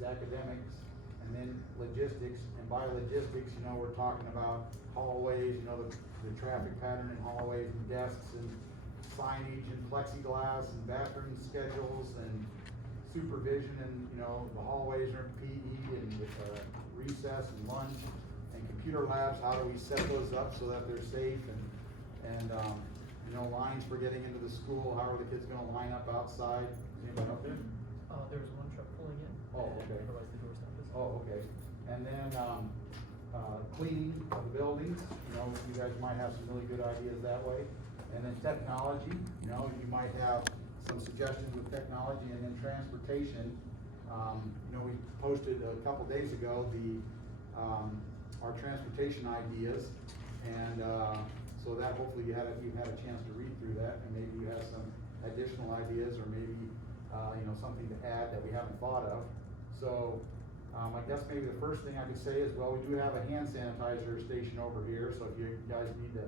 kids' academics, and then logistics. And by logistics, you know, we're talking about hallways, you know, the traffic pattern in hallways and desks and signage and plexiglass and bathroom schedules and supervision, and you know, the hallways are PE and recess and lunch and computer labs. How do we set those up so that they're safe, and you know, lines for getting into the school? How are the kids going to line up outside? Is anybody up there? There was one truck pulling in. Oh, okay. Otherwise the door stop is. Oh, okay. And then cleaning of the buildings. You know, you guys might have some really good ideas that way. And then technology. You know, you might have some suggestions with technology. And then transportation. You know, we posted a couple days ago our transportation ideas, and so that hopefully you've had a chance to read through that, and maybe you have some additional ideas, or maybe you know, something to add that we haven't thought of. So I guess maybe the first thing I could say is, well, we do have a hand sanitizer station over here, so if you guys need to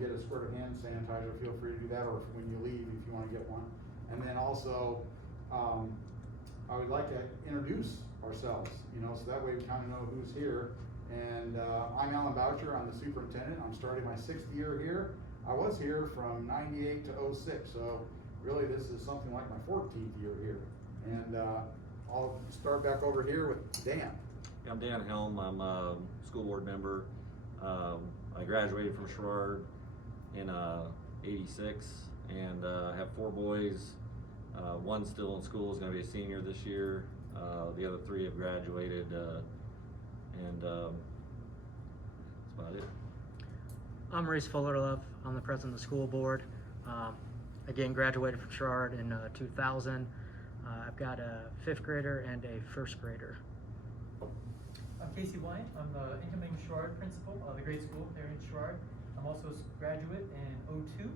get a squirt of hand sanitizer, feel free to do that, or when you leave, if you want to get one. And then also, I would like to introduce ourselves, you know, so that way we kind of know who's here. And I'm Boucher, I'm the superintendent. I'm starting my 6th year here. I was here from '98 to '06, so really this is something like my 14th year here. And I'll start back over here with Dan. I'm Dan Helm. I'm a school board member. I graduated from Sherrard in '86, and have 4 boys. One still in school, is going to be a senior this year. The other 3 have graduated, and that's about it. I'm Reese Fullerlove. I'm the president of the school board. Again, graduated from Sherrard in 2000. I've got a 5th grader and a 1st grader. I'm Casey Wine. I'm the incoming Sherrard principal of the grade school there in Sherrard. I'm also a graduate in '02.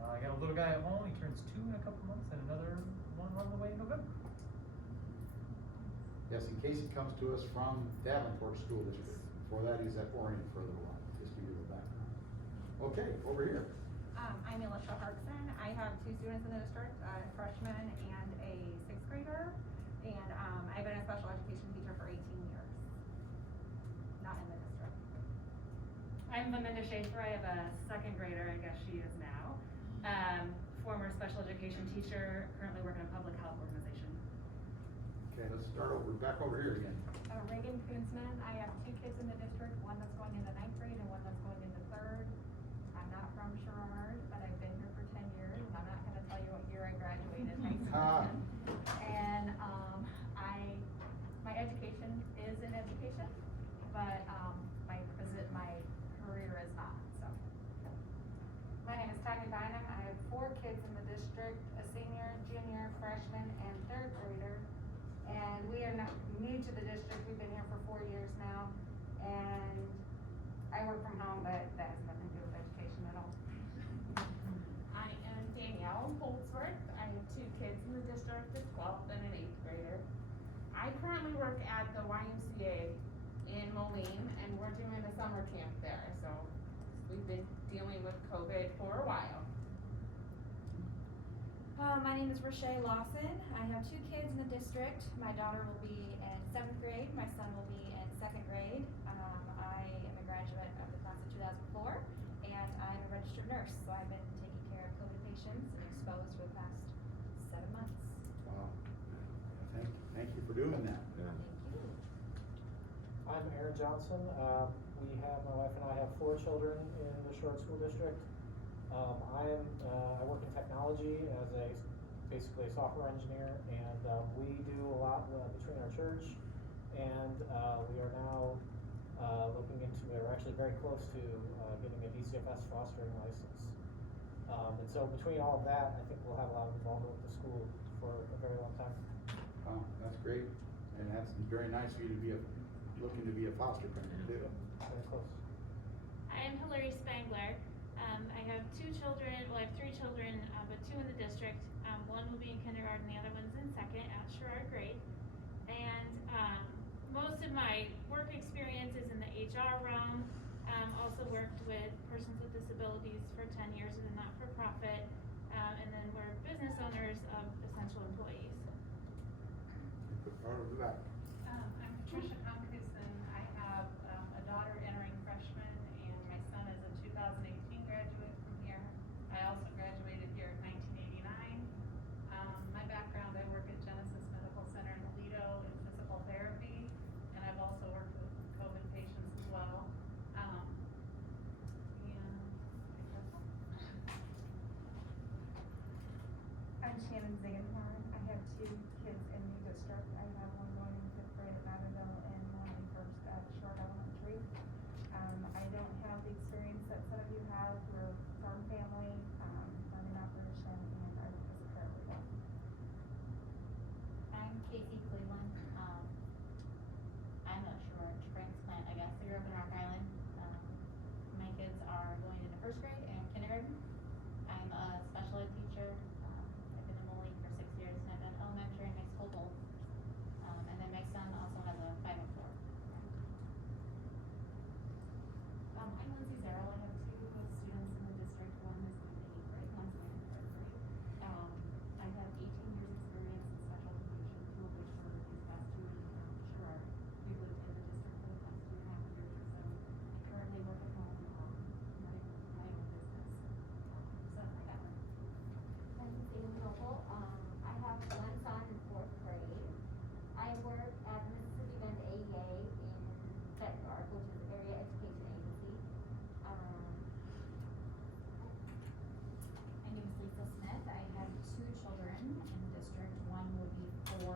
I got a little guy at home. He turns 2 in a couple months, and another one on the way in November. Yes, and Casey comes to us from Davenport School District. Before that, he's at Orion for a little while, just to give you the background. Okay, over here. I'm Alyssa Harkinson. I have 2 students in the district, a freshman and a 6th grader. And I've been a special education teacher for 18 years. Not in the district. I'm Belinda Schaefer. I have a 2nd grader, I guess she is now. Former special education teacher, currently working in a public health organization. Okay, let's start back over here again. Reagan Koonsman. I have 2 kids in the district, one that's going into 9th grade and one that's going into 3rd. I'm not from Sherrard, but I've been here for 10 years, and I'm not going to tell you what year I graduated high school. And my education is in education, but my career is not. So. My name is Tanya Bynum. I have 4 kids in the district, a senior, junior, freshman, and 3rd grader. And we are not new to the district. We've been here for 4 years now. And I work from home, but that has nothing to do with education at all. I am Danielle Holdsworth. I have 2 kids in the district, a 12th and an 8th grader. I currently work at the YMCA in Moline, and we're doing a summer camp there. So we've been dealing with COVID for a while. My name is Rochay Lawson. I have 2 kids in the district. My daughter will be in 7th grade. My son will be in 2nd grade. I am a graduate of the class of 2004, and I'm a registered nurse. So I've been taking care of COVID patients and exposed for the past 7 months. Wow. Thank you for doing that. Yeah. Thank you. I'm Aaron Johnson. My wife and I have 4 children in the Sherrard School District. I work in technology as basically a software engineer, and we do a lot between our church, and we are now we're actually very close to getting a DCFS fostering license. And so between all of that, I think we'll have a lot of involvement with the school for a very long time. Wow, that's great. And that's very nice for you to be looking to be a foster parent too. Very close. I am Hilary Spangler. I have 2 children, well I have 3 children, but 2 in the district. One will be in kindergarten, the other one's in 2nd at Sherrard grade. And most of my work experience is in the HR realm. Also worked with persons with disabilities for 10 years in a not-for-profit. And then we're business owners of essential employees. Put part of that. Alyssa Harkinson. I have a daughter entering freshman, and my son is a 2018 graduate from here. I also graduated here in 1989. My background, I work at Genesis Medical Center in Toledo in physical therapy, and I've also worked with COVID patients as well. And I'm Shannon Zanghorn. I have two kids in the district. I have one going in fifth grade at Maddenville and one in first at Sherrard Elementary. I don't have the experience that some of you have. We're farm family, farming operation, and I work as a paralegal. I'm Casey Cleveland. I'm a Sherrard transplant, I guess. I grew up in Rock Island. My kids are going into first grade and kindergarten. I'm a special ed teacher. I've been in Moline for 6 years, and I've been elementary and high school both. And then my son also has a 504. I'm Lindsay Zerl. I have two students in the district. One is going to 8th grade, one's going to 3rd grade. I have 18 years experience in special education, 2 of which were these past 2 in Sherrard. We've lived in the district for the past 2.5 years or so. I currently work at home, running my own business. So I got one. I'm Stephen Hopel. I have one son in 4th grade. I work at Mississippi Bend AEA in Sherrard, which is Area Education Agency. My name is Lisa Smith. I have 2 children in the district. One will be 4.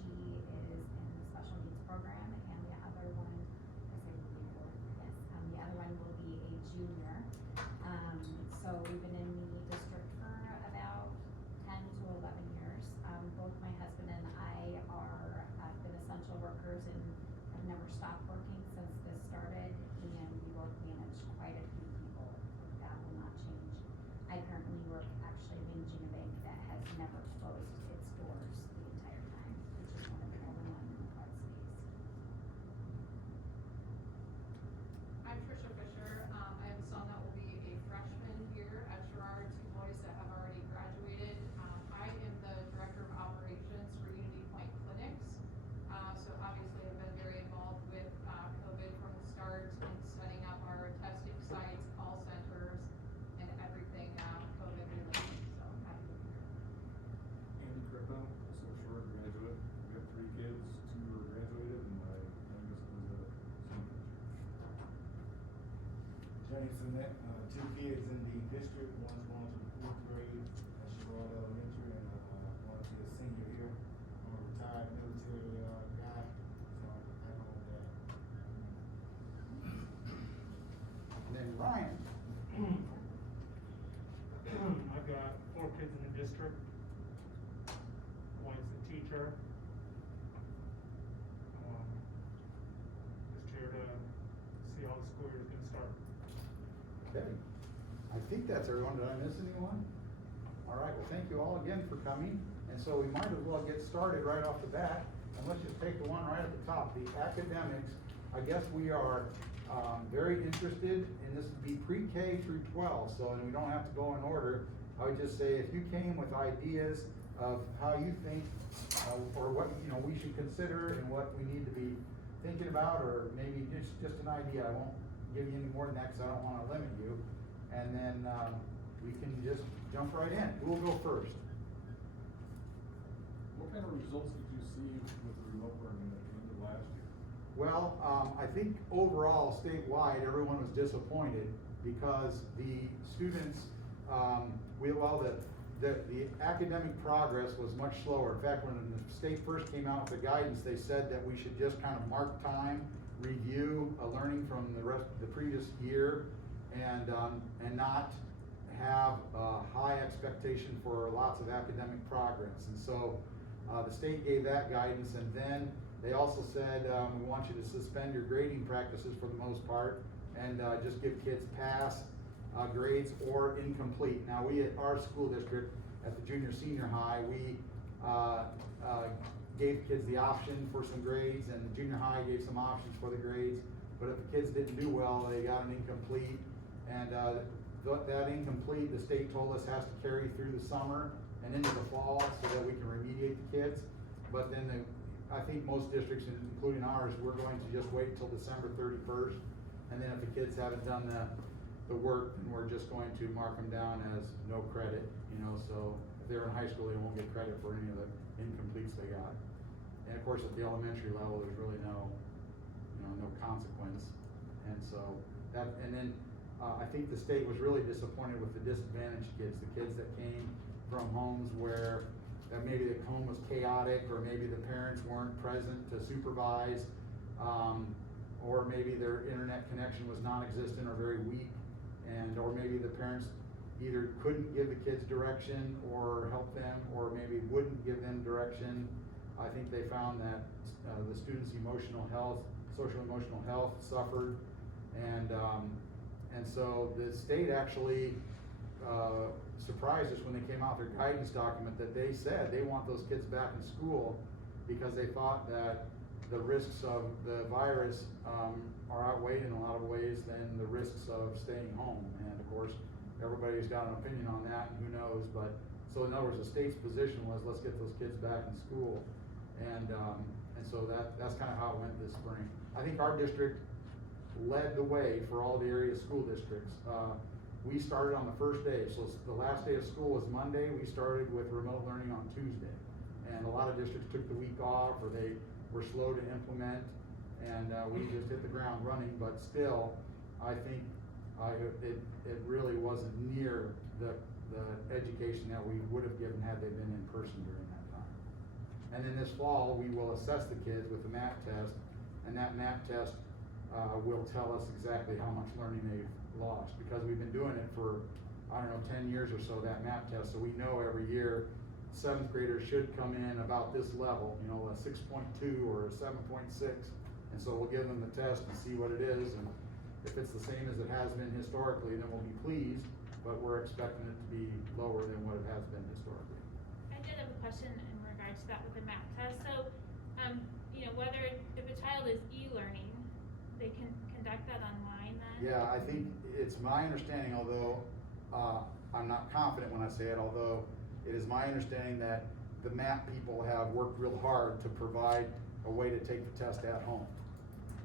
She is in the special needs program, and the other one, I say will be 4, yes. The other one will be a junior. So we've been in the district for about 10 to 11 years. Both my husband and I have been essential workers and have never stopped working since this started, and we both manage quite a few people. That will not change. I currently work actually managing a bank that has never closed its doors the entire time, which is one of the only ones in the Quad Cities. I'm Tricia Fisher. I have a son that will be a freshman here at Sherrard, 2 boys that have already graduated. I am the Director of Operations for Unity Point Clinics. So obviously I've been very involved with COVID from the start and setting up our testing sites, call centers, and everything COVID related. So happy to be here. Andy Crippa, also a Sherrard graduate. We have 3 kids, 2 are graduated, and my youngest was a senior this year. Johnny Sinet, 2 kids in the district. One's going to the 4th grade at Sherrard Elementary, and one is a senior here. I'm a retired military guy, so I know that. And then Ryan. I've got 4 kids in the district. One's a teacher. Just here to see how the school year is gonna start. Okay. I think that's everyone. Did I miss anyone? All right, well, thank you all again for coming. And so we might as well get started right off the bat. And let's just take the one right at the top, the academics. I guess we are very interested in this would be pre-K through 12, so and we don't have to go in order. I would just say if you came with ideas of how you think or what we should consider and what we need to be thinking about, or maybe just an idea. I won't give you any more than that because I don't want to limit you. And then we can just jump right in. Who will go first? What kind of results did you see with the remote learning at the end of last year? Well, I think overall, statewide, everyone was disappointed because the students, the academic progress was much slower. In fact, when the state first came out with the guidance, they said that we should just kind of mark time, review learning from the previous year, and not have a high expectation for lots of academic progress. And so the state gave that guidance, and then they also said, we want you to suspend your grading practices for the most part, and just give kids pass grades or incomplete. Now we at our school district, at the junior senior high, we gave kids the option for some grades, and the junior high gave some options for the grades. But if the kids didn't do well, they got an incomplete. And that incomplete, the state told us, has to carry through the summer and into the fall so that we can remediate the kids. But then I think most districts, including ours, we're going to just wait until December 31st. And then if the kids haven't done the work, then we're just going to mark them down as no credit, you know, so if they're in high school, they won't get credit for any of the incompletes they got. And of course, at the elementary level, there's really no consequence. And so and then I think the state was really disappointed with the disadvantaged kids, the kids that came from homes where maybe the home was chaotic, or maybe the parents weren't present to supervise, or maybe their internet connection was non-existent or very weak, or maybe the parents either couldn't give the kids direction or help them, or maybe wouldn't give them direction. I think they found that the students' emotional health, social emotional health suffered, and so the state actually surprised us when they came out with their guidance document that they said they want those kids back in school because they thought that the risks of the virus are outweighed in a lot of ways than the risks of staying home. And of course, everybody's got an opinion on that, and who knows, but so in other words, the state's position was, let's get those kids back in school. And so that's kind of how it went this spring. I think our district led the way for all the area school districts. We started on the first day, so the last day of school was Monday. We started with remote learning on Tuesday. And a lot of districts took the week off, or they were slow to implement, and we just hit the ground running, but still, I think it really wasn't near the education that we would have given had they been in person during that time. And then this fall, we will assess the kids with the MAP test, and that MAP test will tell us exactly how much learning they've lost, because we've been doing it for, I don't know, 10 years or so, that MAP test, so we know every year 7th graders should come in about this level, you know, a 6.2 or a 7.6, and so we'll give them the test and see what it is, and if it's the same as it has been historically, then we'll be pleased, but we're expecting it to be lower than what it has been historically. I did have a question in regards to that with the MAP test. So, you know, whether if a child is e-learning, they can conduct that online then? Yeah, I think it's my understanding, although I'm not confident when I say it, although it is my understanding that the MAP people have worked real hard to provide a way to take the test at home.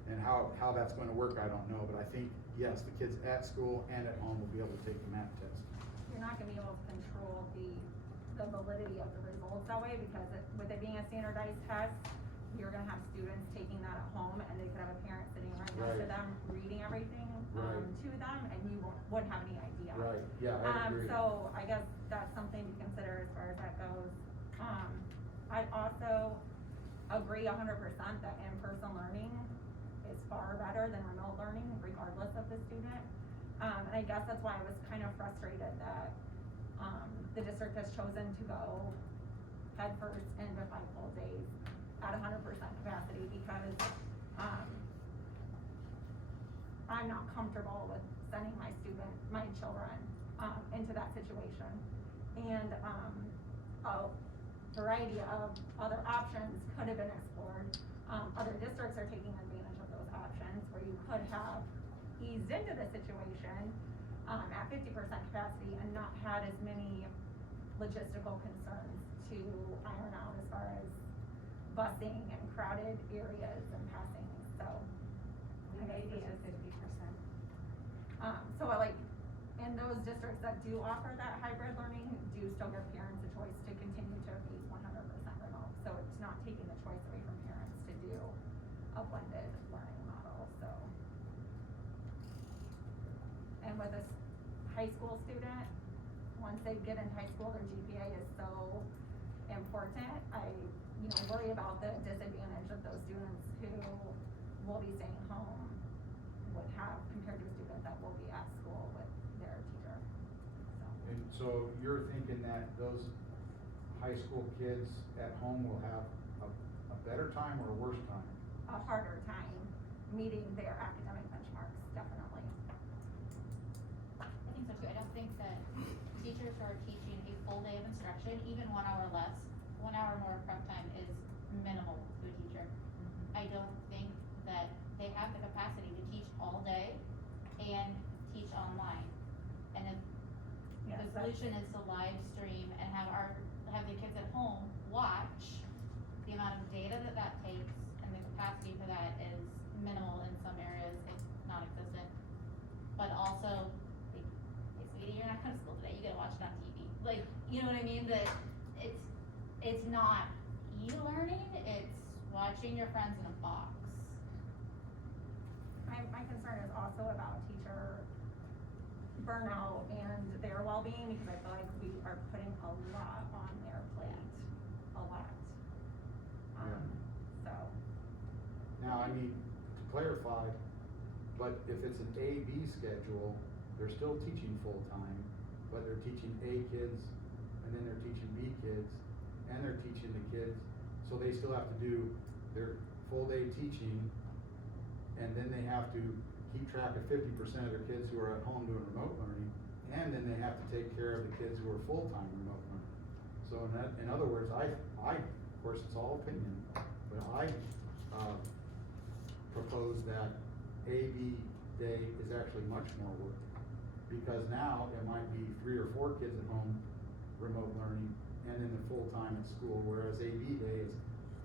And how that's going to work, I don't know, but I think, yes, the kids at school and at home will be able to take the MAP test. You're not gonna be able to control the validity of the results that way, because with it being a standardized test, you're gonna have students taking that at home, and they could have a parent sitting right next to them reading everything to them, and you wouldn't have any idea. Right, yeah, I agree. So I guess that's something to consider as far as that goes. I'd also agree 100% that in-person learning is far better than remote learning, regardless of the student. And I guess that's why I was kind of frustrated that the district has chosen to go headfirst into 5 full days at 100% capacity, because I'm not comfortable with sending my children into that situation. And a variety of other options could have been explored. Other districts are taking advantage of those options, where you could have eased into the situation at 50% capacity and not had as many logistical concerns to iron out as far as busing and crowded areas and passing. So Maybe a 50%. So like in those districts that do offer that hybrid learning, do still give parents a choice to continue to be 100% remote. So it's not taking the choice away from parents to do a blended learning model. So, and with a high school student, once they get in high school, their GPA is so important. I worry about the disadvantage of those students who will be staying home would have compared to a student that will be at school with their teacher. And so you're thinking that those high school kids at home will have a better time or a worse time? A harder time meeting their academic benchmarks, definitely. I think so too. I don't think that teachers who are teaching a full day of instruction, even 1 hour less, 1 hour more prep time is minimal to a teacher. I don't think that they have the capacity to teach all day and teach online. And if the solution is to live stream and have the kids at home watch, the amount of data that what I mean? That it's not e-learning, it's watching your friends in a box. My concern is also about teacher burnout and their well-being, because I feel like we are putting a lot on their plate, a lot. So. Now, I mean, to clarify, but if it's an A-B schedule, they're still teaching full-time, but they're teaching A kids, and then they're teaching B kids, and they're teaching the kids, so they still have to do their full-day teaching, and then they have to keep track of 50% of their kids who are at home doing remote learning, and then they have to take care of the kids who are full-time remote learning. So in other words, I, of course, it's all opinion, but I propose that A-B day is actually much more work. Because now it might be 3 or 4 kids at home remote learning, and then the full-time at school, whereas A-B day is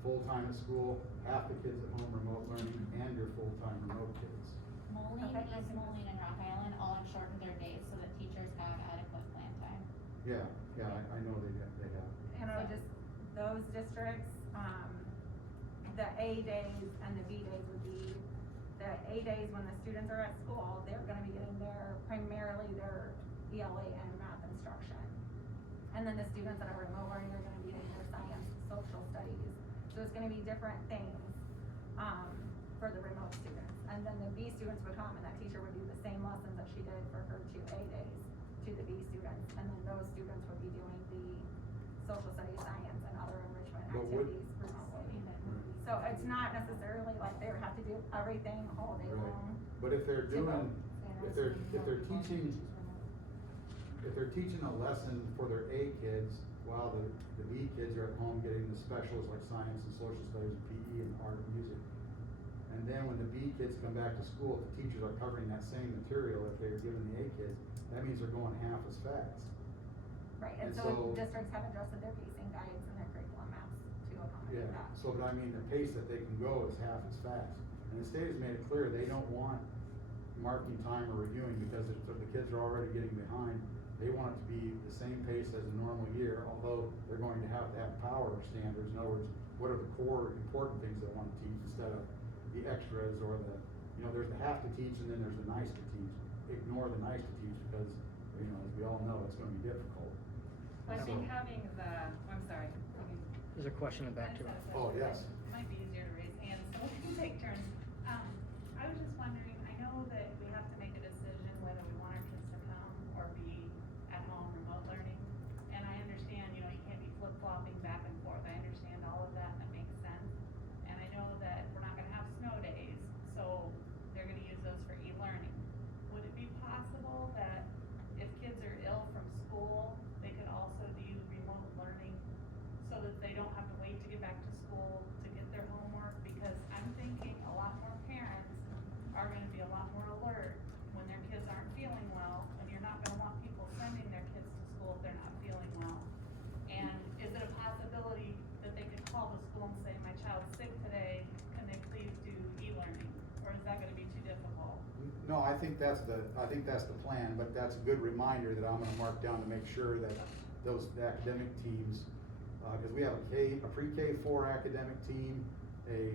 full-time at school, half the kids at home remote learning, and your full-time remote kids. Moline, East Moline, and Rock Island all have shortened their days so that teachers have adequate plan time. Yeah, I know they have. You know, just those districts, the A days and the B days would be, the A days when the students are at school, they're gonna be getting primarily their ELA and math instruction. And then the students that are remote learning are gonna be getting their science, social studies. So it's gonna be different things, for the remote students. And then the B students would come and that teacher would do the same lessons that she did for her 2 A days to the B students. And then those students would be doing the social studies, science, and other enrichment But would- activities remotely. So it's not necessarily like they would have to do everything all day Right. long. But if they're doing, if they're teaching a lesson for their A kids, while the B kids are at home getting the specials like science and social studies, PE and art and music. And then when the B kids come back to school, the teachers are covering that same material that they're giving the A kids, that means they're going half as fast. Right, and And so so- districts have adjusted their pacing guides and their curriculum maps to accommodate Yeah, that. so but I mean, the pace that they can go is half as fast. And the state has made it clear they don't want marking time or reviewing because the kids are already getting behind. They want it to be the same pace as a normal year, although they're going to have power standards. In other words, what are the core important things they want to teach instead of the extras or there's the have to teach and then there's the nice to teach. Ignore the nice to teach because, as we all know, it's gonna be difficult. I So- think having I'm sorry. There's a question in the back too. Oh, yes. It might be easier to raise hands, so we can take turns. I was just wondering, I know that we have to make a decision whether we want our kids to come or be at home remote learning. And I understand, you can't be flip-flopping back and forth. I understand all of that, that makes sense. And I know that we're not gonna have snow days, so they're gonna use those for e-learning. Would it be possible that if kids are ill from school, they could also do remote learning so that they don't have to wait to get back to school to get their homework? Because I'm thinking a lot more parents are gonna be a lot more alert when their kids aren't feeling well, and you're not gonna want people sending their kids to school if they're not feeling well. And is it a possibility that they could call the school and say, my child's sick today, can they please do e-learning? Or is that gonna be too difficult? No, I think that's the plan, but that's a good reminder that I'm gonna mark down to make sure that the academic teams, cause we have a pre-K 4 academic team, a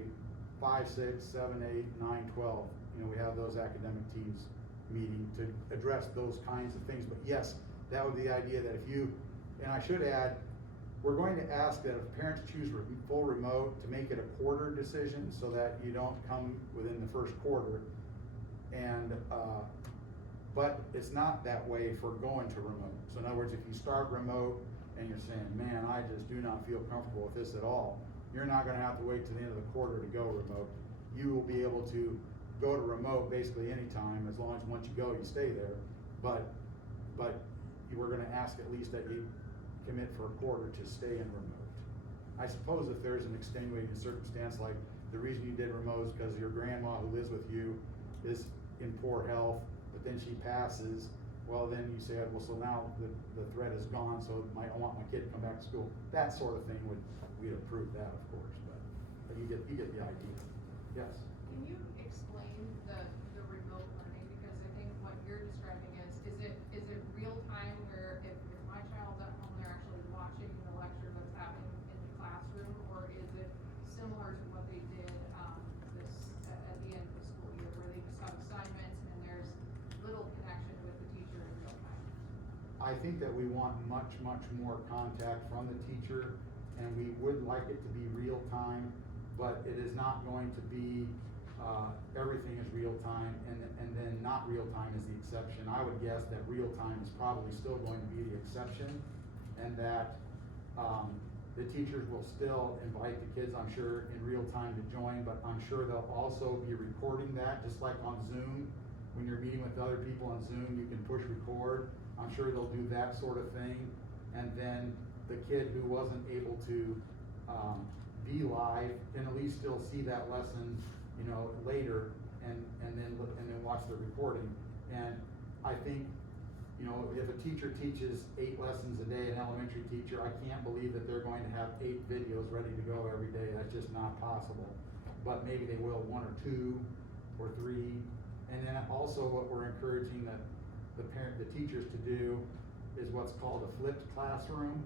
5, 6, 7, 8, 9, 12. We have those academic teams meeting to address those kinds of things. But yes, that would be the idea that and I should add, we're going to ask that if parents choose full remote to make it a quarter decision so that you don't come within the first quarter. And, but it's not that way for going to remote. So in other words, if you start remote and you're saying, man, I just do not feel comfortable with this at all, you're not gonna have to wait to the end of the quarter to go remote. You will be able to go to remote basically anytime, as long as once you go, you stay there. But we're gonna ask at least that you commit for a quarter to stay in remote. I suppose if there's an extenuating circumstance, like the reason you did remote is because your grandma who lives with you is in poor health, but then she passes, well, then you say, well, so now the threat is gone, so I want my kid to come back to school. That sort of thing we'd approve that, of course, but you get the idea. Yes? Can you explain the remote learning? Because I think what you're describing is it real time where if my child's at home, they're actually I think that we want much more contact from the teacher, and we would like it to be real time, but it is not going to be, everything is real time, and then not real time is the exception. I would guess that real time is probably still going to be the exception, and that, the teachers will still invite the kids, I'm sure, in real time to join, but I'm sure they'll also be recording that, just like on Zoom. When you're meeting with other people on Zoom, you can push record. I'm sure they'll do that sort of thing. And then the kid who wasn't able to be live can at least still see that lesson, you know, later, and then watch the recording. And I think, you know, if a teacher teaches 8 lessons a day, an elementary teacher, I can't believe that they're going to have 8 videos ready to go every day. That's just not possible. But maybe they will 1 or 2 or 3. And then also what we're encouraging the teachers to do is what's called a flipped classroom.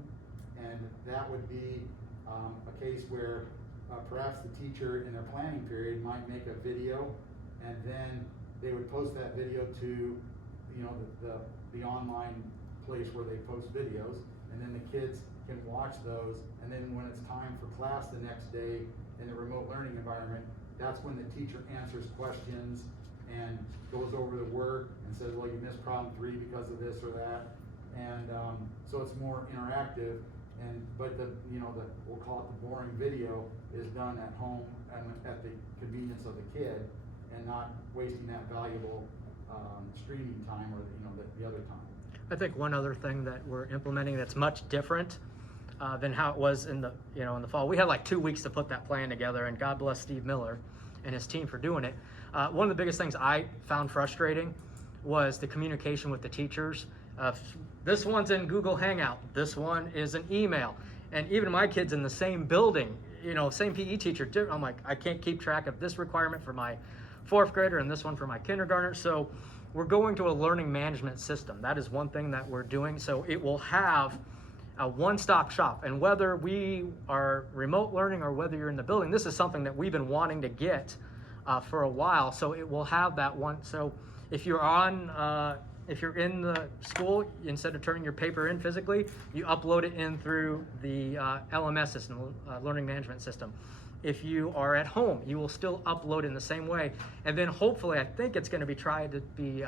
And that would be a case where perhaps the teacher in their planning period might make a video, and then they would post that video to, you know, the online place where they post videos, and then the kids can watch those, and then when it's time for class the next day in the remote learning environment, that's when the teacher answers questions and goes over the work and says, well, you missed problem 3 because of this or that. And so it's more interactive, but we'll call it the boring video is done at home and at the convenience of the kid, and not wasting that valuable streaming time or the other time. I think one other thing that we're implementing that's much different than how it was in the fall. We had like 2 weeks to put that plan together, and God bless Steve Miller and his team for doing it. One of the biggest things I found frustrating was the communication with the teachers. This one's in Google Hangout, this one is an email, and even my kids in the same building, same PE teacher, I'm like, I can't keep track of this requirement for my 4th grader and this one for my kindergartner. So we're going to a learning management system. That is one thing that we're doing. So it will have a one-stop shop. And whether we are remote learning or whether you're in the building, this is something that we've been wanting to get for a while. So it will have that one. So if you're in the school, instead of turning your paper in physically, you upload it in through the LMS system, learning management system. If you are at home, you will still upload in the same way. And then hopefully, I think it's going to be tried to be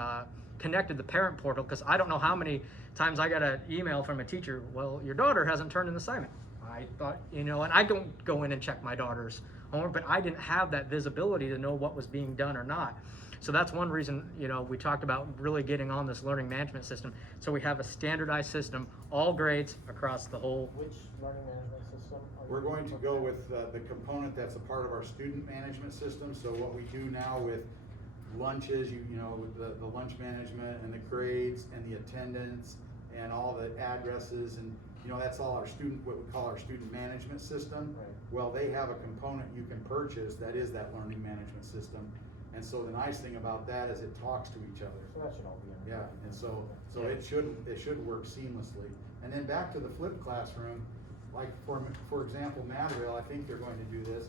connected to the parent portal, because I don't know how many times I got an email from a teacher, well, your daughter hasn't turned an assignment. I thought, and I don't go in and check my daughter's homework, but I didn't have that visibility to know what was being done or not. So that's one reason, we talked about really getting on this learning management system. So we have a standardized system, all grades across the whole. Which learning management system? We're going to go with the component that's a part of our student management system. So what we do now with lunches, with the lunch management and the grades and the attendance and all the addresses, and that's all what we call our student management system. Right. Well, they have a component you can purchase that is that learning management system. And so the nice thing about that is it talks to each other. So that should all be in. Yeah, and so it should work seamlessly. And then back to the flipped classroom, like for example, Madrigal, I think they're going to do this,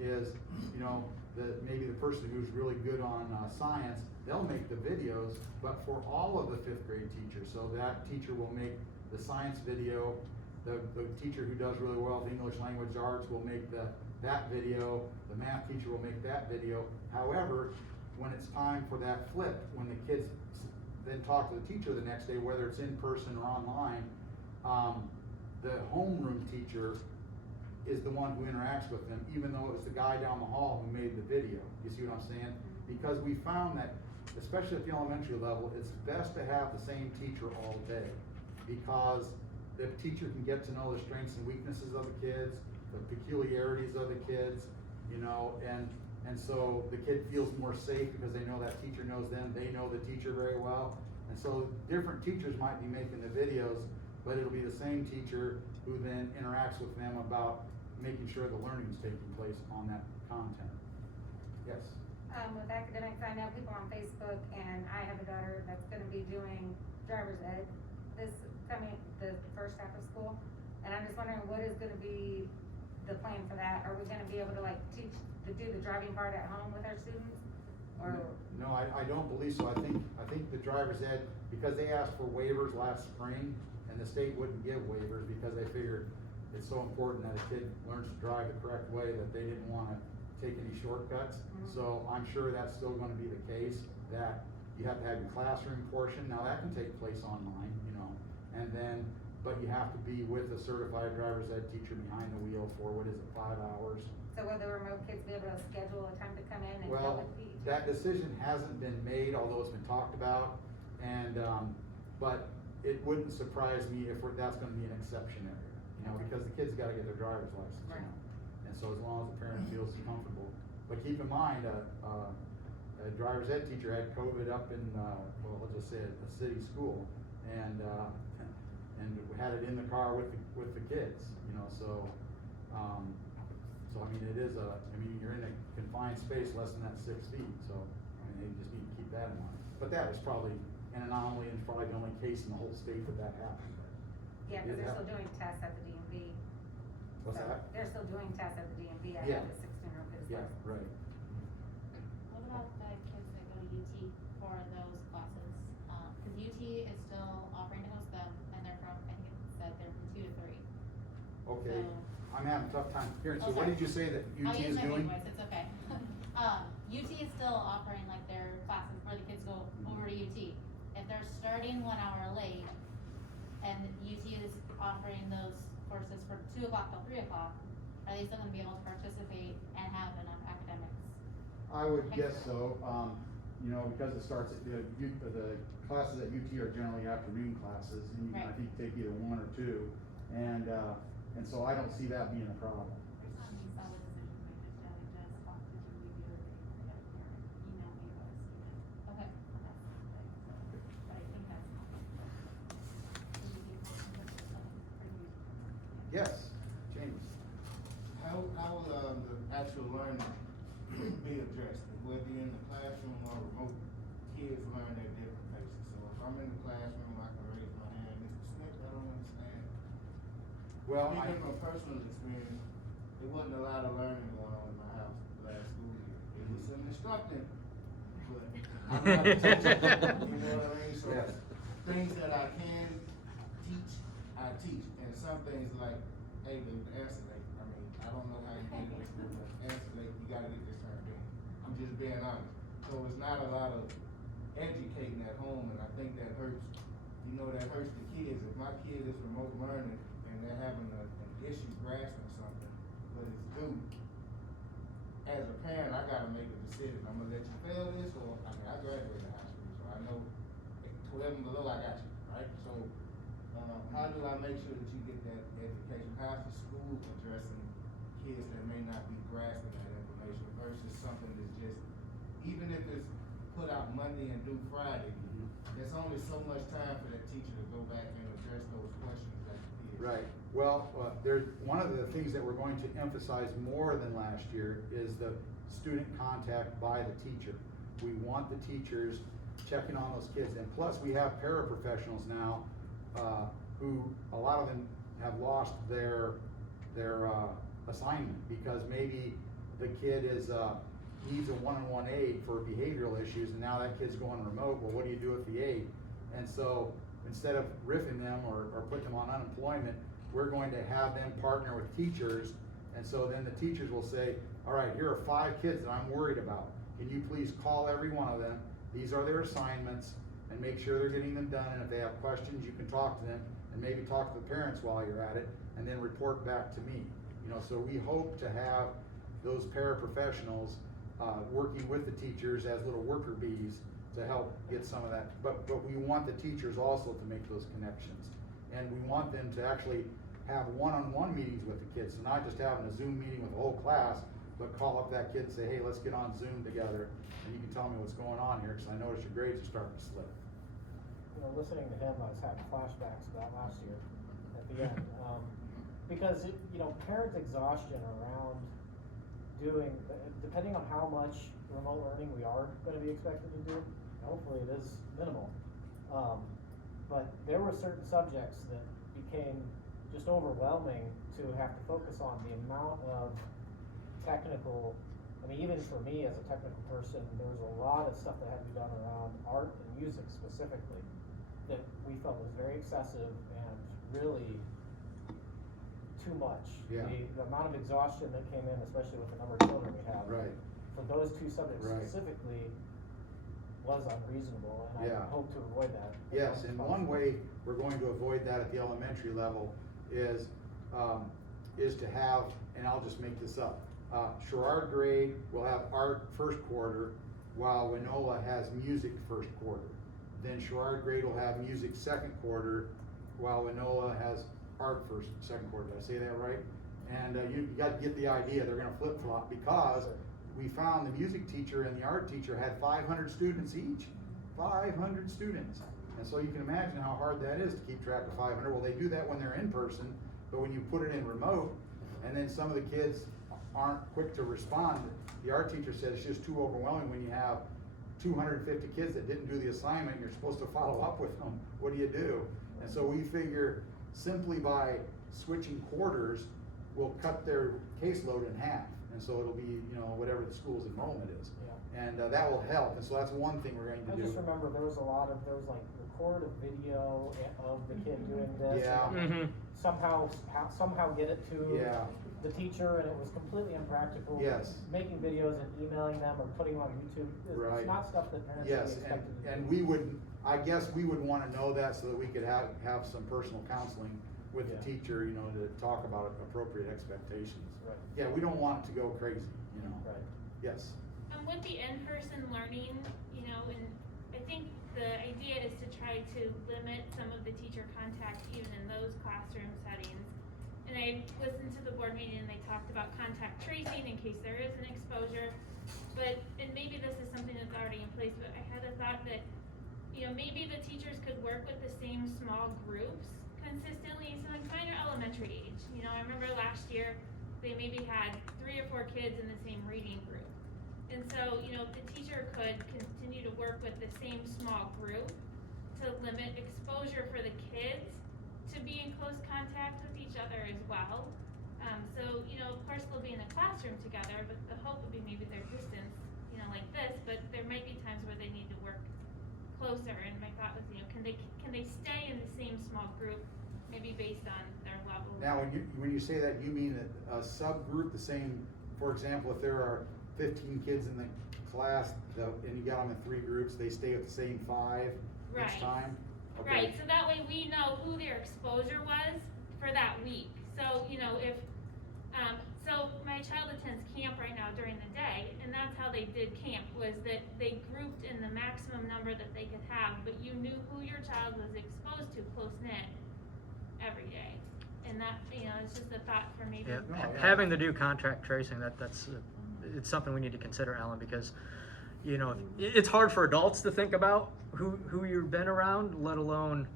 is maybe the person who's really good on science, they'll make the videos, but for all of the 5th grade teachers. So that teacher will make the science video, the teacher who does really well with English language arts will make that video, the math teacher will make that video. However, when it's time for that flip, when the kids then talk to the teacher the next day, whether it's in person or online, the homeroom teacher is the one who interacts with them, even though it was the guy down the hall who made the video. You see what I'm saying? Because we found that, especially at the elementary level, it's best to have the same teacher all day, because the teacher can get to know the strengths and weaknesses of the kids, the peculiarities of the kids, and so the kid feels more safe because they know that teacher knows them, they know the teacher very well. And so different teachers might be making the videos, but it'll be the same teacher who then interacts with them about making sure the learning is taking place on that content. Yes? With academics, I know people on Facebook, and I have a daughter that's gonna be doing driver's ed the first half of school. And I'm just wondering, what is gonna be the plan for that? Are we gonna be able to do the driving part at home with our students? Or, No, I don't believe so. I think the driver's ed, because they asked for waivers last spring, and the state wouldn't give waivers because they figured it's so important that a kid learns to drive the correct way that they didn't wanna take any shortcuts. So I'm sure that's still gonna be the case, that you have to have your classroom portion. Now, that can take place online, you know, and then, but you have to be with a certified driver's ed teacher behind the wheel for, 5 hours? so will the remote kids be able to schedule a time to come in and go Well, with the teacher? that decision hasn't been made, although it's been talked about, and, but it wouldn't surprise me if that's gonna be an exception area, you know, because the kids gotta get their driver's license, you Right. know? And so as long as the parent feels comfortable, but keep in mind, a driver's ed teacher had COVID up in, well, let's just say a city school, and had it in the car with the kids, you know, so I mean, you're in a confined space less than that 6 feet, so, I mean, they just need to keep that in mind. But that was probably an anomaly, and probably the only case in the whole state that happened. Yeah, cause they're still doing tests at the DMV. What's So that? They're still doing tests at the DMV, I Yeah. have a 16-year-old kid's Yeah, license. right. What about the kids that go to UT for those classes? Cause UT is still offering to host them, and they're from, I think it said they're from 2 to 3. Okay, So- I'm having a tough time hearing, so Oh, what sorry. did you say that UT I'll use is my doing? big voice, it's okay. UT is still offering like their classes where the kids go over to UT. If they're starting 1 hour late, and UT is offering those courses for 2 o'clock till 3 o'clock, are they still gonna be able to participate and have enough academics? I would guess so, you know, because it starts at the classes at UT are generally afternoon classes, and you can, I Right. think, take either 1 or 2, and so I don't see that being a problem. Some of the decisions we just had, it does talk to Julie the other day, I had a parent email me about a student. Okay. But I think that's. Yes, James? How will, the actual learning be addressed, whether you're in the classroom or remote? Kids learn at different paces, so if I'm in the classroom, I can raise my hand, Mr. Smith, I don't understand. Well, Speaking from personal experience, there wasn't a lot of learning going on in my house last school year. It was some instructing, but I'm not a teacher, you know what I mean? So Yes. things that I can teach, I teach, and some things like, hey, the answer late. I mean, I don't know how you did it in school, but answer late, you gotta get this turned in. I'm just being honest. So it's not a lot of educating at home, and I think that hurts, you know, that hurts the kids. If my kid is remote learning and they're having an issue grasping something, but it's due, as a parent, I gotta make a decision. I'm gonna let you fail this, or, I mean, I graduated high school, so I know 12 and below, I got you, right? So, how do I make sure that you get that education? How's the school addressing kids that may not be grasping that information versus something that's just, even if it's put out Monday and due Friday, there's only so much time for that teacher to go back and address those questions that the kids. Right, well, there's, one of the things that we're going to emphasize more than last year is the student contact by the teacher. We want the teachers checking on those kids, and plus we have paraprofessionals now, who, a lot of them have lost their assignment, because maybe the kid is, needs a one-on-one aid for behavioral issues, and now that kid's going remote. Well, what do you do with the aid? And so, instead of riffing them or putting them on unemployment, we're going to have them partner with teachers, and so then the teachers will say, all right, here are 5 kids that I'm worried about. Can you please call every one of them? These are their assignments, and make sure they're getting them done, and if they have questions, you can talk to them, and maybe talk to the parents while you're at it, and then report back to me. You know, so we hope to have those paraprofessionals working with the teachers as little worker bees to help get some of that. But we want the teachers also to make those connections. And we want them to actually have one-on-one meetings with the kids, so not just having a Zoom meeting with the whole class, but call up that kid and say, hey, let's get on Zoom together, and you can tell me what's going on here, because I notice your grades are starting to slip. You know, listening to him, I was having flashbacks about last year at the end. Because, you know, parent exhaustion around doing, depending on how much remote learning we are gonna be expected to do, hopefully it is minimal. But there were certain subjects that became just overwhelming to have to focus on. The amount of technical I mean, even for me as a technical person, there was a lot of stuff that had to be done around art and music specifically that we felt was very excessive and really too much. Yeah. The amount of exhaustion that came in, especially with the number of children we have. Right. For those two subjects Right. specifically was unreasonable, and Yeah. I hope to avoid that. Yes, and one way we're going to avoid that at the elementary level is to have, and I'll just make this up, Sherrard grade will have art first quarter, while Winona has music first quarter. Then Sherrard grade will have music second quarter, while Winona has art second quarter. Did I say that right? And you got to get the idea. They're going to flip flop because we found the music teacher and the art teacher had 500 students each. 500 students. And so you can imagine how hard that is to keep track of 500. Well, they do that when they're in person, but when you put it in remote, and then some of the kids aren't quick to respond, the art teacher said it's just too overwhelming when you have 250 kids that didn't do the assignment and you're supposed to follow up with them. What do you do? And so we figure simply by switching quarters, we'll cut their caseload in half. And so it'll be, whatever the school's enrollment is. Yeah. And that will help. And so that's one thing we're going to do. I just remember there was like record a video of the kid doing this. Yeah. And somehow get it to Yeah. the teacher, and it was completely impractical. Yes. Making videos and emailing them or putting them on YouTube. Right. It's not stuff that parents Yes, should be expected to do. and we would, I guess we would want to know that so that we could have some personal counseling with the teacher, to talk about appropriate expectations. Right. Yeah, we don't want it to go crazy, Right. Yes. With the in-person learning, and I think the idea is to try to limit some of the teacher contact even in those classroom settings. And I listened to the board meeting and they talked about contact tracing in case there is an exposure. And maybe this is something that's already in place, but I had a thought that, maybe the teachers could work with the same small groups consistently. So in kind of elementary age, I remember last year they maybe had 3 or 4 kids in the same reading group. And so, if the teacher could continue to work with the same small group to limit exposure for the kids to be in close contact with each other as well. So, of course they'll be in the classroom together, but the hope would be maybe their distance, like this, but there might be times where they need to work closer. And my thought was, can they stay in the same small group, maybe based on their level? Now, when you say that, you mean a subgroup, the same, for example, if there are 15 kids in the class, and you got them in 3 groups, they stay with the same 5 each time? Okay. Right, so that way we know who their exposure was for that week. So, if, so my child attends camp right now during the day, and that's how they did camp, was that they grouped in the maximum number that they could have, but you knew who your child was exposed to close-knit every day. And that, it's just a thought for maybe. Yeah. Having to do contact tracing, it's something we need to consider, Alan, because it's hard for adults to think about who you've been around, let alone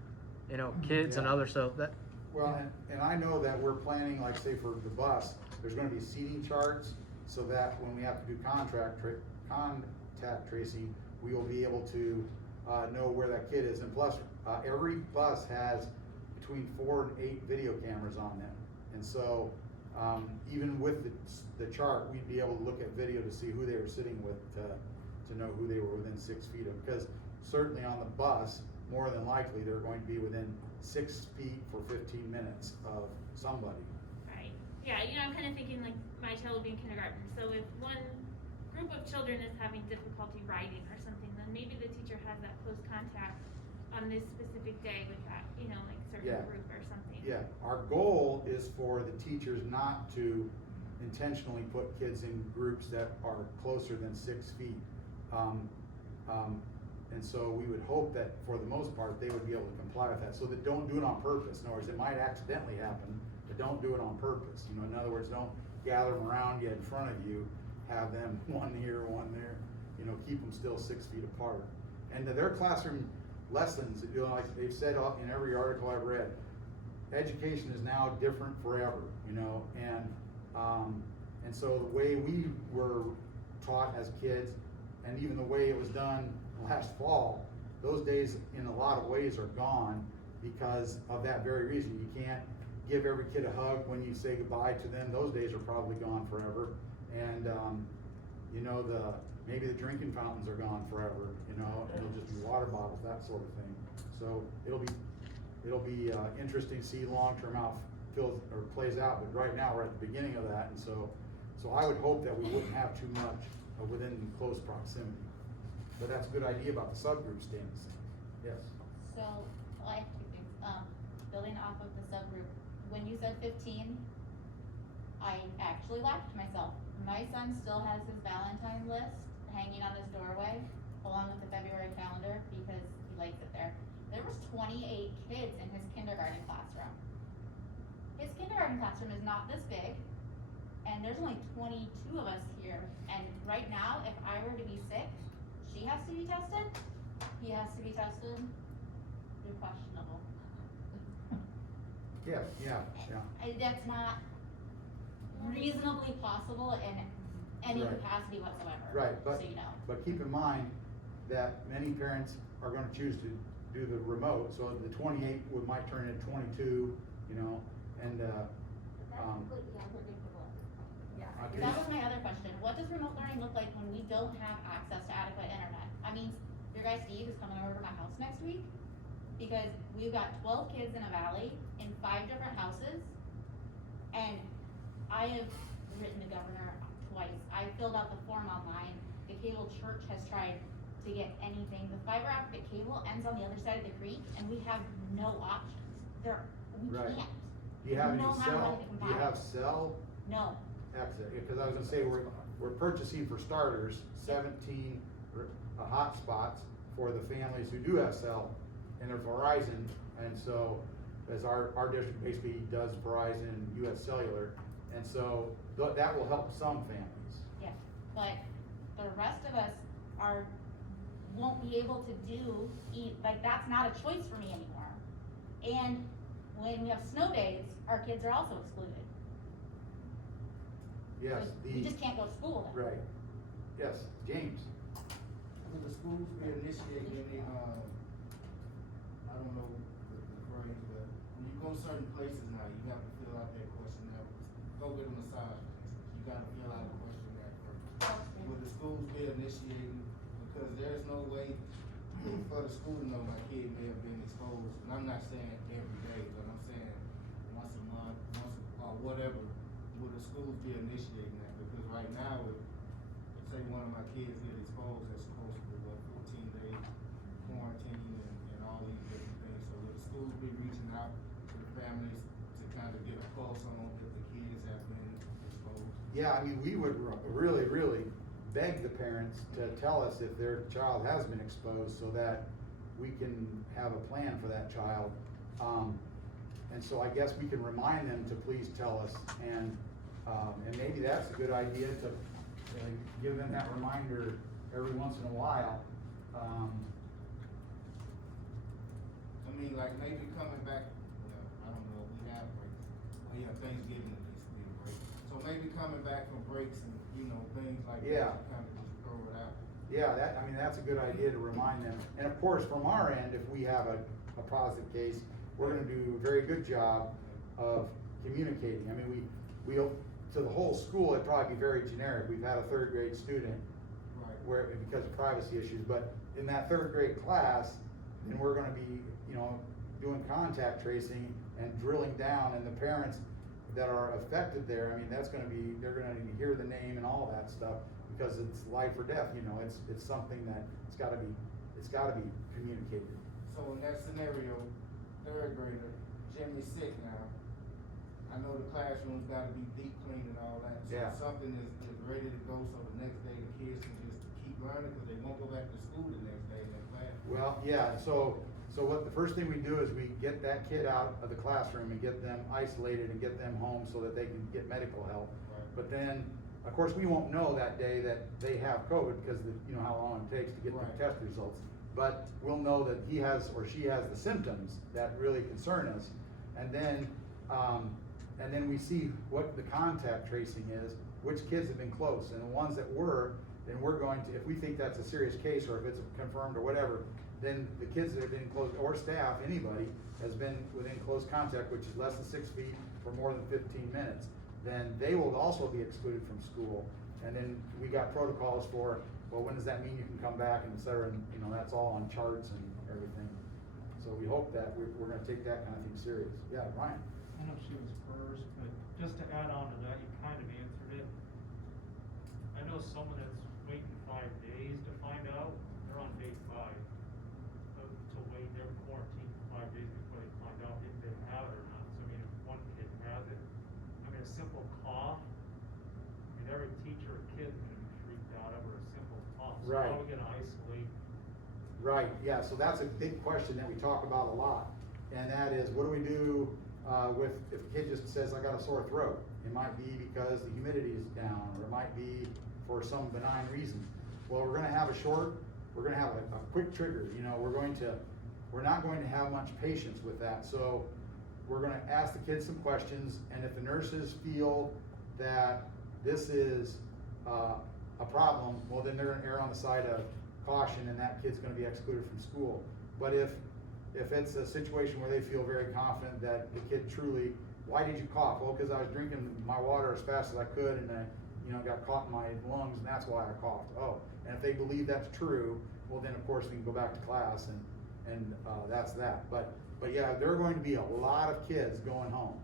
kids and others. So that. Well, and I know that we're planning, like say for the bus, there's going to be seating charts so that when we have to do contact tracing, we will be able to know where that kid is. And plus, every bus has between 4 and 8 video cameras on them, and so even with the chart, we'd be able to look at video to see who they were sitting with to know who they were within 6 feet of. Because certainly on the bus, more than likely they're going to be within 6 feet for 15 minutes of somebody. Right. Yeah, I'm kind of thinking like my child will be in kindergarten. So if one group of children is having difficulty writing or something, then maybe the teacher has that close contact on this specific day with that, like certain group or something. Yeah, our goal is for the teachers not to intentionally put kids in groups that are closer than 6 feet. And so we would hope that for the most part they would be able to comply with that. So that don't do it on purpose. In other words, it might accidentally happen, but don't do it on purpose. In other words, don't gather them around you in front of you, have them one here, one there. Keep them still 6 feet apart. And their classroom lessons, like they've said in every article I've read, education is now different forever, and so the way we were taught as kids, and even the way it was done last fall, those days in a lot of ways are gone because of that very reason. You can't give every kid a hug when you say goodbye to them. Those days are probably gone forever, and you know, maybe the drinking fountains are gone forever, you know, and it'll just be water bottles, that sort of thing. So it'll be interesting to see long-term how it feels or plays out, but right now we're at the beginning of that, and so I would hope that we wouldn't have too much within close proximity. But that's a good idea about the subgroup staying the same. Yes. So, I have two things, building off of the subgroup, when you said 15, I actually laughed to myself. My son still has his Valentine list hanging on his doorway, along with the February calendar, because he likes it there. There was 28 kids in his kindergarten classroom. His kindergarten classroom is not this big, and there's only 22 of us here, and right now, if I were to be sick, she has to be tested, he has to be tested, they're questionable. Yeah. That's not reasonably possible in any Right. capacity whatsoever. Right, but, so you know. but keep in mind that many parents are gonna choose to do the remote, so the 28 might turn into 22, you know, and, That's completely unpredictable. Yeah. Okay. That was my other question. What does remote learning look like when we don't have access to adequate internet? I mean, your guy Steve is coming over to my house next week because we've got 12 kids in a valley in 5 different houses, and I have written the governor twice. I filled out the form online. The cable church has tried to get anything. The fiber optic cable ends on the other side of the creek, and we have no options. We Right. can't. do you have any No matter cell, what they can do you buy. have cell No. access? Because I was gonna say, we're purchasing for starters 17 hotspots for the families who do have cell, and they're Verizon, and so, as our district basically does Verizon, US Cellular, and so, that will help some families. Yeah, but the rest of us won't be able to like, that's not a choice for me anymore. And when we have snow days, our kids are also excluded. Yes, We just can't go to school then. right, yes, James. Will the schools be initiating any, I don't know the phrase, but when you go certain places now, you have to fill out that questionnaire. Go get a massage, you gotta fill out a questionnaire first. Will the schools be initiating, because there's no way for the school to know my kid may have been exposed, and I'm not saying every day, but I'm saying once a month, or whatever, will the schools be initiating that? Because right now, if, say one of my kids get exposed, they're supposed to be, 14 days quarantine and all these different things, so will the schools be reaching out to the families to kind of get a pulse on if the kids have been exposed? Yeah, I mean, we would really, really beg the parents to tell us if their child has been exposed so that we can have a plan for that child. And so I guess we can remind them to please tell us, and maybe that's a good idea to give them that reminder every once in a while. I mean, like maybe coming back, well, I don't know, we have breaks. We have Thanksgiving at least be a break. So maybe coming back from breaks and, things like Yeah. that, kind of just throw it out. Yeah, that's a good idea to remind them. And of course, from our end, if we have a positive case, we're gonna do a very good job of communicating. I mean, we'll, to the whole school, it'd probably be very generic. We've had a 3rd grade student Right. because of privacy issues, but in that 3rd grade class, then we're gonna be, doing contact tracing and drilling down, and the parents that are affected there, I mean, they're gonna need to hear the name and all that stuff, because it's life or death, it's something that it's gotta be communicated. So in that scenario, 3rd grader, Jimmy's sick now. I know the classroom's gotta be deep cleaned and all that. So Yeah. something is ready to go, so the next day the kids can just keep learning, cause they won't go back to school the next day in their class. Well, yeah, so what the first thing we do is we get that kid out of the classroom and get them isolated and get them home so that they can get medical help. Right. But then, of course, we won't know that day that they have COVID because how long it takes to get Right. the test results. But we'll know that he has or she has the symptoms that really concern us. And then we see what the contact tracing is, which kids have been close, and the ones that were, then we're going to, if we think that's a serious case or if it's confirmed or whatever, then the kids that have been close, or staff, anybody, has been within close contact, which is less than 6 feet for more than 15 minutes, then they will also be excluded from school. And then we got protocols for, well, when does that mean you can come back and et cetera, and, you know, that's all on charts and everything. So we hope that we're gonna take that kind of thing serious. Yeah, Ryan? I know she was first, but just to add on to that, you kind of answered it. I know someone that's waiting 5 days to find out, they're on day 5. To wait, they're quarantined for 5 days before they find out if they have it or not. So I mean, if one kid has it, I mean, a simple cough, I mean, every teacher or kid is gonna be freaked out over a simple cough. So Right. how are we gonna isolate? Right, yeah, so that's a big question that we talk about a lot. And that is, what do we do with, if a kid just says, I got a sore throat? It might be because the humidity is down, or it might be for some benign reason. Well, we're gonna have we're gonna have a quick trigger, you know, we're not going to have much patience with that. So we're gonna ask the kids some questions, and if the nurses feel that this is a problem, well, then they're gonna err on the side of caution, and that kid's gonna be excluded from school. But if it's a situation where they feel very confident that the kid truly, why did you cough? Well, because I was drinking my water as fast as I could, and I, you know, got caught in my lungs, and that's why I coughed. Oh, and if they believe that's true, well, then of course we can go back to class, and that's that. But yeah, there are going to be a lot of kids going home.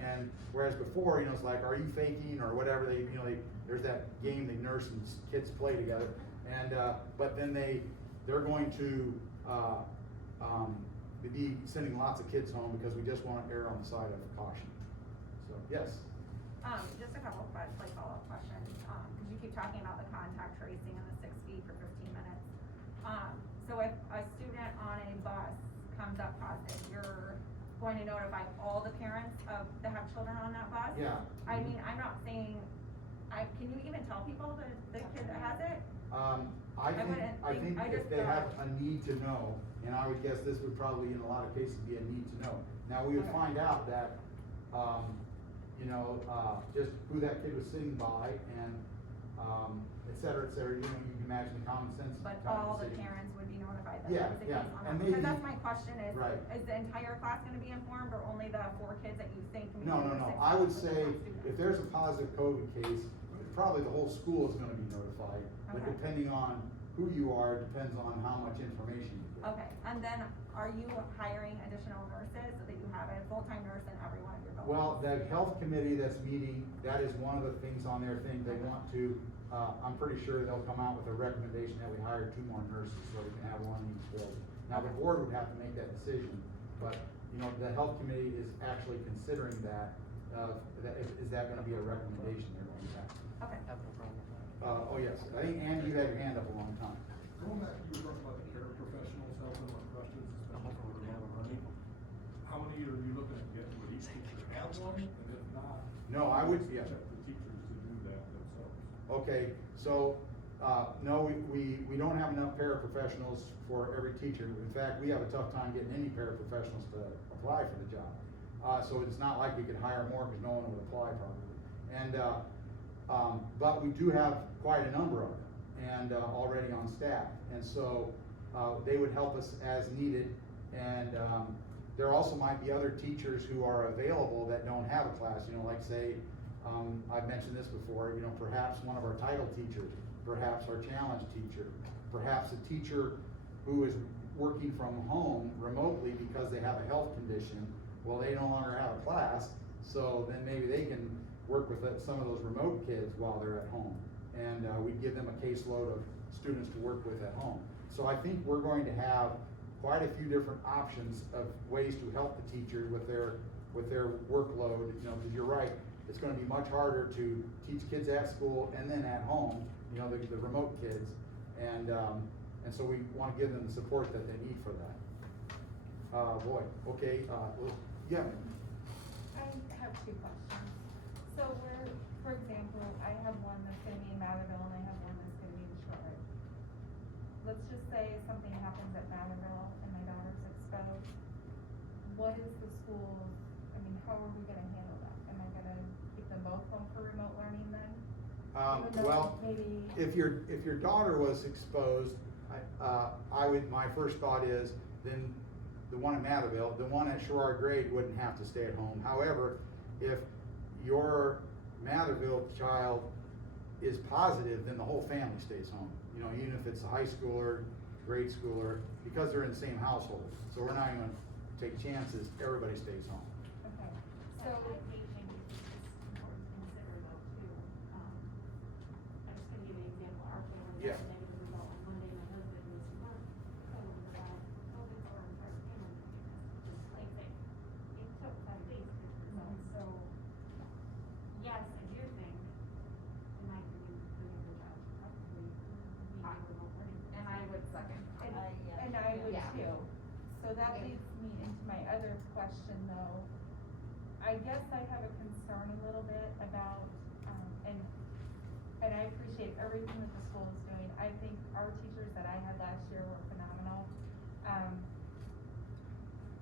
And whereas before, you know, it's like, are you faking or whatever? They, you know, there's that game the nurse and kids play together, and but then they're going to be sending lots of kids home because we just want to err on the side of caution. So yes. Just a couple of follow-up questions, because you keep talking about the contact tracing and the 6 feet for 15 minutes. So if a student on a bus comes up positive, you're going to notify all the parents that have children on that bus? Yeah. I mean, I'm not saying, can you even tell people that the kid that has it? I think if they have a need to know, and I would guess this would probably in a lot of cases be a need to know. Now, we would find out that, you know, just who that kid was sitting by, and et cetera, you know, you can imagine the common sense. But type all the decision. parents would be notified that Yeah, there was a yeah, case on and that? maybe- Because that's my question is, Right. is the entire class gonna be informed, or only the 4 kids that you think? can be No, in the 6 I would class with say, the 4 students? if there's a positive COVID case, probably the whole school is gonna be notified. But Okay. depending on who you are, depends on how much information you get. Okay, and then are you hiring additional nurses so that you have a full-time nurse in every one of your buildings? Well, the health committee that's meeting, that is one of the things on their thing, they want to, I'm pretty sure they'll come out with a recommendation that we hire 2 more nurses, so we can have 1 in each building. Now, the board would have to make that decision, but, you know, the health committee is actually considering that, is that gonna be a recommendation they're going to have? Okay. Have no problem with that. Oh, yes, I think, Andy, you had your hand up a long time. Going back, you were talking about the paraprofessionals helping with questions, especially for remote learning. How many are you looking at getting? Would each teacher have one? And if not, No, I would, yeah. check the teachers to do that themselves. Okay, so, no, we don't have enough paraprofessionals for every teacher. In fact, we have a tough time getting any paraprofessionals to apply for the job. So it's not like we could hire more because no one would apply probably. And, but we do have quite a number of them, and already on staff. And so they would help us as needed. And there also might be other teachers who are available that don't have a class, you know, like say, I've mentioned this before, you know, perhaps one of our title teachers, perhaps our challenge teacher, perhaps a teacher who is working from home remotely because they have a health condition. Well, they no longer have a class, so then maybe they can work with some of those remote kids while they're at home. And we give them a caseload of students to work with at home. So I think we're going to have quite a few different options of ways to help the teacher with their workload, you know, because you're right, it's gonna be much harder to teach kids at school and then at home, you know, the remote kids. And so we wanna give them the support that they need for that. Boy, okay, yeah. I have 2 questions. So for example, I have one that's gonna be in Matherville and I have one that's gonna be in Sherrard. Let's just say something happens at Matherville and my daughter's exposed. What is the school, I mean, how are we gonna handle that? Am I gonna keep them both home for remote learning then? Even though Well, maybe. if your daughter was exposed, my first thought is, then the one in Matherville, the one at Sherrard grade wouldn't have to stay at home. However, if your Matherville child is positive, then the whole family stays home. You know, even if it's a high schooler, grade schooler, because they're in the same household. So we're not even gonna take chances, everybody stays home. Okay, so. That paging is important to consider though too. I'm just gonna give you an example, our family Yeah. got a negative result on Monday, my husband was to work, told him about COVID or our family. Just like they, it took 5 days to get the results, so, yes, I do think, in my opinion, doing a good job, probably being remote learning. And I would second. And I would Yeah. too. So that leads me into my other question though. I guess I have a concern a little bit about, and I appreciate everything that the school is doing. I think our teachers that I had last year were phenomenal.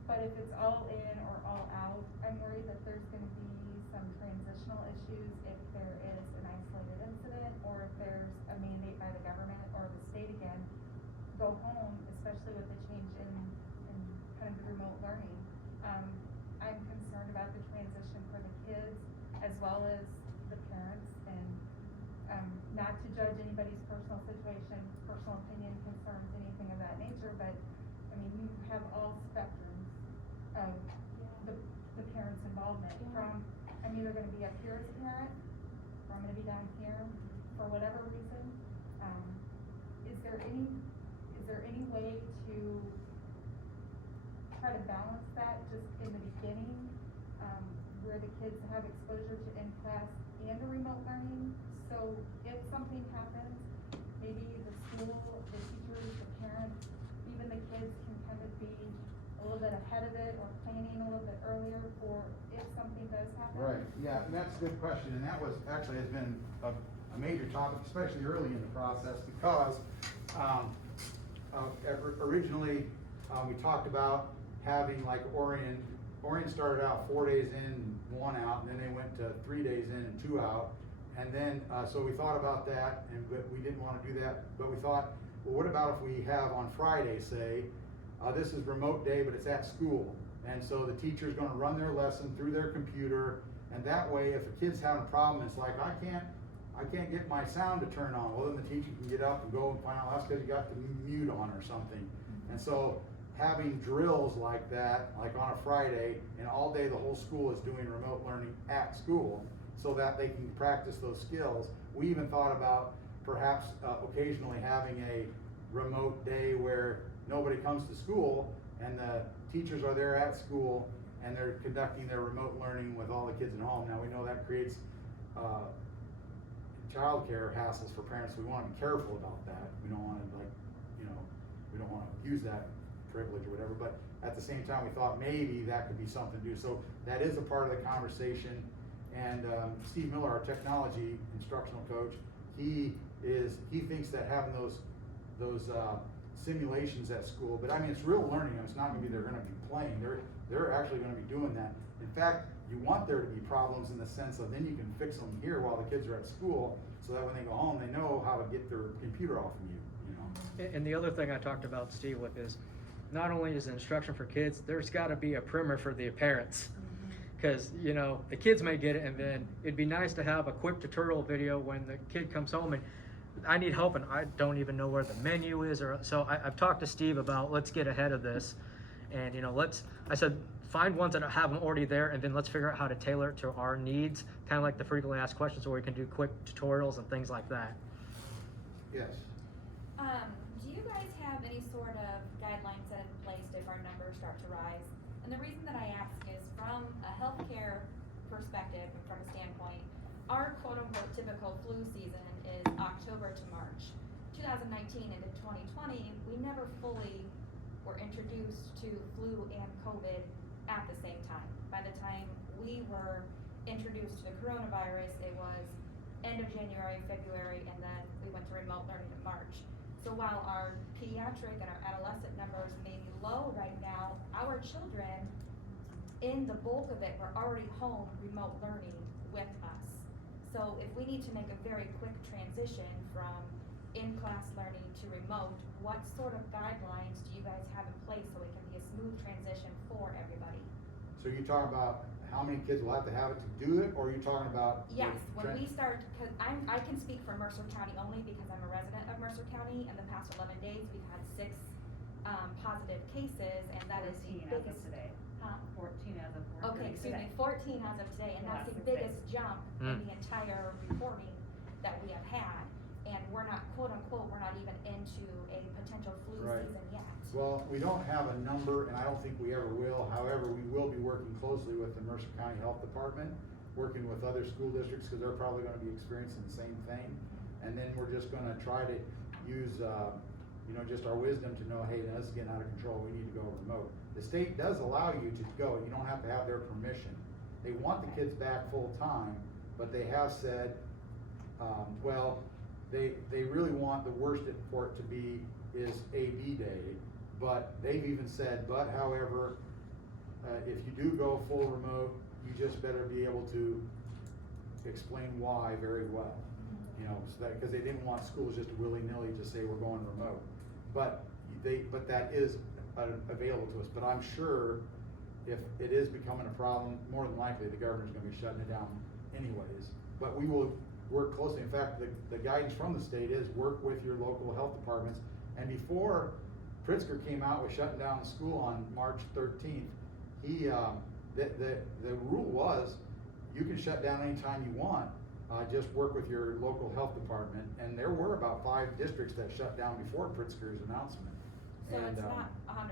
But if it's all in or all out, I'm worried that there's gonna be some transitional issues if there is an isolated incident, or if there's a mandate by the government or the state again, go home, especially with the change in kind of the remote learning. I'm concerned about the transition for the kids as well as the parents, and not to judge anybody's personal situation, personal opinion, concerns, anything of that nature, but I mean, you have all spectrums of the parents' involvement from, I'm either gonna be up here as a parent, or I'm gonna be down here for whatever reason. Is there any way to try to balance that just in the beginning, where the kids have exposure to in-class and the remote learning? So if something happens, maybe the school, the teachers, the parents, even the kids can kind of be a little bit ahead of it or planning a little bit earlier for if something does happen? Right, yeah, and that's a good question, and that was, actually has been a major topic, especially early in the process, because, originally, we talked about having like Orion started out 4 days in, 1 out, and then they went to 3 days in and 2 out. And then, so we thought about that, but we didn't wanna do that, but we thought, well, what about if we have on Friday, say, this is remote day, but it's at school. And so the teacher's gonna run their lesson through their computer, and that way, if a kid's having a problem, it's like, I can't get my sound to turn on. Well, then the teacher can get up and go and find out, that's cause you got the mute on or something. And so, having drills like that, like on a Friday, and all day the whole school is doing remote learning at school, so that they can practice those skills. We even thought about perhaps occasionally having a remote day where nobody comes to school, and the teachers are there at school, and they're conducting their remote learning with all the kids at home. Now, we know that creates childcare hassles for parents. We wanna be careful about that. We don't wanna we don't wanna use that privilege or whatever, but at the same time, we thought maybe that could be something to do. So that is a part of the conversation. And Steve Miller, our technology instructional coach, he thinks that having those simulations at school, but I mean, it's real learning. It's not gonna be they're gonna be playing. They're actually gonna be doing that. In fact, you want there to be problems in the sense of then you can fix them here while the kids are at school, so that when they go home, they know how to get their computer off of you know. And the other thing I talked about, Steve, with is not only is the instruction for kids, there's got to be a primer for the parents. Because, the kids may get it, and then it'd be nice to have a quick tutorial video when the kid comes home and I need help and I don't even know where the menu is. So I've talked to Steve about let's get ahead of this. And, I said, find ones that have them already there, and then let's figure out how to tailor it to our needs, kind of like the frequently asked questions where we can do quick tutorials and things like that. Yes. Do you guys have any sort of guidelines set in place if our numbers start to rise? And the reason that I ask is from a healthcare perspective and from a standpoint, our quote-unquote typical flu season is October to March. 2019 into 2020, we never fully were introduced to flu and COVID at the same time. By the time we were introduced to the coronavirus, it was end of January, February, and then we went to remote learning in March. So while our pediatric and our adolescent numbers may be low right now, our children, in the bulk of it, were already home remote learning with us. So if we need to make a very quick transition from in-class learning to remote, what sort of guidelines do you guys have in place so it can be a smooth transition for everybody? So you talk about how many kids will have to have it to do it, or are you talking about? the Yes, when trend? we start, cause I can speak for Mercer County only because I'm a resident of Mercer County. In the past 11 days, we've had 6 positive cases, and that is the 14 as of biggest. today. Huh? 14 as of 4:30 Okay, excuse me, today. 14 as of today, and The that's last the 6 days. biggest jump in the entire reporting that we have had. And we're not, quote unquote, we're not even into a potential flu Right. season yet. Well, we don't have a number, and I don't think we ever will. However, we will be working closely with the Mercer County Health Department, working with other school districts, because they're probably gonna be experiencing the same thing. And then we're just gonna try to use, just our wisdom to know, hey, this is getting out of control, we need to go remote. The state does allow you to go, you don't have to have their permission. They want the kids back full-time, but they have said, they really want the worst for it to be is AB day, but they've even said, but however, if you do go full remote, you just better be able to explain why very well. So that, because they didn't want schools just willy-nilly just say we're going remote. But that is available to us. But I'm sure if it is becoming a problem, more than likely the governor's gonna be shutting it down anyways. But we will work closely. In fact, the guidance from the state is work with your local health departments. And before Pritzker came out with shutting down the school on March 13th, the rule was you can shut down anytime you want. Just work with your local health department, and there were about 5 districts that shut down before Pritzker's announcement. So And, it's not 100%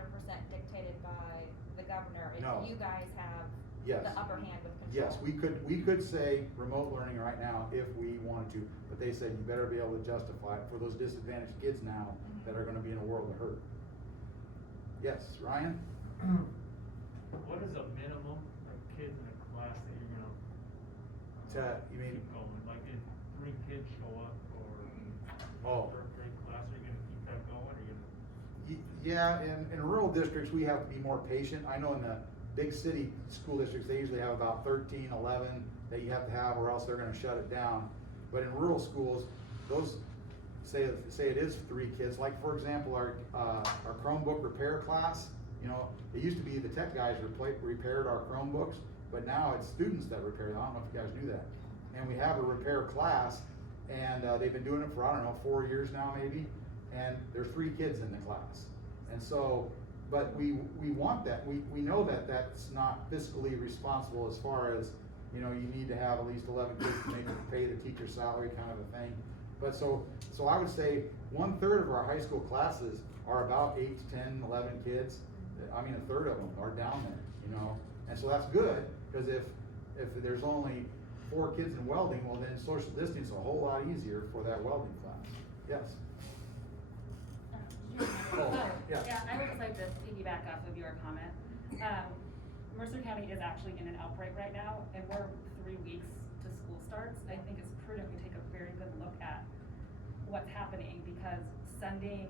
dictated by the governor, No. you guys have Yes. the upper hand with control. Yes, we could say remote learning right now if we wanted to, but they said you better be able to justify it for those disadvantaged kids now that are gonna be in a world of hurt. Yes, Ryan? What is a minimum of kids in a class that you're gonna? You mean? Keep going, like if 3 kids show up or Oh. third grade class, are you gonna keep that going, or you gonna? Yeah, in rural districts, we have to be more patient. I know in the big city school districts, they usually have about 13, 11 that you have to have, or else they're gonna shut it down. But in rural schools, those, say it is 3 kids, like for example, our Chromebook repair class, it used to be the tech guys repaired our Chromebooks, but now it's students that repair them. I don't know if you guys knew that. And we have a repair class, and they've been doing it for, 4 years now maybe, and there's 3 kids in the class. And so, but we want that, we know that that's not fiscally responsible as far as, you need to have at least 11 kids to make it pay the teacher's salary kind of a thing. But so I would say 1/3 of our high school classes are about 8 to 10, 11 kids. A third of them are down there, and so that's good, because if there's only 4 kids in welding, well then social distancing is a whole lot easier for that welding class. Yes? Yeah, I would just like to piggyback off of your comment. Mercer County is actually in an outbreak right now, and we're 3 weeks to school starts. I think it's prudent we take a very good look at what's happening, because sending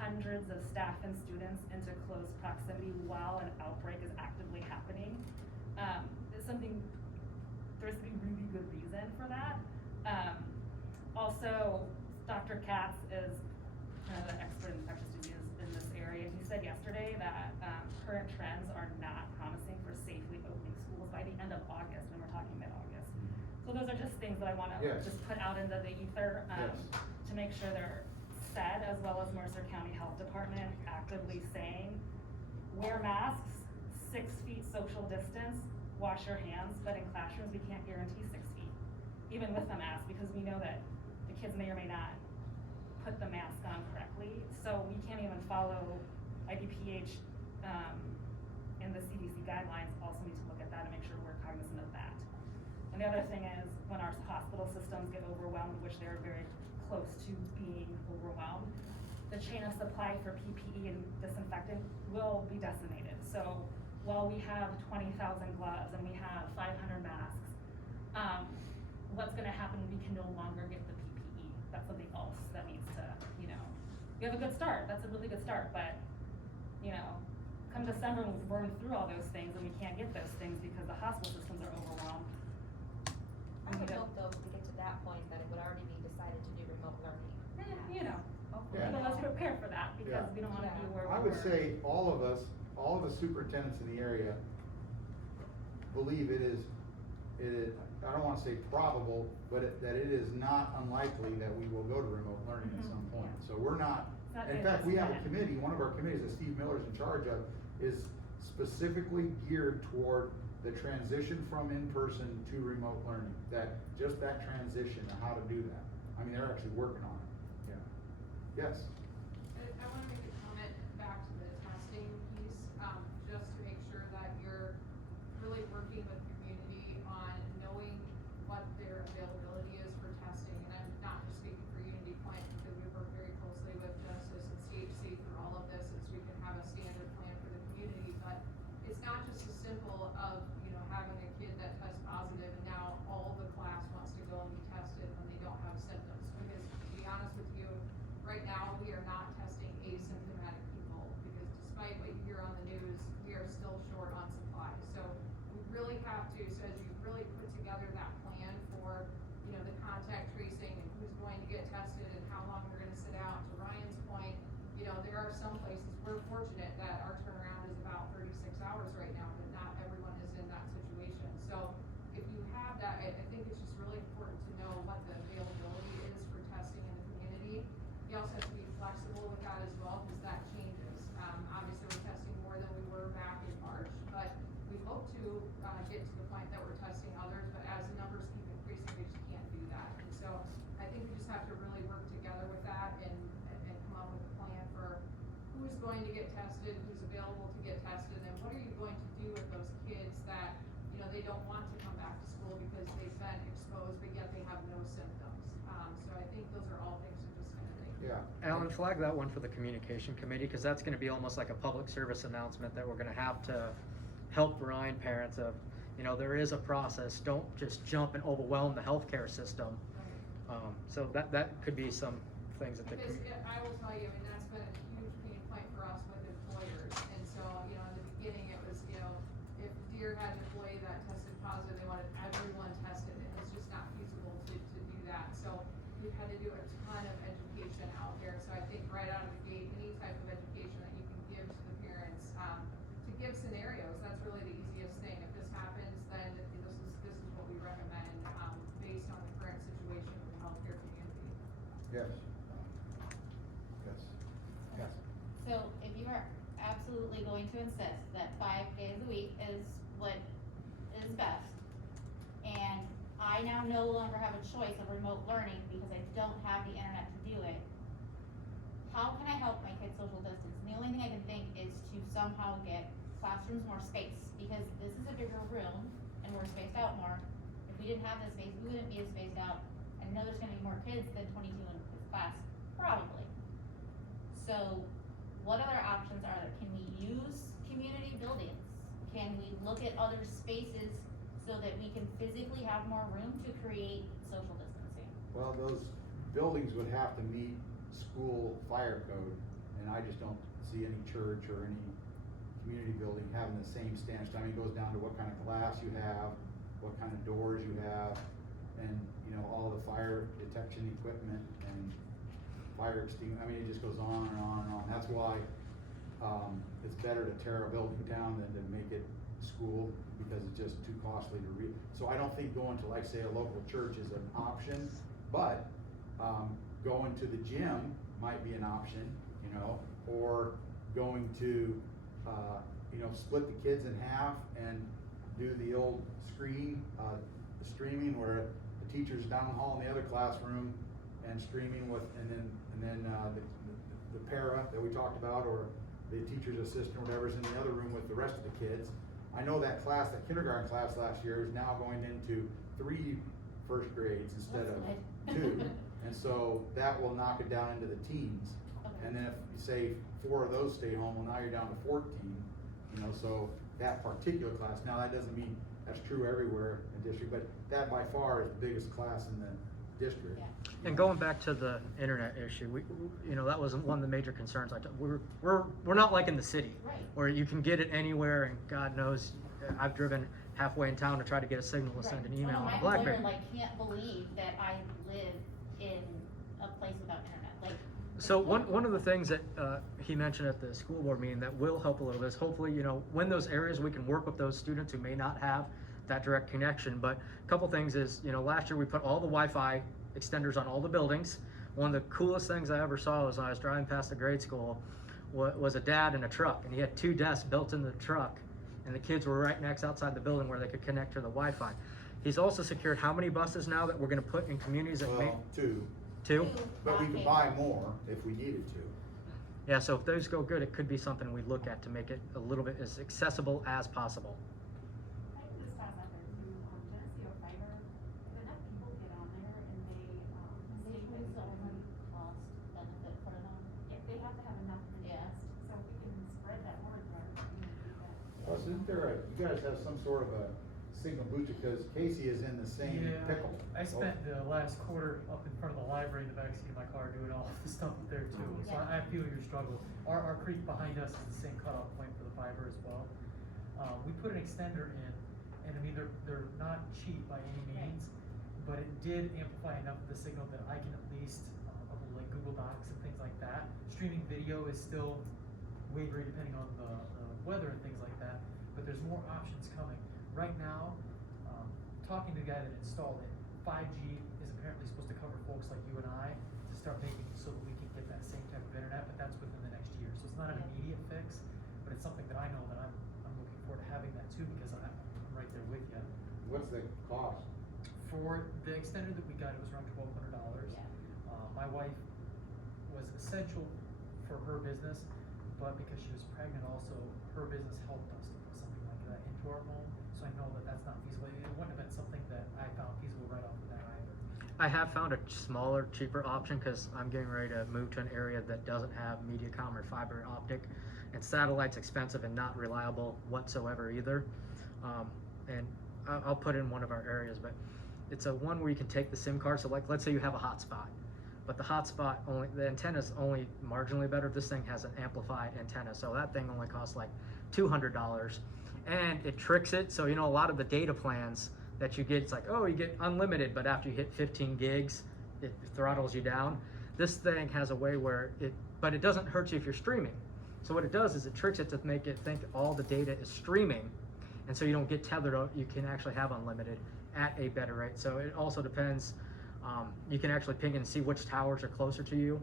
hundreds of staff and students into close proximity while an outbreak is actively happening is something, there's a really good reason for that. Also, Dr. Katz is kind of the expert in infectious diseases in this area. He said yesterday that current trends are not promising for safely opening schools by the end of August, when we're talking mid-August. So those are just things that I want to Yes. just put out into the ether Yes. to make sure they're said, as well as Mercer County Health Department actively saying, wear masks, 6 feet social distance, wash your hands, but in classrooms, we can't guarantee 6 feet, even with the mask, because we know that the kids may or may not put the mask on correctly. So we can't even follow IDPH and the CDC guidelines. Also need to look at that and make sure we're cognizant of that. And the other thing is, when our hospital systems get overwhelmed, which they're very close to being overwhelmed, the chain of supply for PPE and disinfectant will be decimated. So while we have 20,000 gloves and we have 500 masks, what's gonna happen, we can no longer get the PPE. That's something else that needs to, we have a good start, that's a really good start, but, come December, we'll burn through all those things and we can't get those things because the hospital systems are overwhelmed. I would hope though, if we get to that point, that it would already be decided to do remote learning. Hopefully, Yeah. but let's prepare for that, because we don't wanna be where we were. I would say all of us superintendents in the area, believe it is, I don't wanna say probable, but that it is not unlikely that we will go to remote learning at some point. So we're not, in fact, we have a committee, one of our committees that Steve Miller's in charge of, is specifically geared toward the transition from in-person to remote learning. Just that transition and how to do that. I mean, they're actually working on it, yeah. Yes? I wanna make a comment back to the testing piece, just to make sure that you're really working with the community on knowing what their availability is for testing. And I'm not just speaking for Unity Point, because we work very closely with Genesis and CHC through all of this, so we can have a standard plan for the community. But it's not just as simple of, having a kid that tests positive and now all the class wants to go and be tested when they don't have symptoms. Because to be honest with you, right now we are not testing asymptomatic people, because despite what you hear on the news, we are still short on supplies. So we really have to, so as you really put together that plan for, the contact tracing and who's going to get tested and how long we're gonna sit out, to Ryan's point, there are some places, we're fortunate that our turnaround is about 36 hours right now, but not everyone is in that situation. So if you have that, I think it's just really important to know what the availability is for testing in the community. You also have to be flexible with that as well, because that changes. Obviously we're testing more than we were back in March, but we hope to get to the point that we're testing others, but as the numbers keep increasing, we just can't do that. And so I think we just have to really work together with that and come up with a plan for who's going to get tested, who's available to get tested, and what are you going to do with those kids that, they don't want to come back to school because they've been exposed, but yet they have no symptoms. So I think those are all things we're just gonna think. Yeah. Alan, flag that one for the communication committee, because that's gonna be almost like a public service announcement that we're gonna have to help Ryan parents of, there is a process. Don't just jump and overwhelm the healthcare system. So that could be some things that the Because I will tell you, that's been a huge pain point for us with employers. And so, in the beginning it was, if Deere had an employee that tested positive, they wanted everyone tested, and it's just not feasible to do that. So we've had to do a ton of education out there. So I think right out of the gate, any type of education that you can give to the parents, to give scenarios, that's really the easiest thing. If this happens, then this is what we recommend, based on the current situation with the healthcare community. Yes. Yes. Yes. So if you are absolutely going to insist that 5 days a week is what is best, and I now no longer have a choice of remote learning because I don't have the internet to do it, how can I help my kids social distance? And the only thing I can think is to somehow get classrooms more space, because this is a bigger room and we're spaced out more. If we didn't have this space, we wouldn't be as spaced out. I know there's gonna be more kids than 22 in this class, probably. So what other options are there? Can we use community buildings? Can we look at other spaces so that we can physically have more room to create social distancing? Well, those buildings would have to meet school fire code, and I just don't see any church or any community building having the same standards. I mean, it goes down to what kind of glass you have, what kind of doors you have, and, all the fire detection equipment and fire extinguisher. I mean, it just goes on and on and on. That's why it's better to tear a building down than to make it school, because it's just too costly to so I don't think going to, like, say, a local church is an option, but going to the gym might be an option, or going to split the kids in half and do the old streaming where the teacher's down the hall in the other classroom and streaming with, and then the para that we talked about, or the teacher's assistant or whatever's in the other room with the rest of the kids. I know that kindergarten class last year is now going into 3 first grades instead of 2. And so that will knock it down into the teens. Okay. And then if you say 4 of those stay home, well, now you're down to 14, so that particular class, now that doesn't mean that's true everywhere in the district, but that by far is the biggest class in the district. Yeah. And going back to the internet issue, that was one of the major concerns. We're not like in the city, Right. where you can get it anywhere, and God knows, I've driven halfway in town to try to get a signal to send an email on a My BlackBerry. employer, can't believe that I live in a place without internet. So one of the things that he mentioned at the school board meeting that will help a little bit is hopefully, you know, when those areas, we can work with those students who may not have that direct connection. But a couple things is, you know, last year we put all the Wi-Fi extenders on all the buildings. One of the coolest things I ever saw was when I was driving past the grade school was a dad in a truck, and he had 2 desks built in the truck, and the kids were right next outside the building where they could connect to the Wi-Fi. He's also secured how many buses now that we're gonna put in communities that may? Well, 2. 2? But we can buy more if we needed to. Yeah, so if those go good, it could be something we look at to make it a little bit as accessible as possible. I can just toss out there too, Geneseo Fiber, if enough people get on there and they, They lose the only cost benefit for it on. if they have to have enough in the Yeah. nest, so if we can spread that word to our community, that. Plus, isn't there you guys have some sort of a signal booster, because Casey is in the same pickle. I spent the last quarter up in front of the library in the backseat of my car doing all the stuff up there too, so I feel your struggle. Our creek behind us is the same cutoff point for the fiber as well. We put an extender in, and I mean, they're not cheap by any means, but it did amplify enough of the signal that I can at least, like Google Docs and things like that. Streaming video is still wavery depending on the weather and things like that, but there's more options coming. Right now, talking to the guy that installed it, 5G is apparently supposed to cover folks like you and I to start making it so that we can get that same type of internet, but that's within the next year. So it's not an immediate fix, but it's something that I know that I'm looking forward to having that too, because I'm right there with you. What's the cost? For the extender that we got, it was around $1,200. Yeah. My wife was essential for her business, but because she was pregnant also, her business helped us to put something like that into our home. So I know that that's not feasible. It wouldn't have been something that I found feasible right off the bat either. I have found a smaller, cheaper option because I'm getting ready to move to an area that doesn't have Mediacom or fiber optic, and satellite's expensive and not reliable whatsoever either. And I'll put it in one of our areas, but it's a one where you can take the SIM card. So like, let's say you have a hotspot, but the hotspot only, the antenna's only marginally better. This thing has an amplified antenna, so that thing only costs like $200, and it tricks it. So you know, a lot of the data plans that you get, it's like, oh, you get unlimited, but after you hit 15 gigs, it throttles you down. This thing has a way where but it doesn't hurt you if you're streaming. So what it does is it tricks it to make it think all the data is streaming, and so you don't get tethered. You can actually have unlimited at a better rate. So it also depends. You can actually ping and see which towers are closer to you,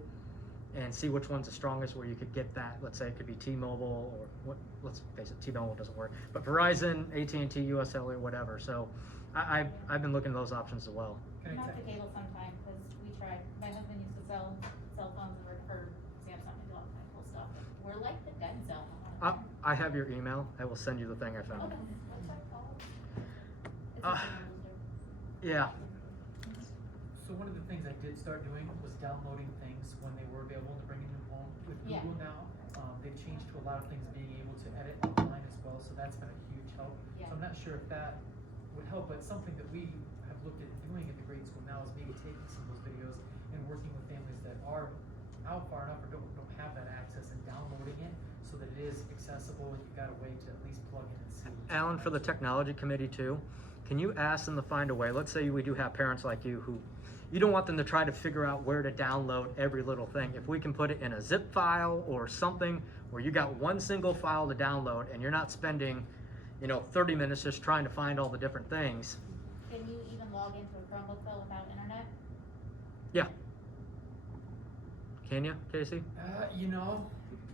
and see which one's the strongest, where you could get that. Let's say it could be T-Mobile, or what? Let's face it, T-Mobile doesn't work, but Verizon, AT&T, UScellular, whatever. So I've been looking at those options as well. Not the cable sometime, because we tried. My husband used to sell cell phones for Samsung and do all kinds of cool stuff. We're like the dead zone. I have your email. I will send you the thing I found. Okay. What's that called? It's Uh, a signal booster. Yeah. So one of the things I did start doing was downloading things when they were available and bringing them home. With Yeah. Google now, they've changed to a lot of things being able to edit online as well, so that's been a huge help. Yeah. So I'm not sure if that would help, but something that we have looked at doing at the grade school now is maybe taking some of those videos and working with families that are out far enough or don't have that access, and downloading it so that it is accessible and you've got a way to at least plug in and see. Alan, for the technology committee too, can you ask them to find a way? Let's say we do have parents like you who you don't want them to try to figure out where to download every little thing. If we can put it in a zip file or something where you got one single file to download and you're not spending, 30 minutes just trying to find all the different things. Can you even log into a Chromebook though without internet? Yeah. Can you, Casey?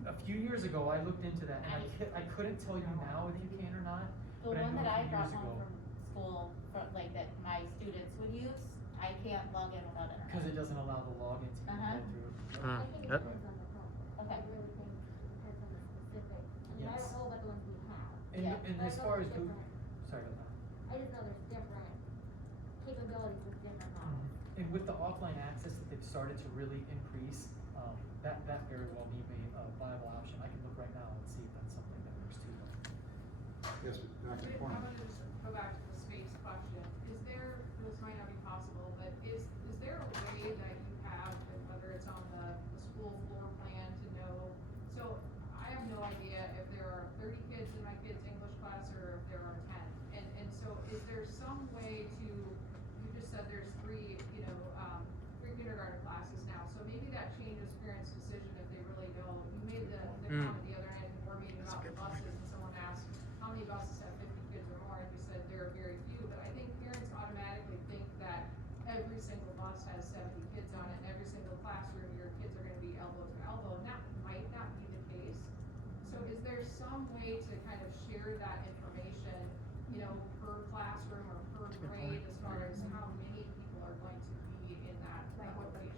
A few years ago I looked into that, and I couldn't tell you now if you can or not. The but one know that a I few brought years home ago, from school, like that my students would use, I can't log in without internet. because it doesn't allow the login to be Uh-huh. read through. I think it Yep. depends on the phone. Okay. I really think it depends on the specific, I mean, I Yes. don't know about the ones we have. And, Yeah. and But I as know far as there's Google, different- sorry about that. I just know there's different capabilities with different models. And with the offline access that they've started to really increase, that very well may be a viable option. I can look right now and see if that's something that works too. Yes, Dr. I'm Corner. gonna just go back to the space question. Is there, this might not be possible, but is there a way that you have, whether it's on the school floor plan to know? So I have no idea if there are 30 kids in my kid's English class or if there are 10. And so is there some way to, you just said there's three kindergarten classes now. So maybe that changes parents' bus has 70 kids on it, and every single classroom, your kids are gonna be elbow to elbow, and that might not be the case. So is there some way to kind of share that information, you know, per classroom or per grade, as far as how many people are going to be in that location?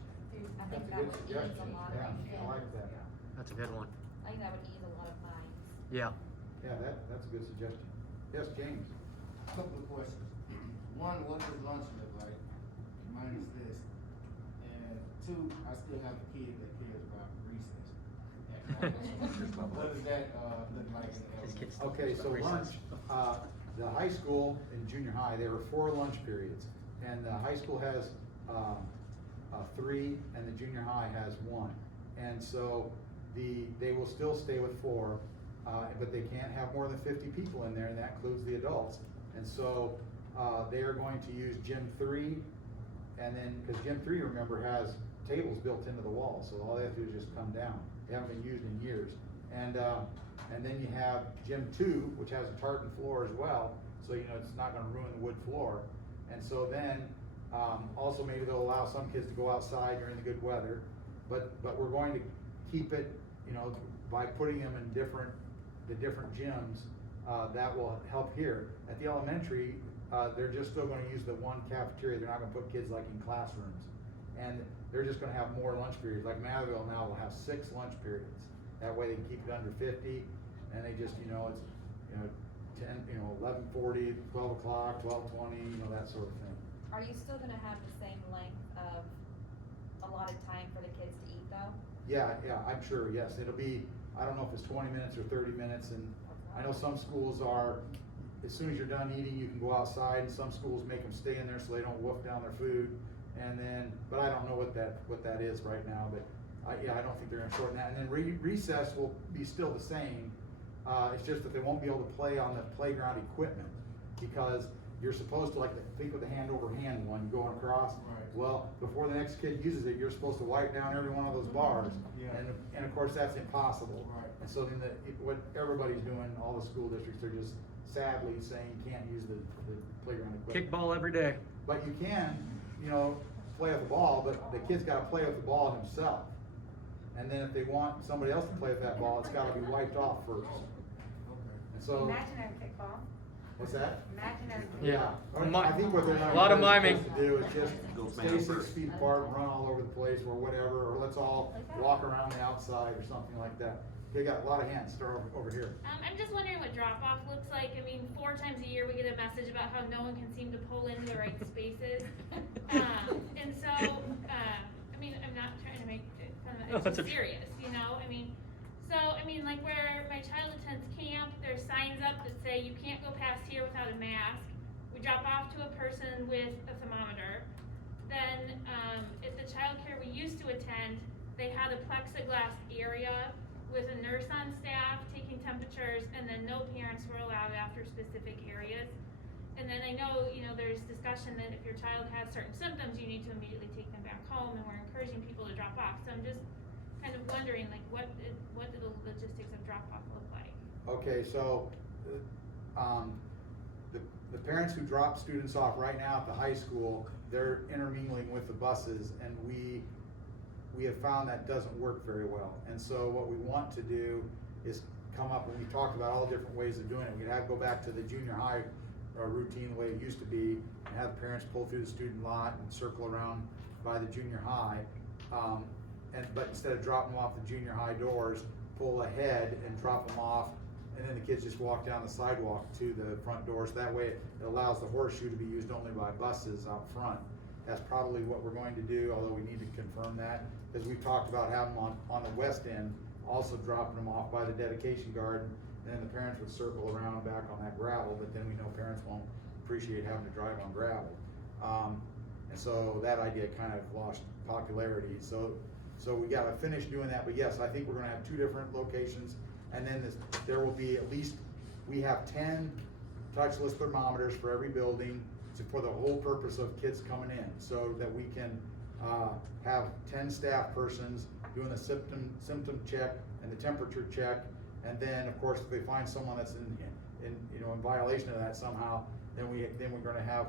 I That's think a that good would ease suggestion, a lot yeah, of I like that. That's a good one. I think that would ease a lot of minds. Yeah. Yeah, that's a good suggestion. Yes, James? Couple of questions. One, what does lunch look like? Minus this. And two, I still have a kid that cares about recess. What does that, look like in the elementary? Okay, so lunch, the high school and junior high, there are 4 lunch periods. And the high school has 3 and the junior high has 1. And so they will still stay with 4, but they can't have more than 50 people in there, and that includes the adults. And so they are going to use gym 3, and then, because gym 3, remember, has tables built into the wall, so all they have to do is just come down. They haven't been used in years. And then you have gym 2, which has a tartan floor as well, so you know it's not gonna ruin the wood floor. And so then, also maybe they'll allow some kids to go outside during the good weather, but we're going to keep it, you know, by putting them in the different gyms, that will help here. At the elementary, they're just still gonna use the one cafeteria, they're not gonna put kids like in classrooms. And they're just gonna have more lunch periods, like Matherville now will have 6 lunch periods. That way they can keep it under 50, and they just, you know, it's, you know, 11:40, 12 o'clock, 12:20, you know, that sort of thing. Are you still gonna have the same length of allotted time for the kids to eat though? Yeah, I'm sure, yes, it'll be, I don't know if it's 20 minutes or 30 minutes, and I know some schools are, as soon as you're done eating, you can go outside, and some schools make them stay in there so they don't wolf down their food. And then, but I don't know what that is right now, but I don't think they're gonna shorten that. And then recess will be still the same, it's just that they won't be able to play on the playground equipment, because you're supposed to, like, think of the hand over hand one going across. Right. Well, before the next kid uses it, you're supposed to wipe down every one of those bars. Yeah. And of course, that's impossible. Right. And so then what everybody's doing, all the school districts are just sadly saying you can't use the playground equipment. Kickball every day. But you can, you know, play with the ball, but the kid's gotta play with the ball himself. And then if they want somebody else to play with that ball, it's gotta be wiped off first. And so, Imaginary kickball. what's that? Imaginary. Yeah. I think what they're A not lot of supposed miming. to do is just Goes stay man 6 first. feet apart, run all over the place or whatever, or let's all walk around the outside or something like that. They got a lot of hands, start over here. I'm just wondering what drop-off looks like. I mean, 4 times a year we get a message about how no one can seem to pull into the right spaces. And so, I mean, I'm not trying to make fun of it, No, it's that's just okay. serious, you know? I mean, like where my child attends camp, there's signs up that say you can't go past here without a mask. We drop off to a person with a thermometer. Then, at the childcare we used to attend, they had a plexiglass area with a nurse on staff taking temperatures, and then no parents were allowed after specific areas. And then I know, you know, there's discussion that if your child has certain symptoms, you need to immediately take them back home, and we're encouraging people to drop off. So I'm just kind of wondering, like, what do the logistics of drop off look like? Okay, so, the parents who drop students off right now at the high school, they're intermingling with the buses, and we have found that doesn't work very well. And so what we want to do is come up, and we've talked about all different ways of doing it. We'd have to go back to the junior high routine the way it used to be, and have parents pull through the student lot and circle around by the junior high. But instead of dropping them off the junior high doors, pull ahead and drop them off, and then the kids just walk down the sidewalk to the front doors. That way it allows the horseshoe to be used only by buses out front. That's probably what we're going to do, although we need to confirm that, because we've talked about having them on the west end, also dropping them off by the dedication garden, and then the parents would circle around back on that gravel, but then we know parents won't appreciate having to drive on gravel. And so that idea kind of lost popularity. So we gotta finish doing that, but yes, I think we're gonna have 2 different locations, and then there will be at least, we have 10 touchless thermometers for every building, for the whole purpose of kids coming in, so that we can have 10 staff persons doing the symptom check and the temperature check, and then of course if they find someone that's in violation of that somehow, then we're going to have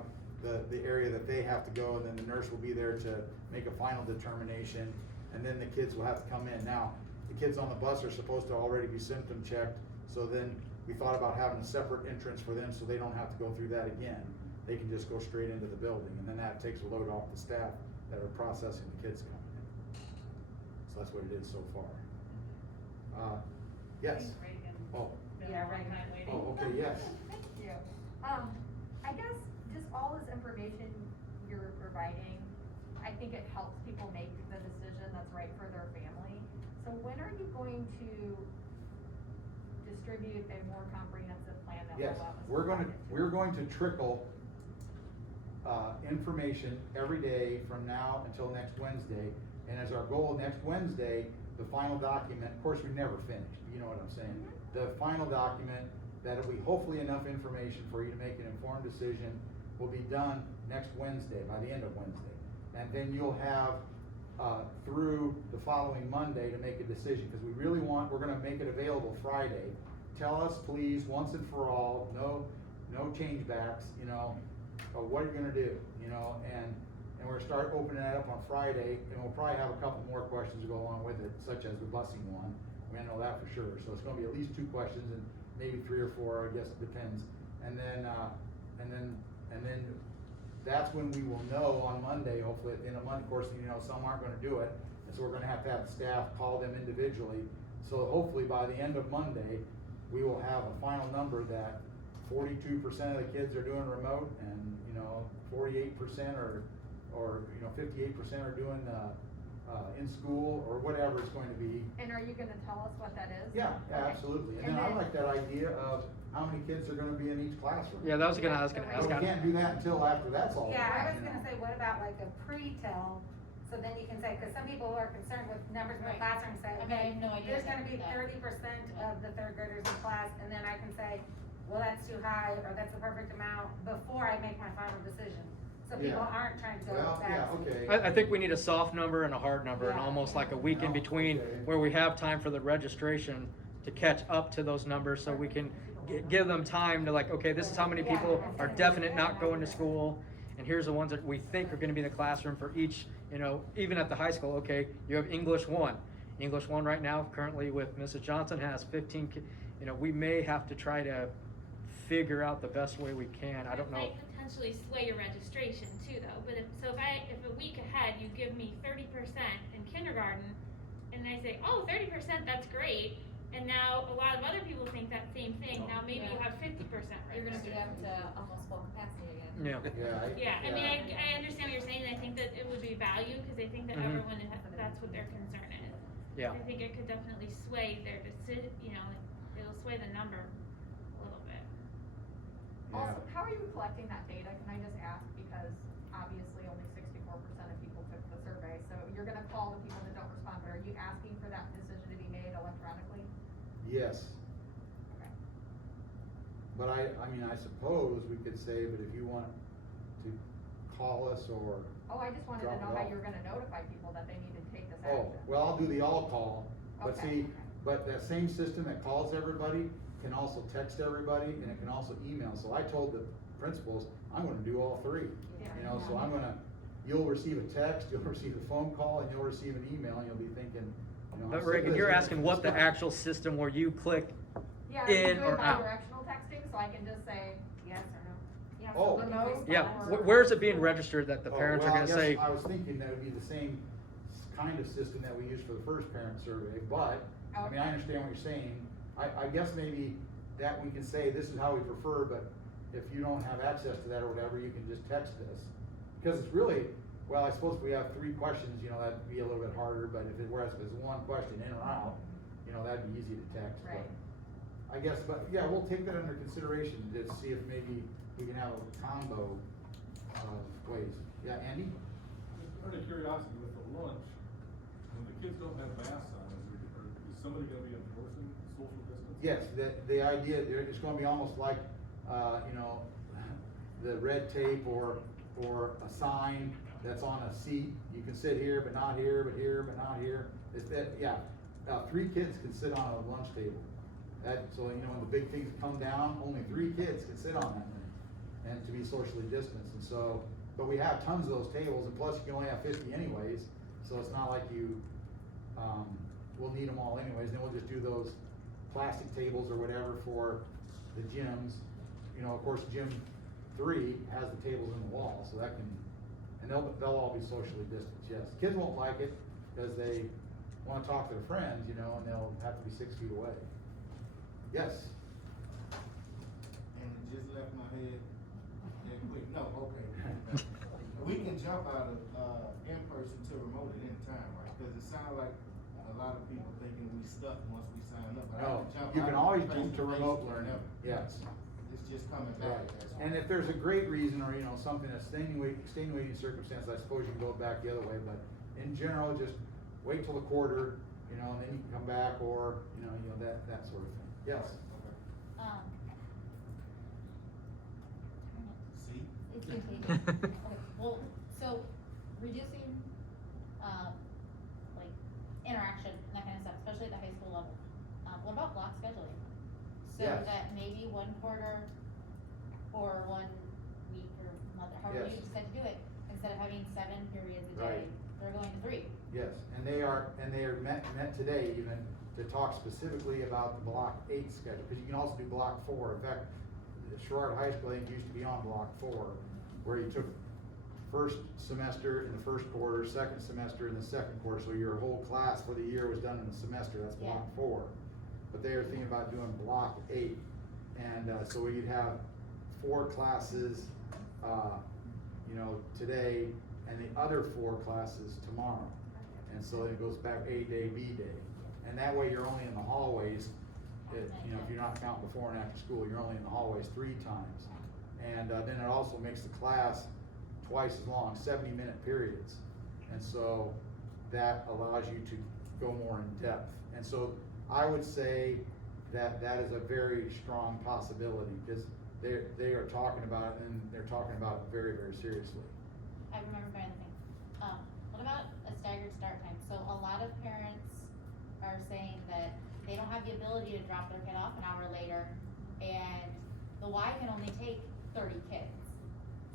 the area that they have to go, and then the nurse will be there to make a final determination, and then the kids will have to come in. Now, the kids on the bus are supposed to already be symptom checked, so then we thought about having a separate entrance for them so they don't have to go through that again. They can just go straight into the building, and then that takes a load off the staff that are processing the kids coming in. So that's what it is so far. Yes? Thanks, Reagan. Oh. Been a Yeah, long right. time waiting. Oh, okay, yes. Thank you. I guess just all this information you're providing, I think it helps people make the decision that's right for their family. So when are you going to distribute a more comprehensive plan that Yes, will allow us to we're going to trickle information every day from now until next Wednesday. And as our goal next Wednesday, the final document, of course, we never finish, you know what I'm saying? The final document, that'll be hopefully enough information for you to make an informed decision, will be done next Wednesday, by the end of Wednesday. And then you'll have through the following Monday to make a decision, because we really want, we're gonna make it available Friday. Tell us, please, once and for all, no change backs, you know, what are you gonna do, you know, and we're gonna start opening that up on Friday, and we'll probably have a couple more questions to go along with it, such as the busing one. We're gonna know that for sure, so it's gonna be at least 2 questions, and maybe 3 or 4, I guess it depends. And then that's when we will know on Monday, hopefully at the end of Monday. Of course, you know, some aren't gonna do it, and so we're gonna have to have the staff call them individually. So hopefully by the end of Monday, we will have a final number that 42% of the kids are doing remote, and, you know, 48% or, you know, 58% are doing, in school, or whatever it's going to be. And are you gonna tell us what that is? Yeah, Okay. absolutely. And And then I then- like that idea of how many kids are gonna be in each classroom. Yeah, I was gonna ask. But we can't do that until after that's all. Yeah, I was you know. gonna say, what about like a pre-tell, so then you can say, cause some people are concerned with numbers in the Right. classroom, say, I mean, I okay, have no idea there's gonna about be that. 30% of the 3rd graders in class, and then I can say, well, that's too high, or that's the perfect amount, before I make my final decision. So people Yeah. aren't trying to go Well, back. yeah, okay. I think we need a soft number and a hard number, and Yeah. almost like a week in Oh, between, okay. where we have time for the registration to catch up to those numbers, so we can give them time to, like, okay, this is how many people are definite not going to school, and here's the ones that we think are gonna be in the classroom for each, you know, even at the high school. Okay, you have English 1. English 1 right now, currently with Mrs. Johnson, has 15 you know, we may have to try to figure out the best way we can. I don't know. It might potentially sway your registration too, though. But if a week ahead you give me 30% in kindergarten, and I say, oh, 30%, that's great, and now a lot of other people think that same thing. Now maybe you have 50% You're gonna be registered. up to almost full capacity again. Yeah. Yeah, I mean, I understand what you're saying, and I think that it would be value, because I think that Mhm. everyone, that's what their concern is. Yeah. I think it could definitely sway their decision, you know, it'll sway the number a little bit. Also, how are you collecting that data? Can I just ask, because obviously only 64% of people took the survey, so you're gonna call the people that don't respond, but are you asking for that decision to be made electronically? Yes. Okay. But I mean, I suppose we could say, but if you want to call us or, Oh, I just wanted to Drop know it how off. you were gonna notify people that they need to take this oh, action. well, I'll do the all call. But Okay. see, but that same system that calls everybody can also text everybody, and it can also email. So I told the principals, I'm gonna do all 3. Yeah. You know, so I'm gonna, you'll receive a text, you'll receive a phone call, and you'll receive an email, and you'll be thinking, you know. I'm But sick of Reagan, this. you're asking what the It's actual system where you click Yeah, are in you or doing out. bi-directional texting, so I can just say yes or no? Yeah, so Oh. when you Remote respond- Yeah, or- where's it being registered that the Oh, parents well, are gonna I say, guess I was thinking that would be the same kind of system that we used for the first parent survey, but, I mean, I understand what you're saying. I guess maybe that we can say, this is how we prefer, but if you don't have access to that or whatever, you can just text us. Because it's really, well, I suppose if we have 3 questions, you know, that'd be a little bit harder, but whereas if it's 1 question in or out, you know, that'd be easy to text, but. Right. I guess, but yeah, we'll take that under consideration to see if maybe we can have a combo of ways. Yeah, Andy? Out of curiosity, with the lunch, when the kids don't have masks on, is somebody gonna be enforcing social distance? Yes, the idea, it's gonna be almost like, you know, the red tape or a sign that's on a seat. You can sit here, but not here, but here, but not here. It's that, yeah, 3 kids can sit on a lunch table. So, you know, when the big things come down, only 3 kids can sit on that thing. and to be socially distanced, and so, but we have tons of those tables, and plus you can only have 50 anyways, so it's not like you, we'll need them all anyways, then we'll just do those plastic tables or whatever for the gyms. You know, of course, gym 3 has the tables in the wall, so that can, and they'll all be socially distanced, yes. Kids won't like it, because they wanna talk to their friends, you know, and they'll have to be 6 feet away. Yes? And it just left my head that quick, no, okay. We can jump out of, in-person to remote at any time, right? Cause it sounds like a lot of people thinking we stuck once we sign up. But I No, jump you out can of always face-to-face move to remote learning, whenever. yes. It's just coming back. Right, that's all. and if there's a great reason, or, you know, something that's extenuating circumstance, I suppose you can go back the other way, but in general, just wait till the quarter, you know, and then you can come back, or, you know, that sort of thing, yes. See? It's contagious. Okay, well, so reducing, like, interaction and that kind of stuff, especially at the high school level. What about block scheduling? So Yes. that maybe one quarter or 1 week or month, or however you Yes. decide to do it, instead of having 7 periods a day, Right. they're going to 3. Yes, and they are met today even to talk specifically about the block 8 schedule, because you can also do block 4. In fact, the Sherrard High School, I think, used to be on block 4, where you took first semester in the first quarter, second semester in the second quarter, so your whole class for the year was done in the semester, that's block 4. But they are thinking about doing block 8, and so you'd have 4 classes, you know, today, and the other 4 classes tomorrow. And so it goes back A day, B day. And that way you're only in the hallways, you know, if you're not counting before and after school, you're only in the hallways 3 times. And then it also makes the class twice as long, 70-minute periods. And so that allows you to go more in depth. And so I would say that that is a very strong possibility, because they are talking about it, and they're talking about it very, very seriously. I remember another thing. What about a staggered start time? So a lot of parents are saying that they don't have the ability to drop their kid off an hour later, and the Y can only take 30 kids.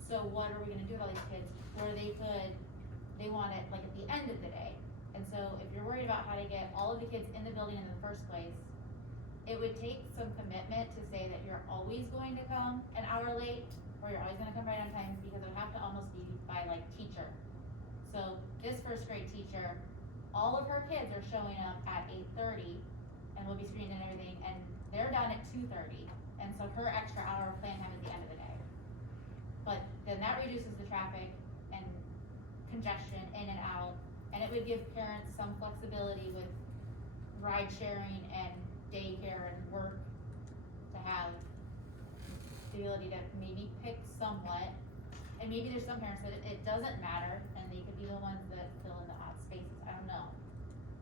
So what are we gonna do with all these kids? Where they want it like at the end of the day. And so if you're worried about how to get all of the kids in the building in the first place, it would take some commitment to say that you're always going to come an hour late, or you're always gonna come right on time, because it would have to almost be by like teacher. So this first grade teacher, all of her kids are showing up at 8:30, and we'll be screened and everything, and they're done at 2:30, and so her extra hour of plan time is the end of the day. But then that reduces the traffic and congestion in and out, and it would give parents some flexibility with ride sharing and daycare and work, to have the ability to maybe pick somewhat. And maybe there's some parents that it doesn't matter, and they could be the ones that fill in the odd spaces, I don't know.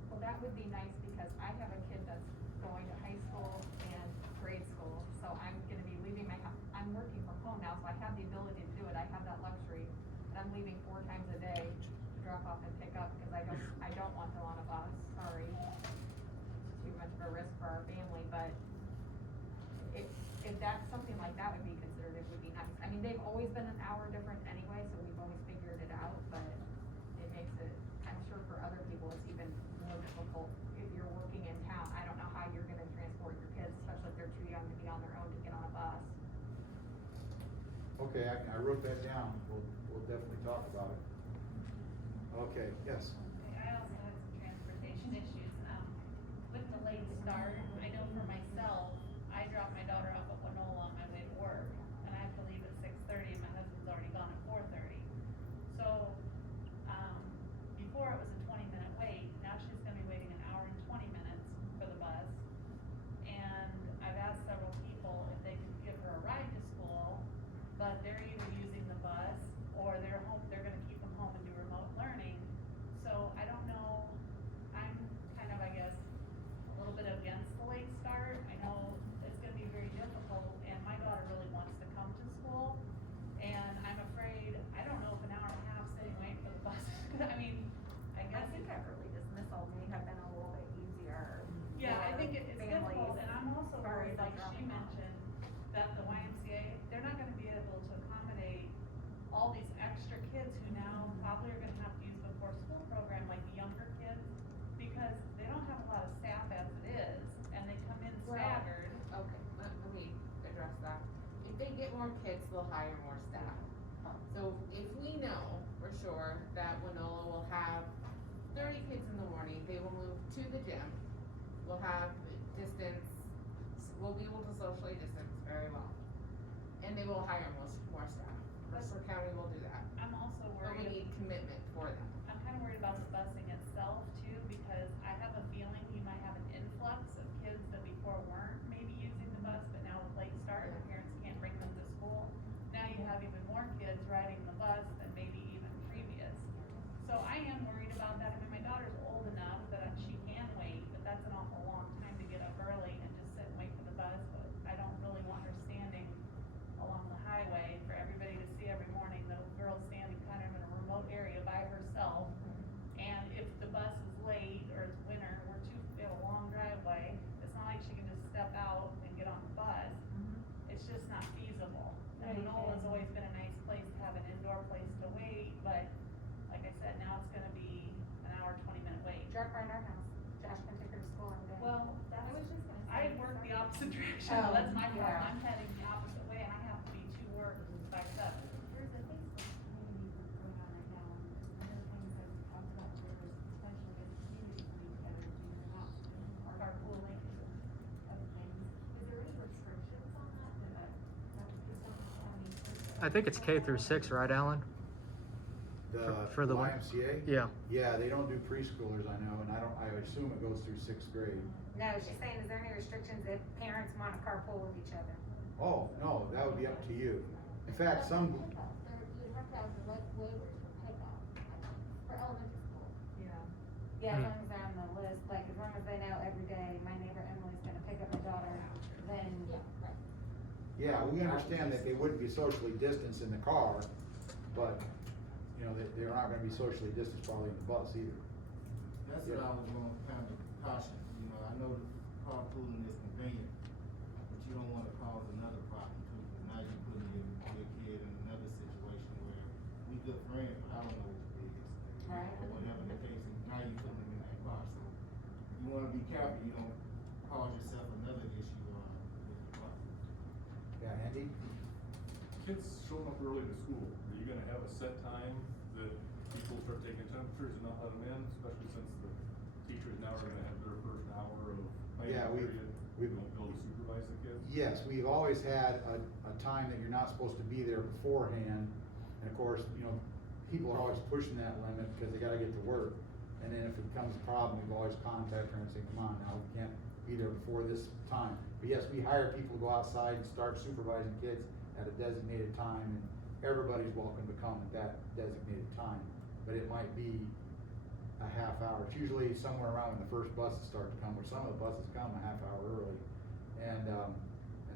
Well, that would be nice, because I have a kid that's going to high school and grade school, so I'm gonna be leaving my house. I'm working from home now, so I have the ability to do it, I have that luxury, and I'm leaving 4 times a day to drop off and pick up, because I don't want them on a bus, sorry. It's too much of a risk for our family, but if that's something like that would be considered, it would be nice. I mean, they've always been an hour different anyway, so we've always figured it out, but it makes it, I'm sure for other people, it's even more difficult if you're working in town. I don't know how you're gonna transport your kids, especially if they're too young to be on their own to get on a bus. Okay, I wrote that down, we'll definitely talk about it. Okay, yes. I also had some transportation issues, with the late start. I know for myself, I dropped my daughter off at Winola on my way to work, and I have to leave at 6:30, and my husband's already gone at 4:30. So, before it was a 20-minute wait, now she's gonna be waiting an hour and 20 minutes for the bus. And I've asked several people if they could give her a ride to school, but they're either using the bus, or they're gonna keep them home and do remote learning. So I don't know, I'm kind of, I guess, a little bit against the late start. I know it's gonna be very difficult to the gym. We'll have distance, we'll be able to socially distance very well. And they will hire more staff. Mercer County will do that. I'm also But we worried. need commitment for that. I'm kind of worried about the busing itself too, because I have a feeling you might have an influx of kids that before weren't maybe using the bus, but now with late start, their parents can't bring them to school. Now you have even more kids riding the bus than maybe even previous. So I am worried about that. I mean, my daughter's old enough that she can wait, but that's an awful long time to get up early and just sit and wait for the bus. But I don't really want her standing along the highway for everybody to see every morning, the girl standing kind of in a remote area by herself. And if the bus is late or it's winter, we have a long driveway, it's not like she can just step out and get on the bus. It's just not feasible. Now, Manola's always been a nice place to have an indoor place to wait, but like I said, now it's gonna be an hour, 20-minute wait. Drop her in our house. Josh can take her to school every day. Well, that's, I was just gonna say. I work the opposite direction, Oh, that's my problem, yeah. I'm heading the opposite way, and I have to be to work by 7. There's a Facebook community group going on right now, and one of the things that we talked about there was potentially getting community coming together to do not Or carpooling. other things. Is there any restrictions on that, that would be something county? I think it's K through 6, right, Alan? For the one- YMCA? Yeah. Yeah, they don't do preschoolers, I know, and I assume it goes through 6th grade. No, she's saying, is there any restrictions if parents want to carpool with each other? Oh, no, that would be up to you. In fact, some, You have to have the waivers for pickup, for elementary school. Yeah, as long as they're on the list, like, as long as they know every day, my neighbor Emily's gonna pick up my daughter, then. Yeah, right. yeah, we understand that they wouldn't be socially distanced in the car, but, you know, they're not gonna be socially distanced probably in the bus either. That's what I was gonna kind of caution, you know, I know that carpooling is convenient, but you don't wanna cause another problem too, because now you're putting your kid in another situation where we good friends, but I don't know what the is. Right. Or whatever the case, and now you're putting them in that car, so you wanna be careful, you don't cause yourself another issue, with the bus. Yeah, Andy? Kids showing up early to school, are you gonna have a set time that people start taking temperatures and not let them in, especially since the teachers now are gonna have their first hour of Yeah, planning we've- period? we've- You won't be able to supervise the kids? Yes, we've always had a time that you're not supposed to be there beforehand. And of course, you know, people are always pushing that limit because they gotta get to work. And then if it becomes a problem, we've always contacted her and say, come on, now we can't be there before this time. But yes, we hire people to go outside and start supervising kids at a designated time, and everybody's welcome to come at that designated time. But it might be a half hour. It's usually somewhere around when the first buses start to come, or some of the buses come a half hour early. And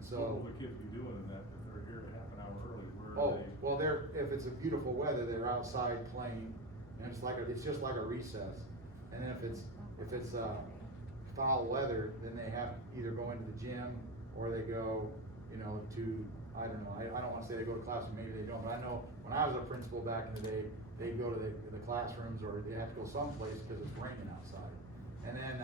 so. What will the kids be doing in that, if they're here half an hour early, where are Oh, they? well, if it's a beautiful weather, they're outside playing, and it's just like a recess. And then if it's foul weather, then they have to either go into the gym, or they go, you know, to, I don't know, I don't wanna say they go to classroom, maybe they don't, but I know when I was a principal back in the day, they'd go to the classrooms, or they have to go someplace because it's raining outside. And then,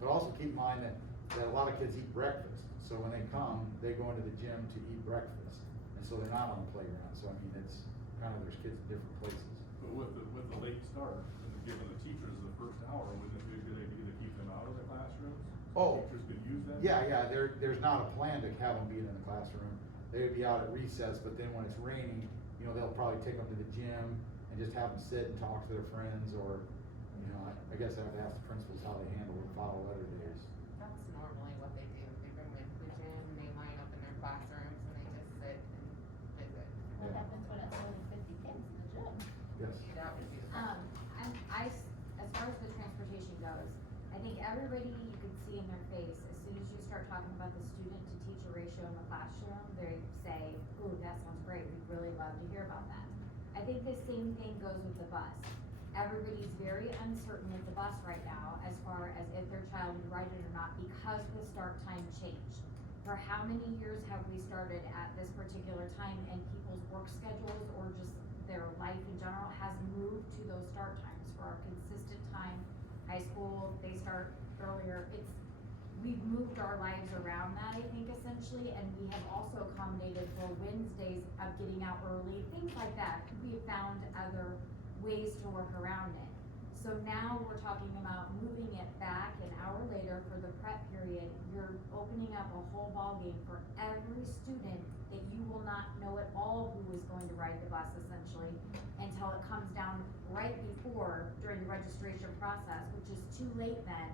but also keep in mind that a lot of kids eat breakfast, so when they come, they go into the gym to eat breakfast. And so they're not on the playground, so I mean, it's kind of, there's kids in different places. But with the late start, and giving the teachers the first hour, wouldn't it be a good idea to keep them out of the classrooms? So Oh. Teachers could use that? Yeah, there's not a plan to have them be in the classroom. They would be out at recess, but then when it's raining, you know, they'll probably take them to the gym and just have them sit and talk to their friends, or, you know, I guess I have to ask the principals how they handle the foul weather days. That's normally what they do. They bring them into the gym, and they line up in their classrooms, and they just sit and visit. What happens when it's only 50 kids in the gym? Yes. That would be the As far as the transportation goes, I think everybody, you can see in their face, as soon as you start talking about the student to teacher ratio in the classroom, they say, ooh, that sounds great, we'd really love to hear about that. I think the same thing goes with the bus. Everybody's very uncertain with the bus right now as far as if their child would ride it or not, because the start time changed. For how many years have we started at this particular time, and people's work schedules or just their life in general has moved to those start times for our consistent time. High school, they start earlier. We've moved our lives around that, I think, essentially, and we have also accommodated for Wednesdays of getting out early, things like that. We have found other ways to work around it. So now we're talking about moving it back an hour later for the prep period. You're opening up a whole ballgame for every student that you will not know at all who is going to ride the bus essentially until it comes down right before during the registration process, which is too late then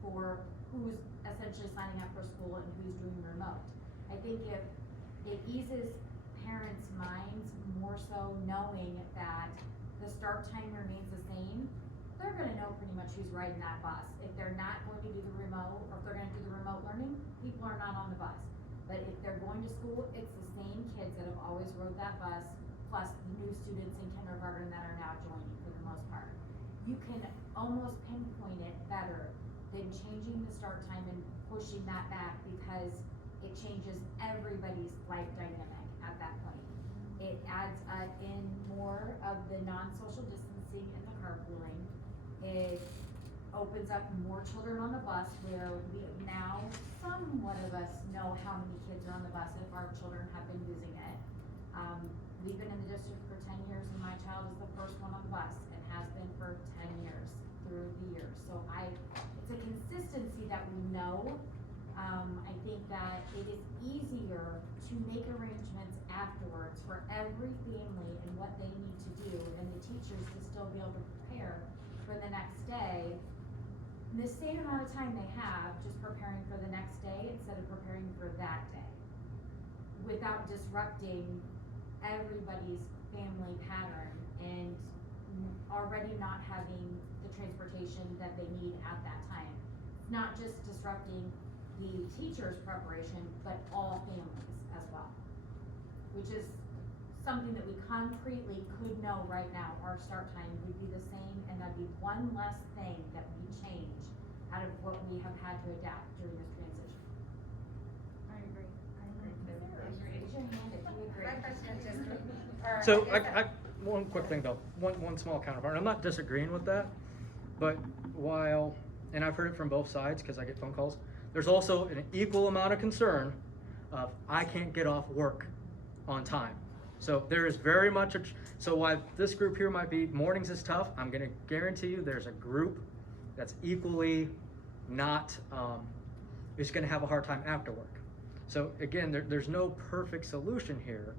for who's essentially signing up for school and who's doing remote. I think if it eases parents' minds more so knowing that the start time remains the same, they're gonna know pretty much who's riding that bus. If they're not going to do the remote, or if they're gonna do the remote learning, people are not on the bus. But if they're going to school, it's the same kids that have always rode that bus, plus the new students in kindergarten that are now joining for the most part. You can almost pinpoint it better than changing the start time and pushing that back, because it changes everybody's life dynamic at that point. It adds in more of the non-social distancing and the carpooling. It opens up more children on the bus, where we now, somewhat of us know how many kids are on the bus if our children have been using it. We've been in the district for 10 years and my child is the first one on the bus and has been for 10 years through the years. So it's a consistency that we know. I think that it is easier to make arrangements afterwards for every family and what they need to do, and the teachers to still be able to prepare for the next day in the same amount of time they have just preparing for the next day instead of preparing for that day, without disrupting everybody's family pattern and already not having the transportation that they need at that time. It's not just disrupting the teacher's preparation, but all families as well, which is something that we concretely could know right now. Our start time would be the same, and that'd be one less thing that we change out of what we have had to adapt during this transition. I agree. Raise your hand if you agree. My question is just, So one quick thing though, one small counterpart. I'm not disagreeing with that, but while, and I've heard it from both sides because I get phone calls, there's also an equal amount of concern of I can't get off work on time. So there is very much so while this group here might be mornings is tough, I'm gonna guarantee you there's a group that's equally not, is gonna have a hard time after work. So again, there's no perfect solution here.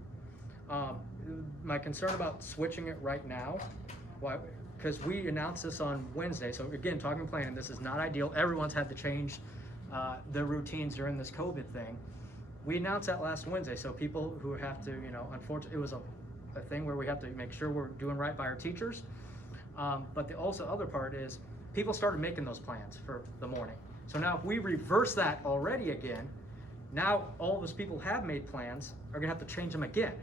My concern about switching it right now, why? Because we announced this on Wednesday. So again, talking planning, this is not ideal. Everyone's had to change their routines during this COVID thing. We announced that last Wednesday, so people who have to, unfortunately, it was a thing where we have to make sure we're doing right by our teachers. But the also other part is people started making those plans for the morning. So now if we reverse that already again, now all those people have made plans are gonna have to change them again.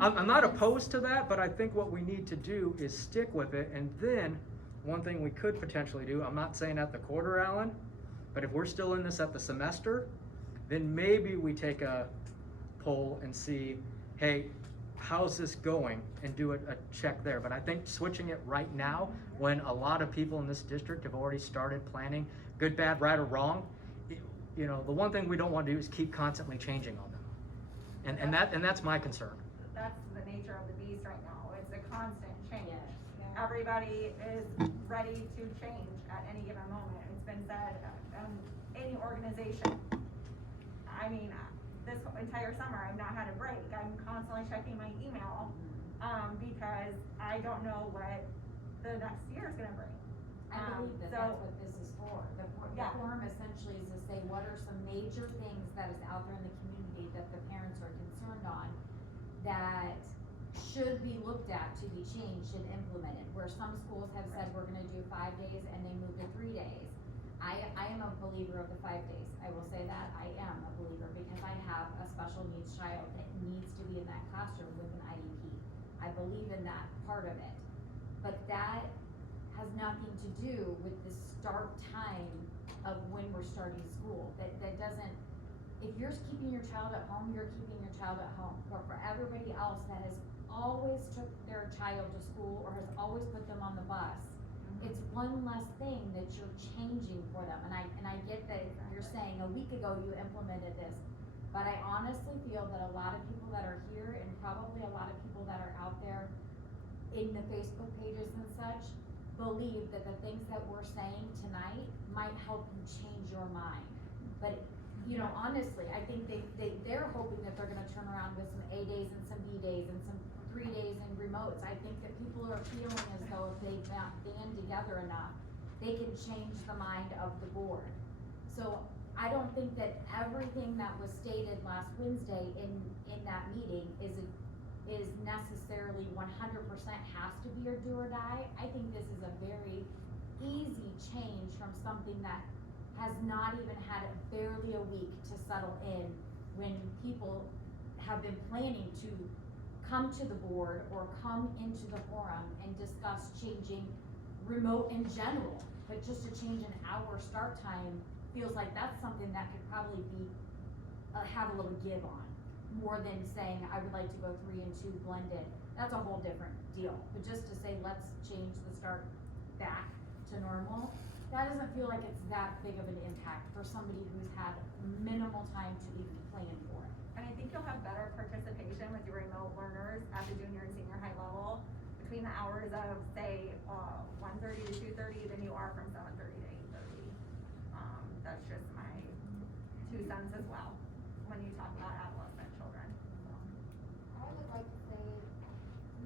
I'm not opposed to that, but I think what we need to do is stick with it. And then one thing we could potentially do, I'm not saying at the quarter, Alan, but if we're still in this at the semester, then maybe we take a poll and see, hey, how's this going, and do a check there. But I think switching it right now, when a lot of people in this district have already started planning, good, bad, right, or wrong, the one thing we don't want to do is keep constantly changing on them. And that's my concern. That's the nature of the beast right now. It's a constant change. Everybody is ready to change at any given moment. It's been said, any organization. I mean, this entire summer I've not had a break. I'm constantly checking my email because I don't know what the next year is gonna bring. I believe that's what this is for. The forum essentially is to say what are some major things that is out there in the community that the parents are concerned on that should be looked at to be changed and implemented. Where some schools have said we're gonna do 5 days and they moved to 3 days. I am a believer of the 5 days. I will say that I am a believer because I have a special needs child that needs to be in that classroom with an IEP. I believe in that part of it. But that has nothing to do with the start time of when we're starting school. That doesn't, if you're keeping your child at home, you're keeping your child at home. But for everybody else that has always took their child to school or has always put them on the bus, it's one less thing that you're changing for them. And I get that you're saying a week ago you implemented this, but I honestly feel that a lot of people that are here and probably a lot of people that are out there in the Facebook pages and such believe that the things that we're saying tonight might help you change your mind. But, you know, honestly, I think they're hoping that they're gonna turn around with some A days and some B days and some 3 days in remotes. I think that people are feeling as though if they band together enough, they can change the mind of the board. So I don't think that everything that was stated last Wednesday in that meeting is necessarily 100% has to be or do or die. I think this is a very easy change from something that has not even had barely a week to settle in, when people have been planning to come to the board or come into the forum and discuss changing remote in general. But just to change an hour start time feels like that's something that could probably be, have a little give on, more than saying, I would like to go 3 and 2 blended. That's a whole different deal. But just to say, let's change the start back to normal, that doesn't feel like it's that big of an impact for somebody who's had minimal time to even plan for it. And I think you'll have better participation with your remote learners at the junior and senior high level between the hours of, say, 1:30 to 2:30 than you are from 7:30 to 8:30. That's just my 2 cents as well, when you talk about adolescent children. I would like to say,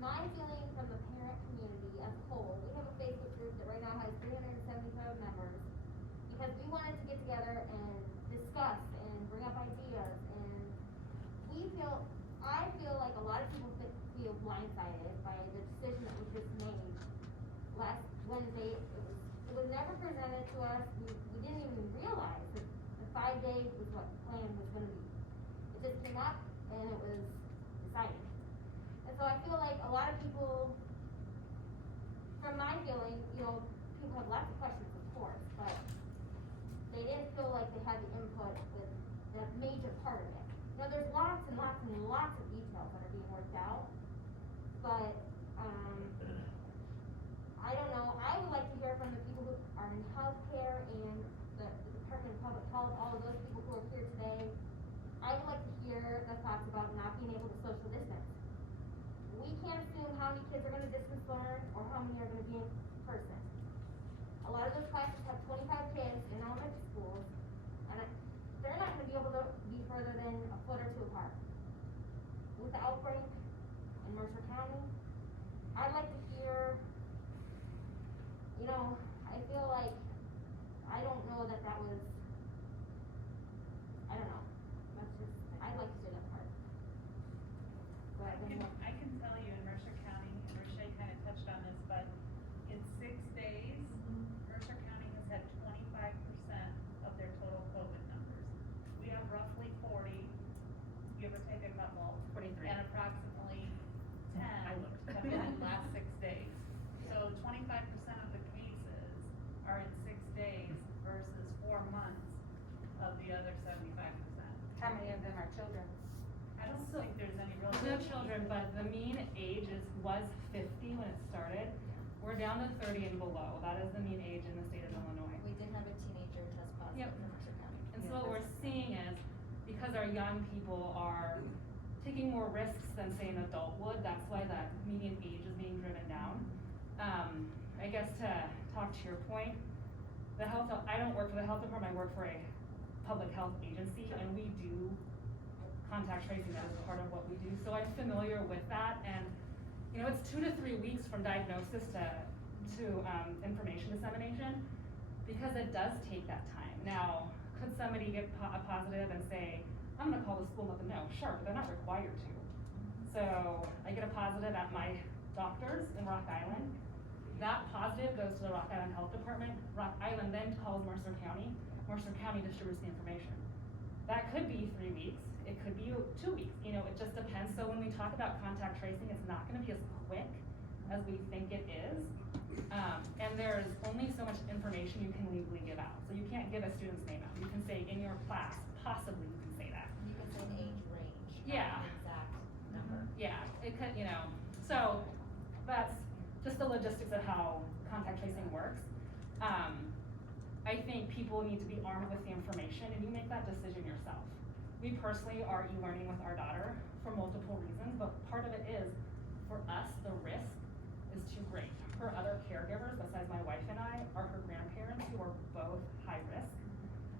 my feeling from the parent community as a whole, we have a Facebook group that right now has 375 members, because we wanted to get together and discuss and bring up ideas, and I feel like a lot of people feel blindsided by the decision that was just made last Wednesday. It was never presented to us. We didn't even realize that the 5 days was what the plan was gonna be. It just came up and it was decided. And so I feel like a lot of people, from my feeling, you know, people have lots of questions, of course, but they didn't feel like they had the input with the major part of it. Now, there's lots and lots and lots of details that are being worked out, but, I don't know, I would like to hear from the people who are in healthcare and the Department of Public Health, all of those people who are here today. I would like to hear the thoughts about not being able to social distance. We can't assume how many kids are gonna distance learn or how many are gonna be in person. A lot of those classes have 25 kids in elementary schools, and they're not gonna be able to be further than a foot or 2 apart. With the outbreak in Mercer County, I'd like to hear, you know, I feel like, I don't know that was, I don't know, that's just, I'd like to say that part. But I can tell you in Mercer County, and Rochay kind of touched on this, but in 6 days, Mercer County has had 25% of their total COVID numbers. We have roughly 40, give or take a couple. 43. And approximately 10 have been in the last 6 days. So 25% of the cases are in 6 days versus 4 months of the other 75%. How many of them are children? I don't think there's any real. No children, but the mean age was 50 when it started. We're down to 30 and below. That is the mean age in the state of Illinois. We did have a teenager test positive in Mercer County. And so what we're seeing is, because our young people are taking more risks than say an adult would, that's why that median age is being driven down. I guess to talk to your point, I don't work for the health department, I work for a public health agency, and we do contact tracing. That is part of what we do. So I'm familiar with that, and you know, it's 2 to 3 weeks from diagnosis to information dissemination, because it does take that time. Now, could somebody get a positive and say, I'm gonna call the school and let them know? Sure, but they're not required to. So I get a positive at my doctor's in Rock Island. That positive goes to the Rock Island Health Department. Rock Island then calls Mercer County. Mercer County distributes the information. That could be 3 weeks. It could be 2 weeks. You know, it just depends. So when we talk about contact tracing, it's not gonna be as quick as we think it is. And there's only so much information you can legally give out. So you can't give a student's name out. You can say in your class, possibly you can say that. You can say an age range. Yeah. Not an exact number. Yeah, it could, you know, so that's just the logistics of how contact tracing works. I think people need to be armed with the information, and you make that decision yourself. We personally are e-learning with our daughter for multiple reasons, but part of it is, for us, the risk is too great. her other caregivers, besides my wife and I, are her grandparents who are both high risk.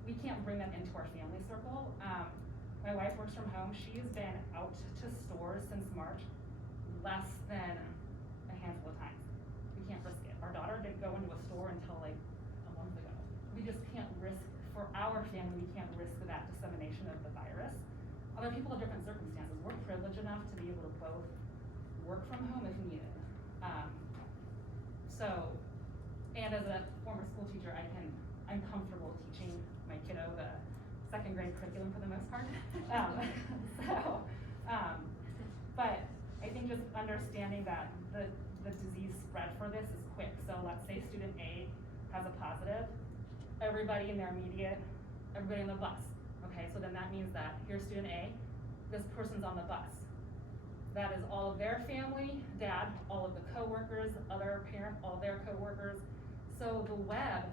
We can't bring them into our family circle. My wife works from home. She's been out to stores since March less than a handful of times. We can't risk it. Our daughter didn't go into a store until like a month ago. We just can't risk, for our family, we can't risk that dissemination of the virus. Other people have different circumstances. We're privileged enough to be able to both work from home if needed. And as a former school teacher, I'm comfortable teaching my kiddo the second grade curriculum for the most part. But I think just understanding that the disease spread for this is quick. So let's say student A has a positive, everybody in their immediate, everybody on the bus. Okay, so then that means that here's student A, this person's on the bus. That is all of their family, dad, all of the coworkers, other parent, all their coworkers. So the web,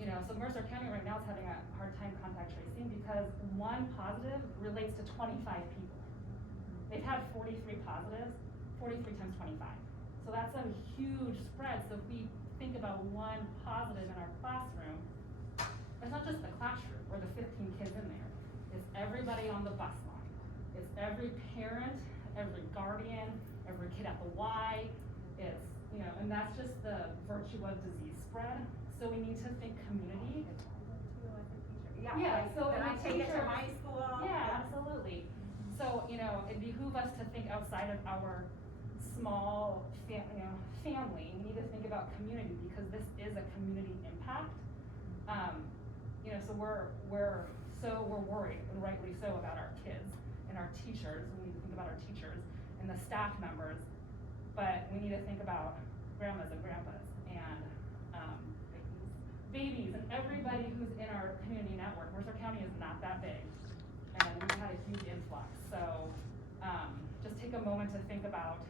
so Mercer County right now is having a hard time contact tracing because one positive relates to 25 people. They've had 43 positives, 43 times 25. So that's a huge spread. So if we think about one positive in our classroom, it's not just the classroom or the 15 kids in there. It's everybody on the bus line. It's every parent, every guardian, every kid at the Y. It's, and that's just the virtue of disease spread. So we need to think community. Yeah, so Can I take it to my school? Yeah, absolutely. So, it behooves us to think outside of our small family. We need to think about community because this is a community impact. So we're worried, and rightly so, about our kids and our teachers. We need to think about our teachers and the staff members, but we need to think about grandmas and grandpas and babies and everybody who's in our community network. Mercer County is not that big, and we've had a huge influx. So just take a moment to think about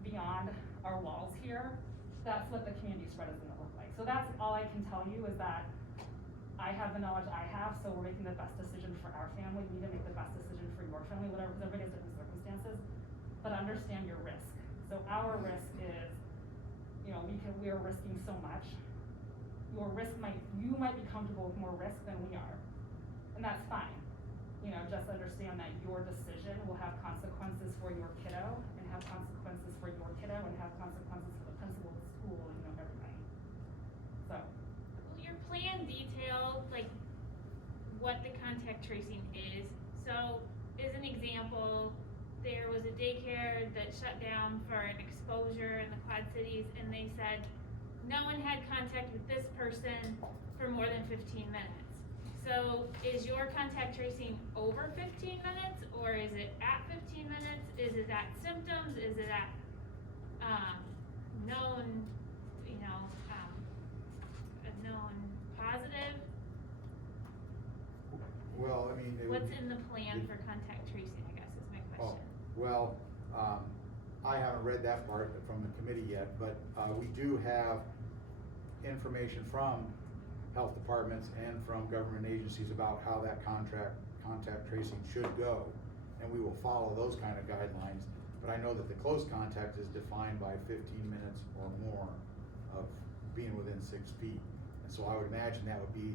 beyond our walls here. That's what the community spread is going to look like. So that's all I can tell you is that I have the knowledge I have, so we're making the best decision for our family. You need to make the best decision for your family, whatever, because everybody has different circumstances, but understand your risk. So our risk is, we're risking so much. You might be comfortable with more risk than we are, and that's fine. Just understand that your decision will have consequences for your kiddo, and have consequences for your kiddo, and have consequences for the principal of the school, and everybody. So. Your plan detailed like what the contact tracing is. So, as an example, there was a daycare that shut down for an exposure in the Quad Cities, and they said no one had contact with this person for more than 15 minutes. So, is your contact tracing over 15 minutes, or is it at 15 minutes? Is it at symptoms? Is it at known, a known positive? Well, I mean, what's in the plan for contact tracing, I guess, is my question. Well, I haven't read that part from the committee yet, but we do have information from health departments and from government agencies about how that contact tracing should go, and we will follow those kind of guidelines. But I know that the close contact is defined by 15 minutes or more of being within 6 feet. And so I would imagine that would be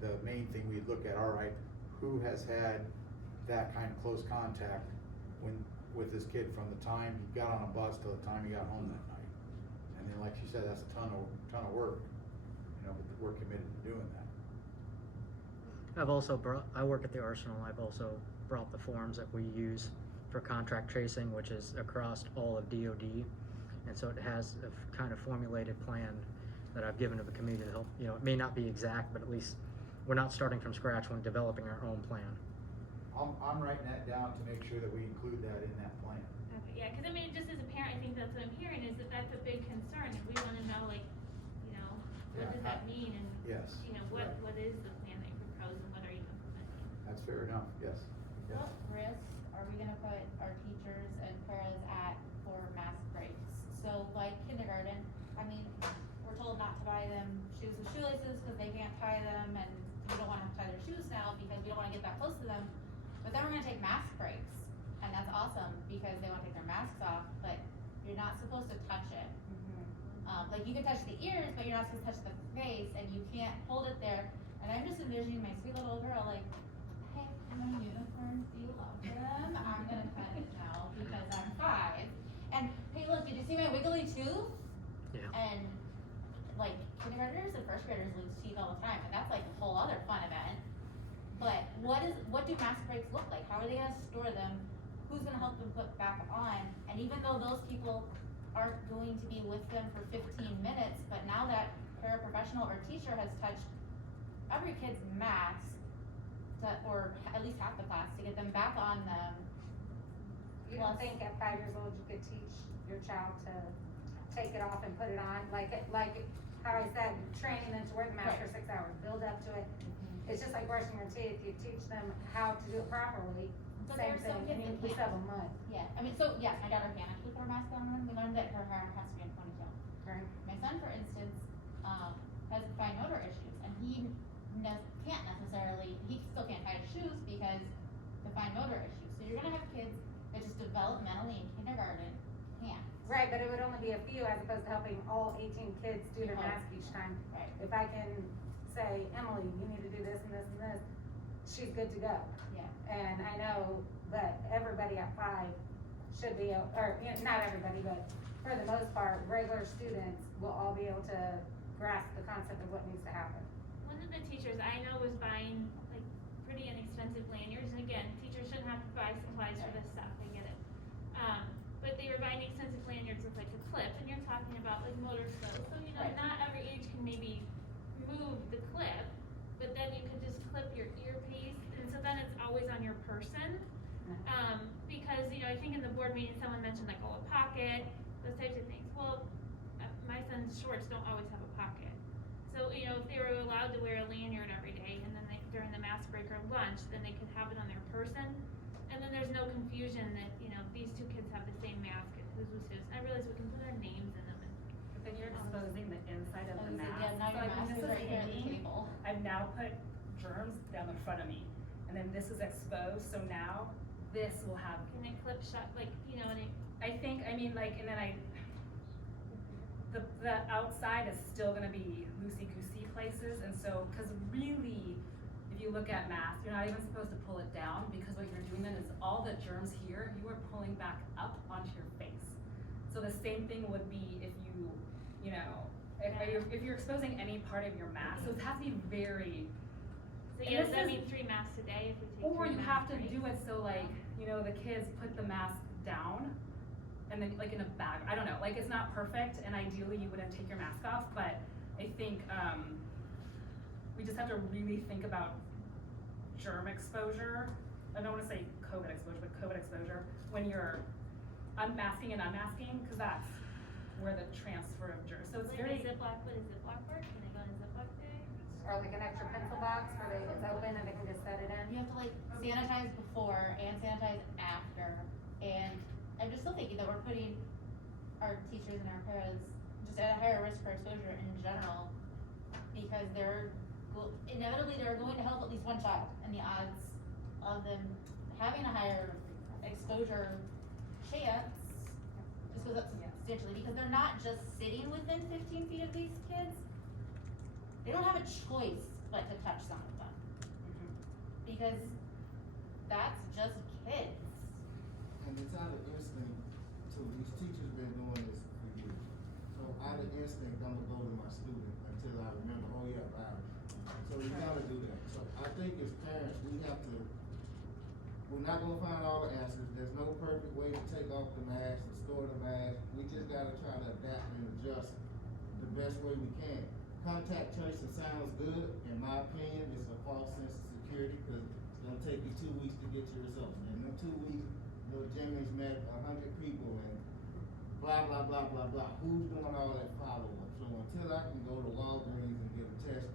the main thing we'd look at. All right, who has had that kind of close contact with this kid from the time he got on a bus till the time he got home that night? And then, like she said, that's a ton of work. But we're committed to doing that. I work at the Arsenal. I've also brought the forms that we use for contract tracing, which is across all of DOD. And so it has a kind of formulated plan that I've given to the community to help. It may not be exact, but at least we're not starting from scratch when developing our own plan. I'm writing that down to make sure that we include that in that plan. Okay, yeah, because just as a parent, I think that's what I'm hearing is that's a big concern, and we want to know, what does that mean, and yes, what is the plan that you propose, and what are you implementing? That's fair enough. Yes. What risk are we gonna put our teachers and paras at for mask breaks? So like kindergarten, we're told not to buy them shoes with shoelaces because they can't tie them, and we don't want to tie their shoes now because we don't want to get that close to them. But then we're gonna take mask breaks, and that's awesome because they want to take their masks off, but you're not supposed to touch it. Like you can touch the ears, but you're not supposed to touch the face, and you can't hold it there. And I'm just envisioning my sweet little girl like, hey, my unicorns, do you love them? I'm gonna cut it now because I'm 5. And hey, look, did you see my wiggly tooth? Yeah. And like kindergartners and first graders lose teeth all the time, and that's like a whole other fun event. But what do mask breaks look like? How are they gonna store them? Who's gonna help them put back on? And even though those people aren't going to be with them for 15 minutes, but now that paraprofessional or teacher has touched every kid's mask, or at least half the class, to get them back on them. You don't think at 5 years old you could teach your child to take it off and put it on? Like how I said, training them to wear the mask for 6 hours, build up to it. It's just like brushing your teeth. You teach them how to do it properly. But Same there are some thing, kids and that we can't. still have a month. Yeah, I mean, so yes, my daughter can actually put her mask on. We learned that her hair has to be in a ponytail. Right. My son, for instance, has fine motor issues, and he can't necessarily, he still can't tie his shoes because the fine motor issues. So you're gonna have kids that just developmentally in kindergarten can't. Right, but it would only be a few as opposed to helping all 18 kids do their mask each time. Right. If I can say, Emily, you need to do this and this and this, she's good to go. Yeah. And I know that everybody at 5 should be, or you know, not everybody, but for the most part, regular students will all be able to grasp the concept of what needs to happen. One of the teachers I know was buying like pretty inexpensive lanyards, and again, teachers shouldn't have to buy supplies for this stuff, I get it. But they were buying expensive lanyards with like a clip, and you're talking about like motor skills, so you know, not every age can maybe move the clip, but then you could just clip your earpiece, and so then it's always on your person. Because, you know, I think in the board meeting, someone mentioned like, oh, a pocket, those types of things. Well, my son's shorts don't always have a pocket. So, you know, if they were allowed to wear a lanyard every day, and then during the mask break or lunch, then they could have it on their person. And then there's no confusion that, you know, these two kids have the same mask, and whose was whose. I realize we can put our names in them. But then you're exposing the inside of the Yeah, mask. now So your like when mask this is is right here at the hanging, table. I've now put germs down the front of me, and then this is exposed, so now this will have. Can it clip shut, like, you know, and it, I think, I mean, like, and then the outside is still gonna be loosey-goosey places, and so, cause really, if you look at masks, you're not even supposed to pull it down, because what you're doing then is all the germs here, you are pulling back up onto your face. So the same thing would be if you know, if you're exposing any part of your mask, so it has to be very. so yeah, does that mean 3 masks a day if we take 3 Or you have to masks, do it so like, you know, the kids put the mask down and then like in a bag, I don't know, like it's not perfect and ideally you wouldn't take your mask off, but I think, we just have to really think about germ exposure. I don't wanna say COVID exposure, but COVID exposure when you're unmasking and unmasking, cause that's where the transfer of germs, so it's like very. a Ziploc, what is Ziploc work? Can they go in a Ziploc bag? Or like an extra pencil box where it's open and they can just set it in. You have to like sanitize before and sanitize after, and I'm just still thinking that we're putting our teachers and our paras just at a higher risk for exposure in general, because inevitably they're going to help at least one child, and the odds of them having a higher exposure chance just goes up substantially, because they're not just sitting within 15 feet of these kids. They don't have a choice but to touch some of them, because that's just kids. And it's out of instinct too. These teachers been doing this for years. So out of instinct, I'm gonna go to my student until I remember, oh yeah, virus. So you gotta do that. So I think as parents, we're not gonna find all the answers. There's no perfect way to take off the mask and store the mask. We just gotta try to adapt and adjust the best way we can. Contact tracing sounds good. In my opinion, it's a false sense of security because it's gonna take you 2 weeks to get your results. And in them 2 weeks, Jimmy's met 100 people and blah, blah, blah, blah, blah. Who's doing all that follow-up? So until I can go to Walgreens and get a test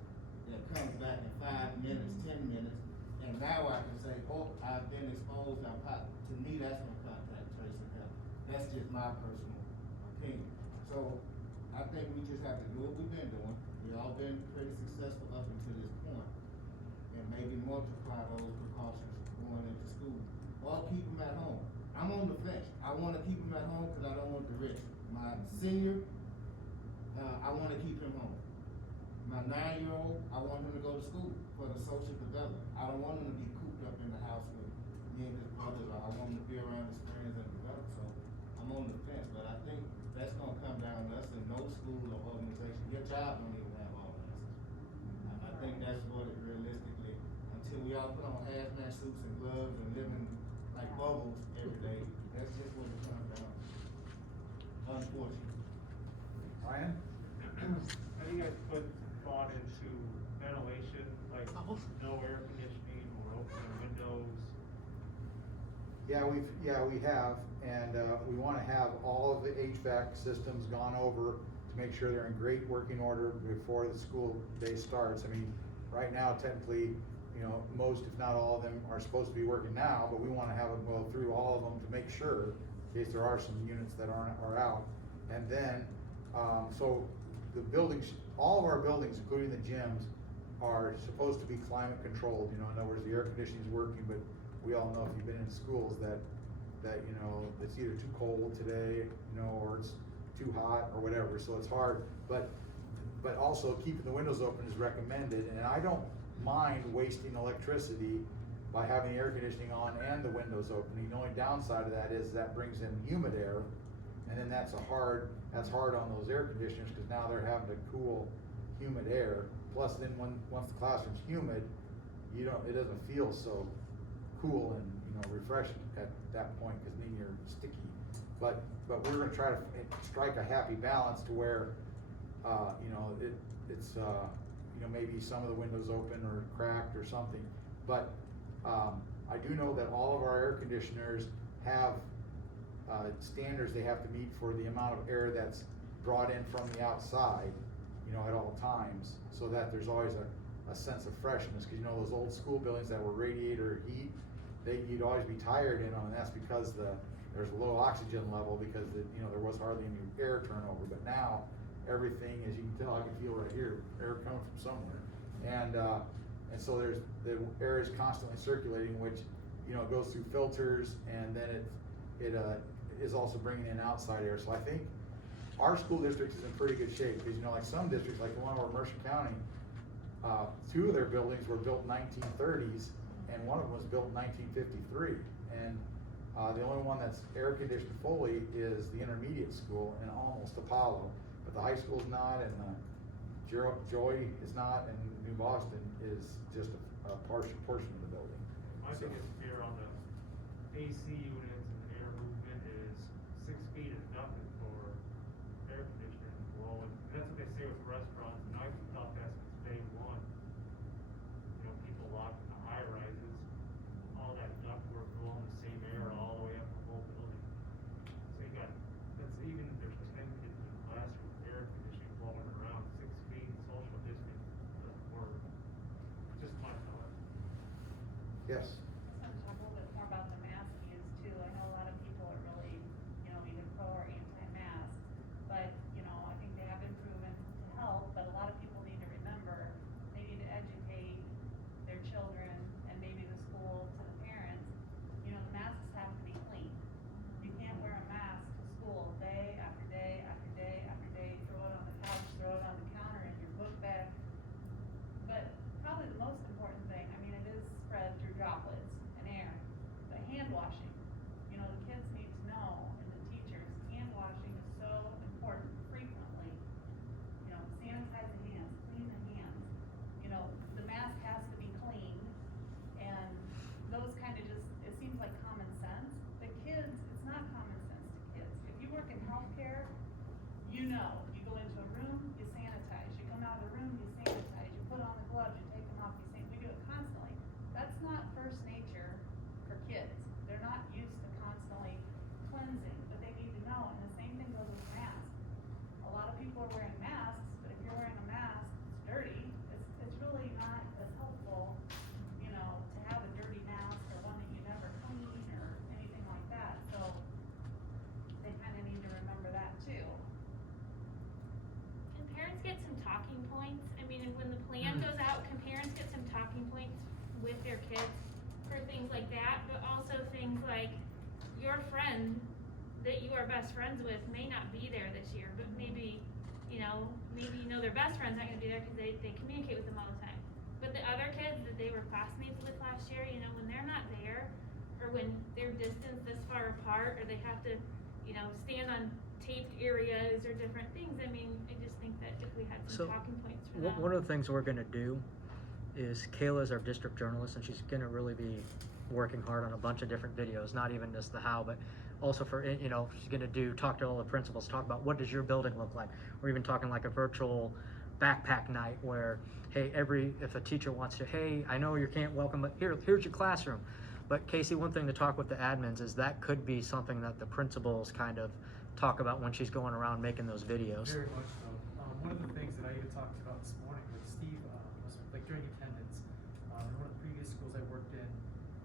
that comes back in 5 minutes, 10 minutes, and now I can say, oh, I've been exposed, to me, that's when contact tracing help. That's just my personal opinion. So I think we just have to do what we've been doing. We've all been pretty successful up until this point, and maybe multiply those precautions going into school. Or keep them at home. I'm on the fence. I want to keep them at home because I don't want the risk. My senior I wanna keep him home. My 9-year-old, I want him to go to school for the social development. I don't want him to be cooped up in the house with me and his brothers. I want him to be around his friends and develop, so I'm on the fence, but I think that's gonna come down to us, and no school or organization, your child don't even have all the answers. I think that's what it realistically, until we all put on hazmat suits and gloves and living like bubbles every day, that's just what it comes down to. Unfortunately. Ryan? How do you guys put thought into ventilation, like no air conditioning or opening windows? Yeah, we have, and we wanna have all of the HVAC systems gone over to make sure they're in great working order before the school day starts. I mean, right now, technically, you know, most, if not all of them are supposed to be working now, but we wanna have them go through all of them to make sure, in case there are some units that are out. And then, so the buildings, all of our buildings, including the gyms, are supposed to be climate controlled, you know, in other words, the air conditioning is working, but we all know if you've been in schools that, you know, it's either too cold today, you know, or it's too hot or whatever, so it's hard. But also keeping the windows open is recommended, and I don't mind wasting electricity by having the air conditioning on and the windows open. The only downside of that is that brings in humid air, and then that's hard on those air conditioners, because now they're having to cool humid air. Plus then once the classroom's humid, it doesn't feel so cool and, you know, refreshing at that point, because then you're sticky. But we're gonna try to strike a happy balance to where, you know, it's you know, maybe some of the windows open or cracked or something. But I do know that all of our air conditioners have standards they have to meet for the amount of air that's brought in from the outside, you know, at all times, so that there's always a sense of freshness. Because, you know, those old school buildings that were radiator heat, you'd always be tired in them, and that's because there's a low oxygen level, because you know, there was hardly any air turnover. But now everything, as you can tell, I can feel right here, air coming from somewhere, and so the air is constantly circulating, which, you know, goes through filters, and then it is also bringing in outside air. So I think our school district is in pretty good shape, because, you know, like some districts, like the one over Mercer County, 2 of their buildings were built in 1930s, and one of them was built in 1953. And the only one that's air conditioned fully is the intermediate school and almost Apollo, but the high school's not, and the Joy is not, and New Boston is just a portion of the building. I think it's fair on the AC units and the air movement is 6 feet is nothing for air conditioning and blow, and that's what they say with restaurants, and I thought that since day one. You know, people locked in the high rises, all that ductwork blowing the same air all the way up the whole building. So you got, that's even if there's 10 kids in the classroom, air conditioning blowing around 6 feet, social distance doesn't work. Just my thought. Yes. I just want to talk a little bit more about the mask use too. I know a lot of people are really, you know, either pro or anti-mask, but, you know, I think they have been proven to help, but a lot of people need to remember, they need to educate their children and maybe the school to the parents. You know, the masks have to be clean. You can't wear a mask to school day after day after day after day, throw it on the couch, throw it on the counter, in your book bag. But probably the most important thing, I mean, it is spread through droplets and air, but hand washing. You know, the kids need to know, and the teachers, hand washing is so important frequently. You know, sanitize the hands, clean the hands. You know, the mask has to be clean, and those kind of just, it seems like common sense, but kids, it's not common sense to kids. If you work in healthcare, you know, you go into a room, you sanitize, you come out of the room, you sanitize, you put on the gloves, you take them off, you sanitize, we do it constantly. That's not first nature for kids. They're not used to constantly cleansing, but they need to know, and the same thing goes with masks. A lot of people are wearing masks, but if you're wearing a mask, it's dirty, it's really not as helpful, you know, to have a dirty mask or one that you never clean or anything like that, so they kinda need to remember that too. Can parents get some talking points? I mean, when the plan goes out, can parents get some talking points with their kids for things like that? But also things like your friend that you are best friends with may not be there this year, but maybe you know, maybe you know their best friend's not gonna be there because they communicate with them all the time. But the other kids that they were classmates with last year, you know, when they're not there, or when they're distanced this far apart, or they have to, you know, stand on taped areas or different things, I mean, I just think that if we had some talking points for them. One of the things we're gonna do is Kayla's our district journalist, and she's gonna really be working hard on a bunch of different videos, not even just the how, but also for, you know, she's gonna talk to all the principals, talk about what does your building look like. We're even talking like a virtual backpack night where, hey, if a teacher wants to, hey, I know you can't welcome, but here's your classroom. But Casey, one thing to talk with the admins is that could be something that the principals kind of talk about when she's going around making those videos. Very much so. One of the things that I even talked about this morning with Steve was like during attendance. In one of the previous schools I worked in,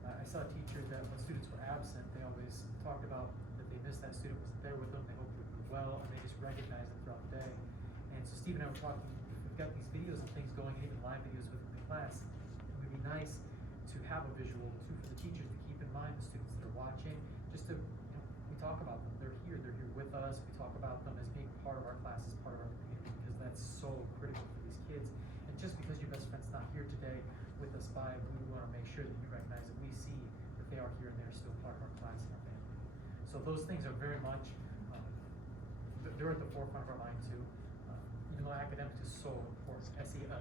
I saw a teacher that when students were absent, they always talked about that they missed that student wasn't there with them, they hoped it would go well, and they just recognized it throughout the day. And so Steve and I were talking, we've got these videos and things going, even live videos within the class. It would be nice to have a visual too for the teachers to keep in mind, the students that are watching, just to, you know, we talk about them, they're here with us, we talk about them as being part of our class, as part of our community, because that's so critical for these kids. And just because your best friend's not here today with us five, we want to make sure that you recognize that we see that they are here and they're still part of our class and our family. So those things are very much, they're at the forefront of our mind too. Even though academics is so important,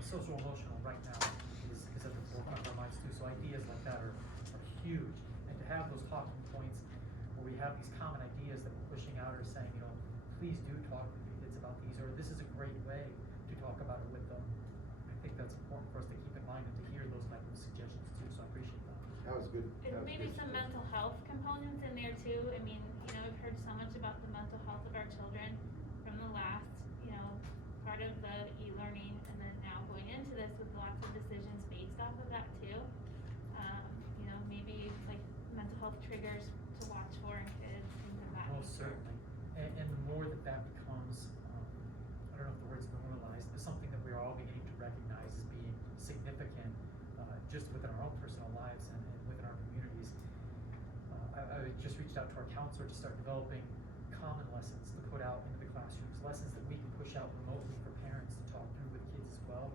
social emotional right now is at the forefront of our minds too. So ideas like that are huge. And to have those talking points where we have these common ideas that we're pushing out or saying, you know, please do talk to your kids about these, or this is a great way to talk about it with them. I think that's important for us to keep in mind and to hear those type of suggestions too, so I appreciate that. That was good. And maybe some mental health components in there too. I mean, you know, I've heard so much about the mental health of our children from the last, you know, part of the e-learning, and then now going into this with lots of decisions based off of that too. You know, maybe like mental health triggers to watch for in kids, things of that Most nature. certainly. And the more that becomes, I don't know if the word's normalized, but something that we're all beginning to recognize as being significant, just within our own personal lives and within our communities. I just reached out to our counselor to start developing common lessons to put out into the classrooms, lessons that we can push out remotely for parents to talk through with kids as well.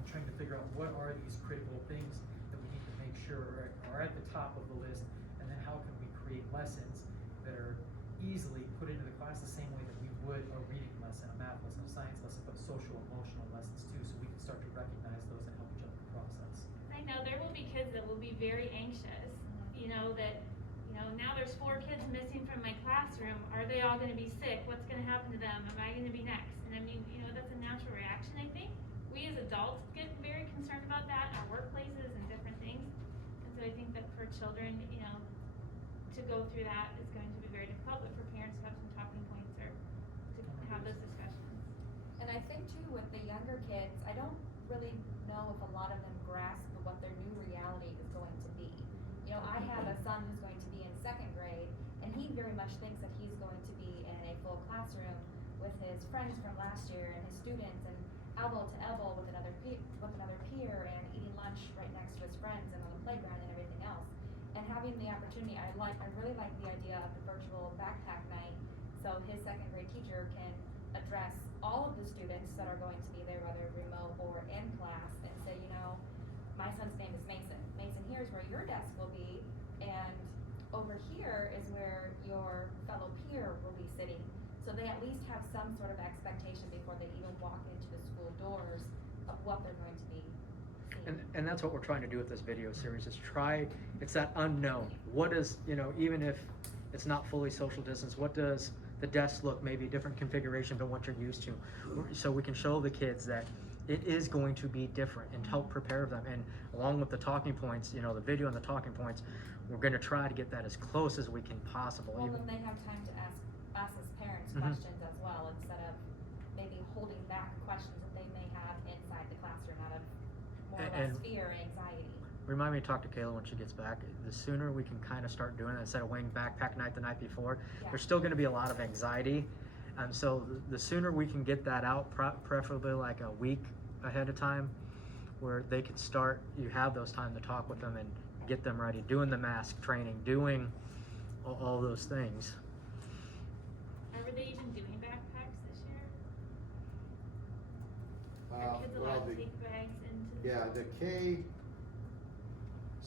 I'm trying to figure out what are these critical things that we need to make sure are at the top of the list, and then how can we create lessons that are easily put into the class the same way that we would a reading lesson, a math lesson, a science lesson, but social emotional lessons too, so we can start to recognize those and help each other process. I know there will be kids that will be very anxious, you know, that, you know, now there's 4 kids missing from my classroom. Are they all gonna be sick? What's gonna happen to them? Am I gonna be next? And I mean, you know, that's a natural reaction, I think. We as adults get very concerned about that in our workplaces and different things. And so I think that for children, you know, to go through that is going to be very difficult, but for parents to have some talking points or to have those discussions. And I think too, with the younger kids, I don't really know if a lot of them grasp what their new reality is going to be. You know, I have a son who's going to be in 2nd grade, and he very much thinks that he's going to be in a full classroom with his friends from last year and his students, and elbow to elbow with another peer, and eating lunch right next to his friends and on the playground and everything else. And having the opportunity, I really like the idea of the virtual backpack night, so his 2nd grade teacher can address all of the students that are going to be there, whether remote or in class, and say, you know, my son's name is Mason. Mason, here's where your desk will be, and over here is where your fellow peer will be sitting. So they at least have some sort of expectation before they even walk into the school doors of what they're going to be seeing. And that's what we're trying to do with this video series, is it's that unknown. What is, you know, even if it's not fully social distance, what does the desk look, maybe a different configuration than what you're used to? So we can show the kids that it is going to be different and help prepare them. And along with the talking points, you know, the video and the talking points, we're going to try to get that as close as we can possible. Well, then they have time to ask us as parents questions as well, instead of maybe holding back questions that they may have inside the classroom out of more or less fear and anxiety. Remind me to talk to Kayla when she gets back. The sooner we can kind of start doing it, instead of waiting backpack night the night before, there's still going to be a lot of anxiety. So the sooner we can get that out, preferably like a week ahead of time, where they can start, you have those time to talk with them and get them ready, doing the mask training, doing all those things. Are they even doing backpacks this year? Are kids allowed to take bags into the Yeah, the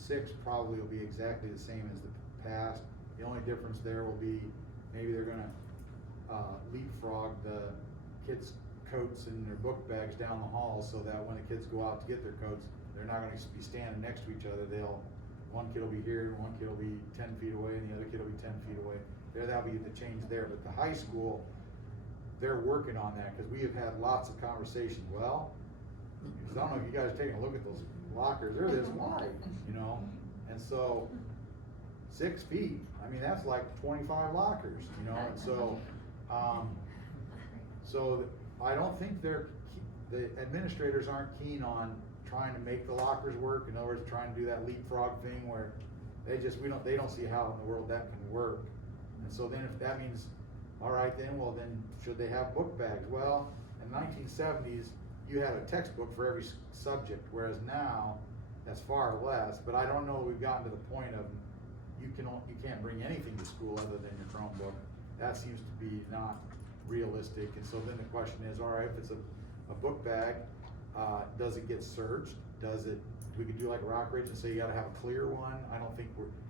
K6 probably will be exactly the same as the past. The only difference there will be, maybe they're gonna leapfrog the kids' coats and their book bags down the hall, so that when the kids go out to get their coats, they're not gonna be standing next to each other. One kid will be here, and one kid will be 10 feet away, and the other kid will be 10 feet away. That'll be the change there. But the high school, they're working on that, because we have had lots of conversations. Well, because I don't know if you guys are taking a look at those lockers, they're this wide, you know? And so, 6 feet, I mean, that's like 25 lockers, you know? And so, I don't think the administrators aren't keen on trying to make the lockers work. In other words, trying to do that leapfrog thing where they don't see how in the world that can work. And so then if that means, all right then, well then, should they have book bags? Well, in the 1970s, you had a textbook for every subject, whereas now, that's far less. But I don't know, we've gotten to the point of, you can't bring anything to school other than your Chromebook. That seems to be not realistic. And so then the question is, all right, if it's a book bag, does it get searched? We could do like Rockridge and say you gotta have a clear one. I don't think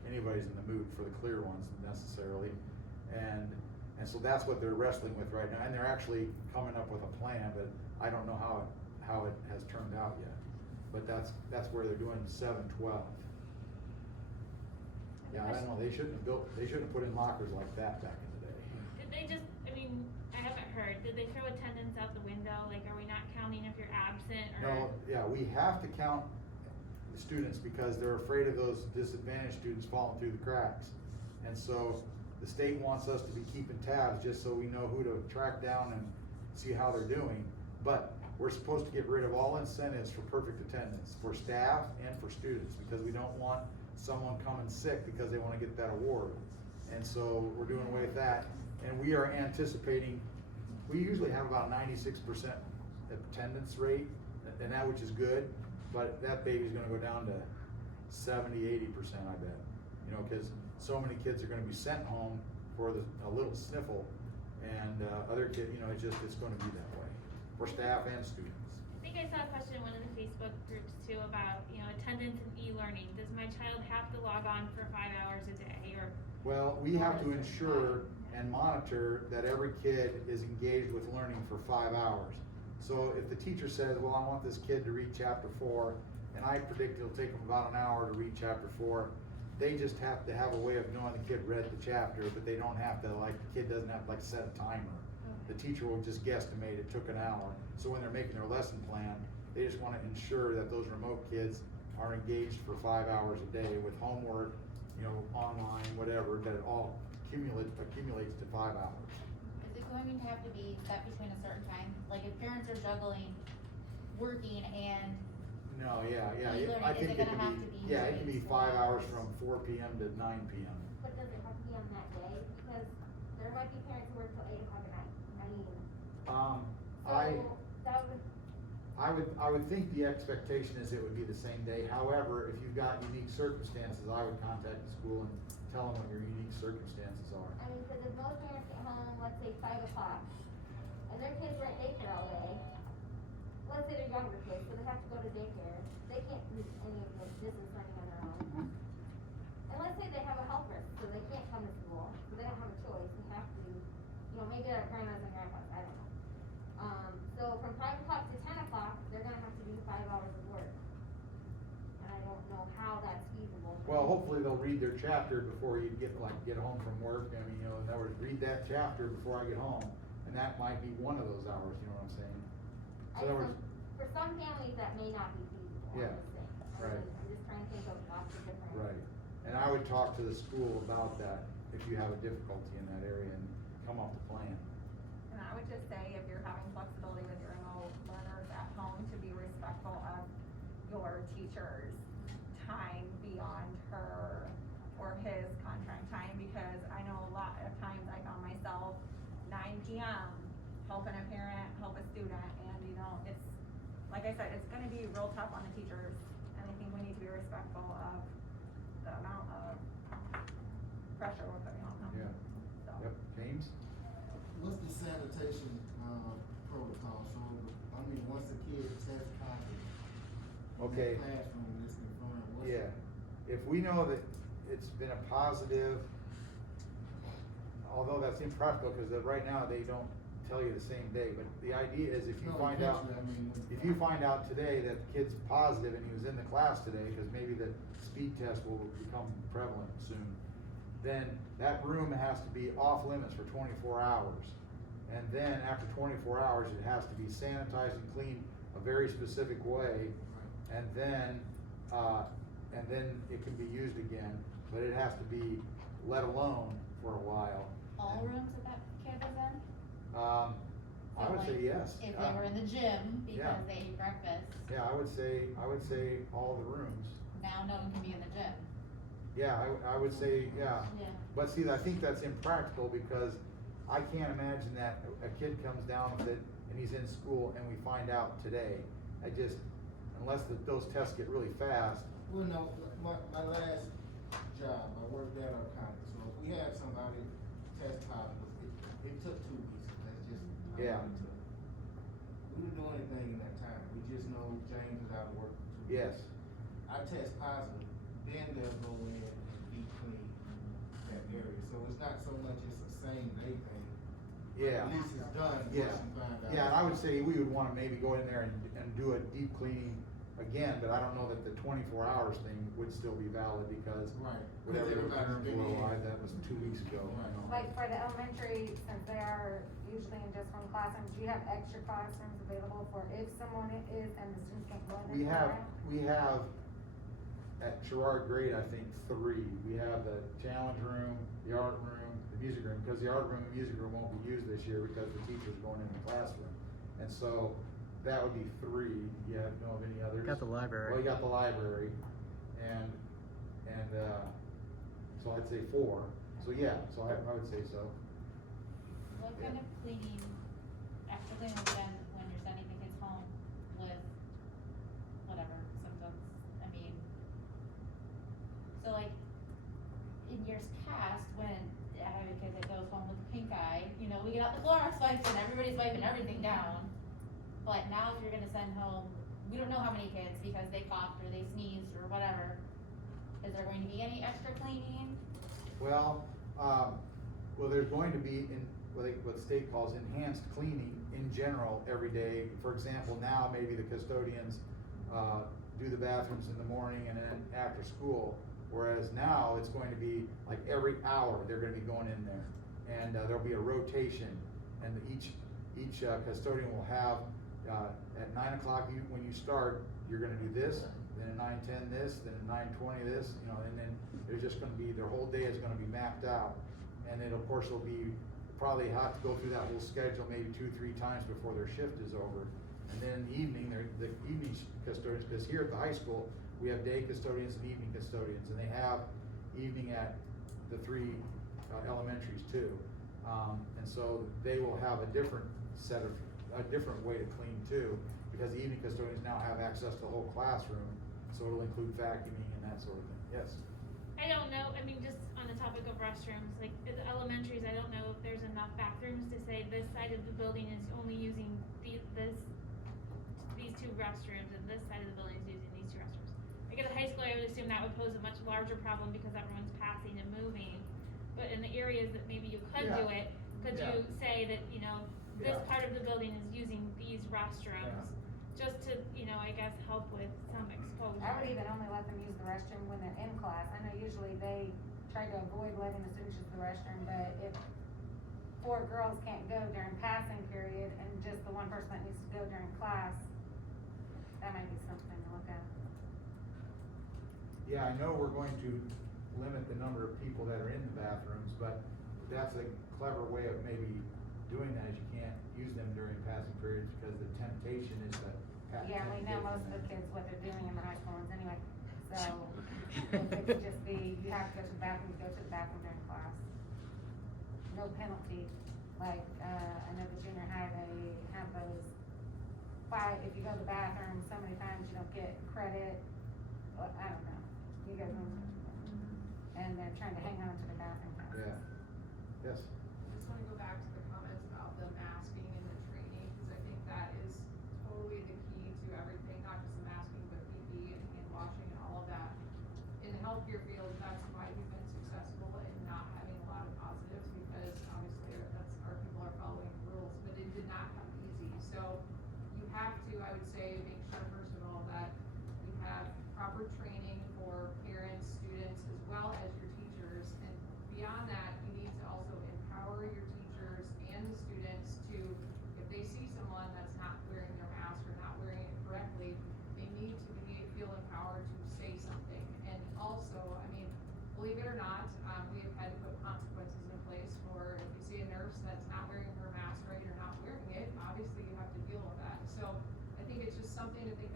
anybody's in the mood for the clear ones necessarily. And so that's what they're wrestling with right now. And they're actually coming up with a plan, but I don't know how it has turned out yet. But that's where they're doing 7-12. Yeah, I don't know, they shouldn't have put in lockers like that back in the day. Did they just, I mean, I haven't heard, did they throw attendance out the window? Like, are we not counting if you're absent or? No, yeah, we have to count the students because they're afraid of those disadvantaged students falling through the cracks. And so the state wants us to be keeping tabs just so we know who to track down and see how they're doing. But we're supposed to get rid of all incentives for perfect attendance, for staff and for students, because we don't want someone coming sick because they want to get that award. And so we're doing away with that. And we are anticipating, we usually have about 96% attendance rate, and that which is good, but that baby's gonna go down to 70-80%, I bet. You know, because so many kids are gonna be sent home for a little sniffle, and other kids, you know, it's gonna be that way, for staff and students. I think I saw a question in one of the Facebook groups too about, you know, attendance and e-learning. Does my child have to log on for 5 hours a day, or? Well, we have to ensure and monitor that every kid is engaged with learning for 5 hours. So if the teacher says, well, I want this kid to read chapter 4, and I predict it'll take them about an hour to read chapter 4, they just have to have a way of knowing the kid read the chapter, but they don't have to, like, the kid doesn't have to like set a timer. The teacher will just guesstimate it took an hour. So when they're making their lesson plan, they just want to ensure that those remote kids are engaged for 5 hours a day with homework, you know, online, whatever, that it all accumulates to 5 hours. Is it going to have to be set between a certain time? Like if parents are juggling, working and No, yeah, e-learning, I think is it gonna have to be? yeah, it can be 5 hours from 4 p.m. to 9 p.m. But does it have to be on that day? Because there might be parents who work till 8 o'clock at night. I mean, I would think the expectation is it would be the same day. However, if you've got unique circumstances, I would contact the school and tell them what your unique circumstances are. I mean, because if most parents get home, let's say 5 o'clock, and their kids are at daycare all day, let's say they're younger kids, so they have to go to daycare, they can't do any of the business learning on their own. And let's say they have a helper, so they can't come to school, so they don't have a choice, they have to, you know, maybe they're at grandma's and grandpa's, I don't know. So from 5 o'clock to 10 o'clock, they're gonna have to do 5 hours of work. And I don't know how that's feasible. Well, hopefully they'll read their chapter before you get home from work. I mean, you know, in other words, read that chapter before I get home, and that might be one of those hours. You know what I'm saying? So in other words, For some families, that may not be feasible. Yeah, I'm just saying. right. I'm just trying to think of lots of different. right. And I would talk to the school about that if you have a difficulty in that area and come up with a plan. And I would just say, if you're having flexibility with your remote learners at home, to be respectful of your teacher's time beyond her or his contract time, because I know a lot of times I found myself 9 p.m. helping a parent, help a student, and you know, it's, like I said, it's gonna be real tough on the teachers, and I think we need to be respectful of the amount of pressure we're putting on them. Yeah. So. Yep. James? What's the sanitation protocol? So, I mean, once a kid tests positive. Okay. In the classroom, it's confirmed. What's Yeah, if we know that it's been a positive, although that's impractical, because right now they don't tell you the same day, but the idea is if you No, find out, eventually, I mean, if you find out today that the kid's positive and he was in the class today, because maybe the speed test will become prevalent soon, then that room has to be off limits for 24 hours. And then after 24 hours, it has to be sanitized and cleaned a very specific way, and then it can be used again, but it has to be let alone for a while. All rooms that kid was in? I would like, say yes. If they were in the gym because Yeah. they ate breakfast, Yeah, I would say all the rooms. now no one can be in the gym. Yeah, I would say, yeah. Yeah. But see, I think that's impractical because I can't imagine that a kid comes down with it and he's in school and we find out today. Unless those tests get really fast. Well, no, my last job, I worked at a county, so if we had somebody test positive, it took 2 weeks, that's just how Yeah. long it took. We didn't do anything in that time, we just know James is out of work for 2 weeks. Yes. I test positive, then they'll go in and deep clean that area, so it's not so much it's a same day thing. Yeah. At least it's done, once Yeah. you find out. Yeah, and I would say we would wanna maybe go in there and do a deep cleaning again, but I don't know that the 24 hours thing would still be valid because Right. whatever the Everybody's terms been were, in. why, that was 2 weeks ago. I don't know. Like for the elementary, since they are usually in just one classroom, do you have extra classrooms available for if someone is and the students can't go in there? We have at Sherrard grade, I think 3. We have the challenge room, the art room, the music room, because the art room and music room won't be used this year because the teacher's going in the classroom. And so that would be 3. You have know of any others? Got the library. Well, you got the library, and so I'd say 4. So yeah, so I would say so. What kind of cleaning, extra cleaning was done when you're sending the kids home with whatever symptoms? I mean, so like, in years past, when I have a kid that goes home with a pink eye, you know, we get out the Clorox wipes and everybody's wiping everything down. But now if you're gonna send home, we don't know how many kids because they coughed or they sneezed or whatever. Is there going to be any extra cleaning? Well, there's going to be what the state calls enhanced cleaning in general every day. For example, now maybe the custodians do the bathrooms in the morning and then after school. Whereas now it's going to be like every hour they're going to be going in there, and there'll be a rotation, and each custodian will have at 9 o'clock when you start, you're going to do this, then at 9:10 this, then at 9:20 this, you know, and then there's just going to be their whole day is going to be mapped out, and then of course it'll be probably have to go through that whole schedule maybe 2-3 times before their shift is over, and then in the evening the evening custodians, because here at the high school we have day custodians and evening custodians, and they have evening at the 3 elementaries too, and so they will have a different way to clean too, because the evening custodians now have access to the whole classroom, so it'll include vacuuming and that sort of thing. Yes. I don't know, I mean, just on the topic of restrooms, like at the elementaries, I don't know if there's enough bathrooms to say this side of the building is only using these 2 restrooms and this side of the building is using these 2 restrooms. Like at the high school, I would assume that would pose a much larger problem because everyone's passing and moving. But in the areas that maybe you could do it, could you say that, you know, this part of the building is using these restrooms, just to, you know, I guess help with some exposure. I would even only let them use the restroom when they're in class. I know usually they try to avoid letting the students use the restroom, but if 4 girls can't go during passing period and just the one person that needs to go during class, that might be something to look at. Yeah, I know we're going to limit the number of people that are in the bathrooms, but that's a clever way of maybe doing that, is you can't use them during passing periods because the temptation is to pass. Yeah, we know most of the kids what they're doing in the high school ones anyway, so if it could just be, you have to go to the bathroom, go to the bathroom during class. No penalty, like, I know the junior high, they have those, if you go to the bathroom so many times, you don't get credit, I don't know, you guys know. And they're trying to hang on to the bathroom passes. Yeah, yes. I just wanna go back to the comments about the masking and the training, cause I think that is totally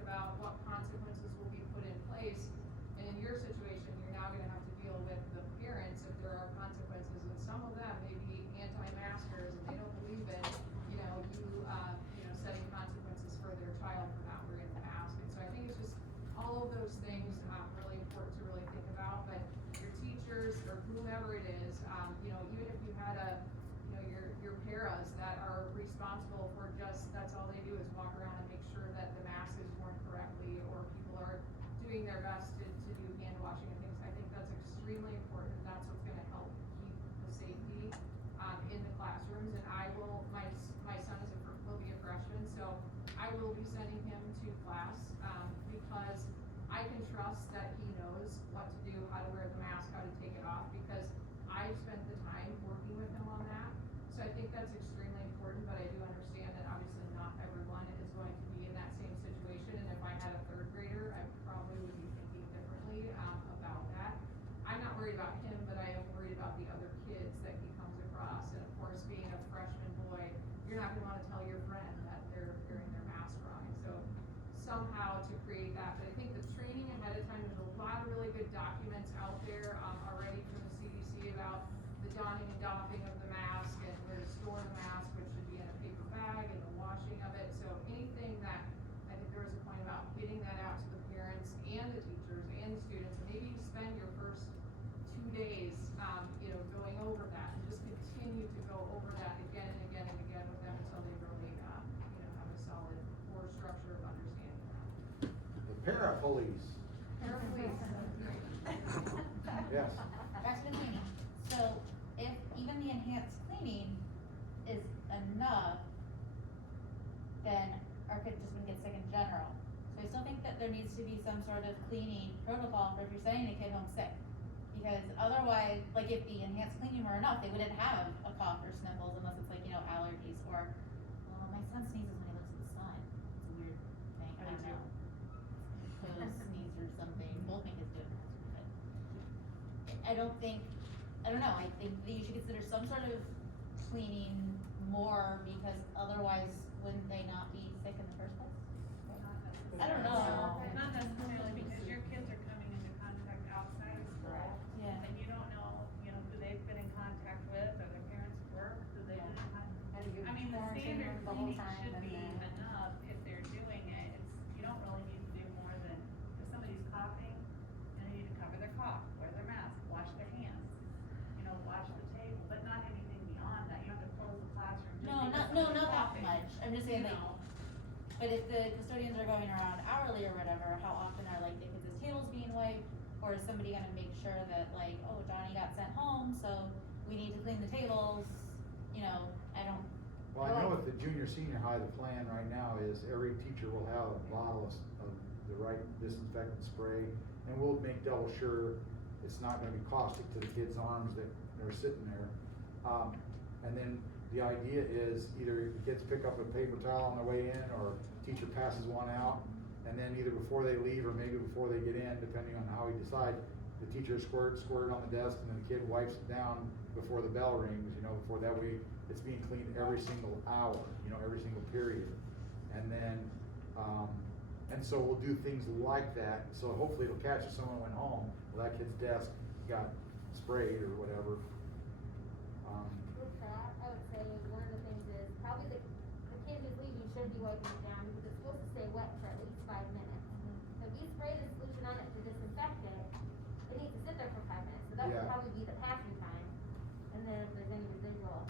about what consequences will be put in place. And in your situation, you're now gonna have to deal with the parents if there are consequences, and some of them may be anti-maskers and they don't believe in, you know, setting consequences for their child for not wearing the mask. And so I think it's just all of those things, really important to really think about, but your teachers or whomever it is, even if you had your paras that are responsible for just, that's all they do is walk around and make sure that the mask is worn correctly, or people are doing their best to do hand washing and things. I think that's extremely important. That's what's gonna help keep the safety, in the classrooms. And my son will be a freshman, so I will be sending him to class, because I can trust that he knows what to do, how to wear the mask, how to take it off, because I've spent the time working with him on that. So I think that's extremely important, but I do understand that obviously not everyone is going to be in that same situation. And if I had a third grader, I probably would be thinking differently, about that. I'm not worried about him, but I am worried about the other kids that he comes across. And of course, being a freshman boy, you're not gonna wanna tell your friend that they're wearing their mask wrong. So somehow to create that, but I think the training ahead of time, there's a lot of really good documents out there, already from the CDC about the donning and doffing of the mask and where to store the mask, which should be in a paper bag, and the washing of it. So anything that, I think there was a point about getting that out to the parents and the teachers and the students, and maybe you spend your first 2 days, going over that, and just continue to go over that again and again and again with them until they really, have a solid core structure of understanding that. The para-police. Para-police. Yes. Back to the cleaning. So if even the enhanced cleaning is enough, then our kids just wouldn't get sick in general. So I still think that there needs to be some sort of cleaning protocol for if you're sending a kid home sick. Because otherwise, like if the enhanced cleaning were enough, they wouldn't have a cough or sniffles unless it's like, allergies or, well, my son sneezes when he looks at the sun. It's a weird thing, I don't know. Nose sneeze or something, both my kids do it. I don't know, I think that you should consider some sort of cleaning more, because otherwise, wouldn't they not be sick in the first place? I don't know. Not necessarily, because your kids are coming into contact outside of school. Yeah. And you don't know, who they've been in contact with, or their parents work, who they've been in contact. I mean, the standard cleaning should be enough if they're doing it. You don't really need to do more than, if somebody's coughing, and they need to cover their cough, wear their mask, wash their hands, wash the table, but not anything beyond that. You don't have to close the classroom just because Not somebody's that coughing. much. I'm just saying, but if the custodians are going around hourly or whatever, how often are the kids' tables being wiped? Or is somebody gonna make sure that oh, Johnny got sent home, so we need to clean the tables, I don't. Well, I know at the junior, senior high, the plan right now is every teacher will have a bottle of the right disinfectant spray, and we'll make double sure it's not gonna be caustic to the kids' arms that are sitting there. And then the idea is either the kids pick up a paper towel on their way in, or teacher passes one out, and then either before they leave or maybe before they get in, depending on how we decide, the teacher squirt it on the desk, and then the kid wipes it down before the bell rings, before that way it's being cleaned every single hour, every single period. And then, and so we'll do things like that, so hopefully it'll catch if someone went home, well, that kid's desk got sprayed or whatever. With that, I would say one of the things is probably the kid who's leaving should be wiping it down, because it's supposed to stay wet for at least 5 minutes. So if you spray the solution on it to disinfect it, it needs to sit there for 5 minutes, so that would probably be the passing time, and then if there's any residual.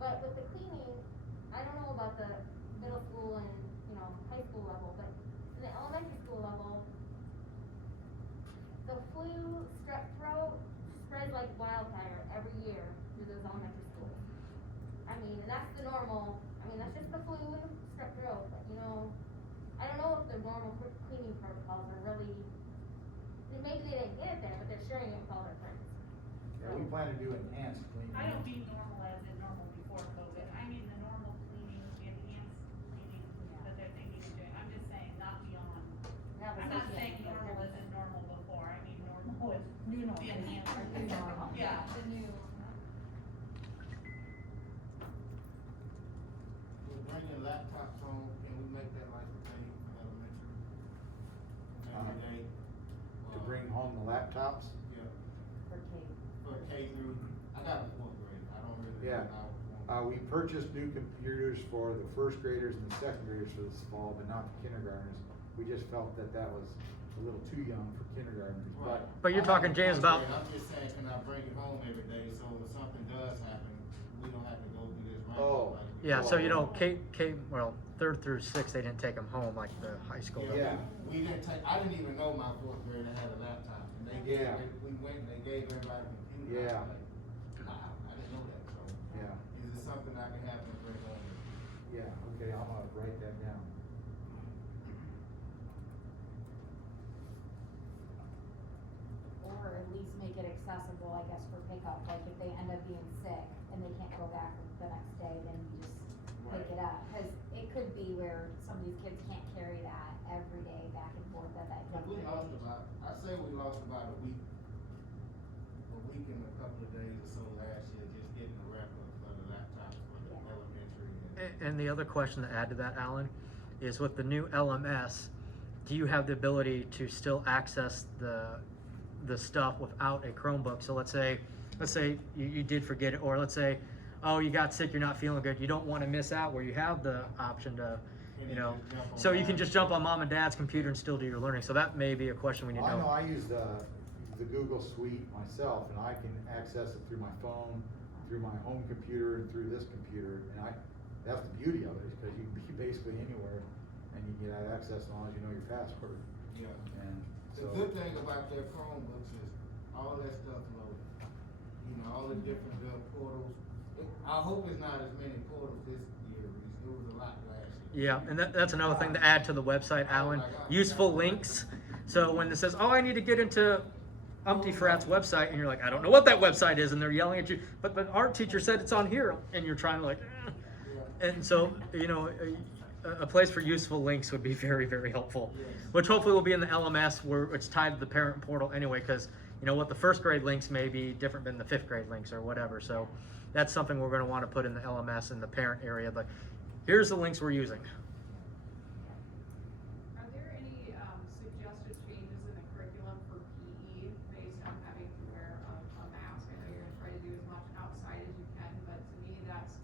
But with the cleaning, I don't know about the middle school and, high school level, but in the elementary school level, the flu, strep throat spreads like wildfire every year through those elementary schools. I mean, and that's the normal, that's just the flu and strep throat, but I don't know if the normal cleaning protocols are really, maybe they didn't get it there, but they're sharing it with all their friends. Yeah, we plan to do enhanced cleaning. I don't mean normal as in normal before COVID. I mean the normal cleaning, the enhanced cleaning that they're thinking of doing. I'm just saying, not beyond. I'm not saying normal as in normal before. I mean normal is New normal. the enhanced. New normal. Yeah. The new. We'll bring your laptops home, and we make that like the thing elementary. laptops? Yeah, For K. for K through, I got a fourth grade, I don't really Yeah. know. We purchased new computers for the first graders and the second graders for this fall, but not the kindergartners. We just felt that that was a little too young for kindergartners, But you're talking, James, about, I'm just saying, can I bring it home every day, so if something does happen, we don't have to go through this round. Oh. yeah, so well, 3rd through 6th, they didn't take them home like the high school. Yeah, we didn't take, I didn't even know my fourth grader had a laptop, and they gave, Yeah. we went and they gave everybody a computer. Yeah. I was like, wow, I didn't know that, so. Yeah. Is it something I can have them bring home? Yeah, okay, I'm gonna write that down. Or at least make it accessible, I guess, for pickup, like if they end up being sick and they can't go back the next day, then you just pick it up. Cause it could be where some of these kids can't carry that every day back and forth at that But we younger lost age. about, I say we lost about a week and a couple of days or so last year, just getting the record for the laptops for the elementary. And the other question to add to that, Alan, is with the new LMS, do you have the ability to still access the stuff without a Chromebook? So let's say you did forget it, or let's say, oh, you got sick, you're not feeling good, you don't want to miss out, where you have the option to, so you can just jump on mom and dad's computer and still do your learning. So that may be a question we need to I know. know I use the Google Suite myself, and I can access it through my phone, through my home computer, and through this computer, and that's the beauty of it, is because you can be basically anywhere, and you can have access as long as you know your password. Yeah. And The so, good thing about their Chromebooks is all that stuff loaded. You know, all the different portals. I hope it's not as many portals this year, Reese. It was a lot last year. Yeah, and that's another thing to add to the website, Alan. Useful links. So when it says, oh, I need to get into Frat's website, and you're like, I don't know what that website is, and they're yelling at you, but our teacher said it's on here, and you're trying to like, and so, a place for useful links would be very, very helpful, which hopefully will be in the LMS where it's tied to the parent portal anyway, because the first grade links may be different than the 5th grade links or whatever. So that's something we're going to want to put in the LMS in the parent area. Like, here's the links we're using. Are there any suggested changes in the curriculum for PE based on having to wear a mask? I know you're gonna try to do as much outside as you can, but to me, that's,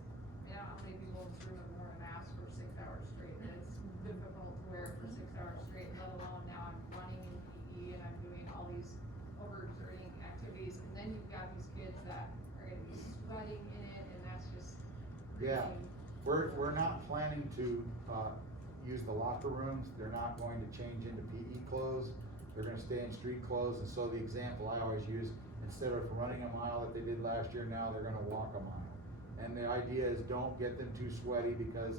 I don't know how many people in this room have worn a mask for 6 hours straight, and it's difficult to wear it for 6 hours straight, let alone now I'm running in PE and I'm doing all these overexerting activities, and then you've got these kids that are gonna be sweating in it, and that's just yeah, crazy. we're not planning to, use the locker rooms. They're not going to change into PE clothes. They're gonna stay in street clothes, and so the example I always use, instead of running a mile that they did last year, now they're gonna walk a mile. And the idea is don't get them too sweaty, because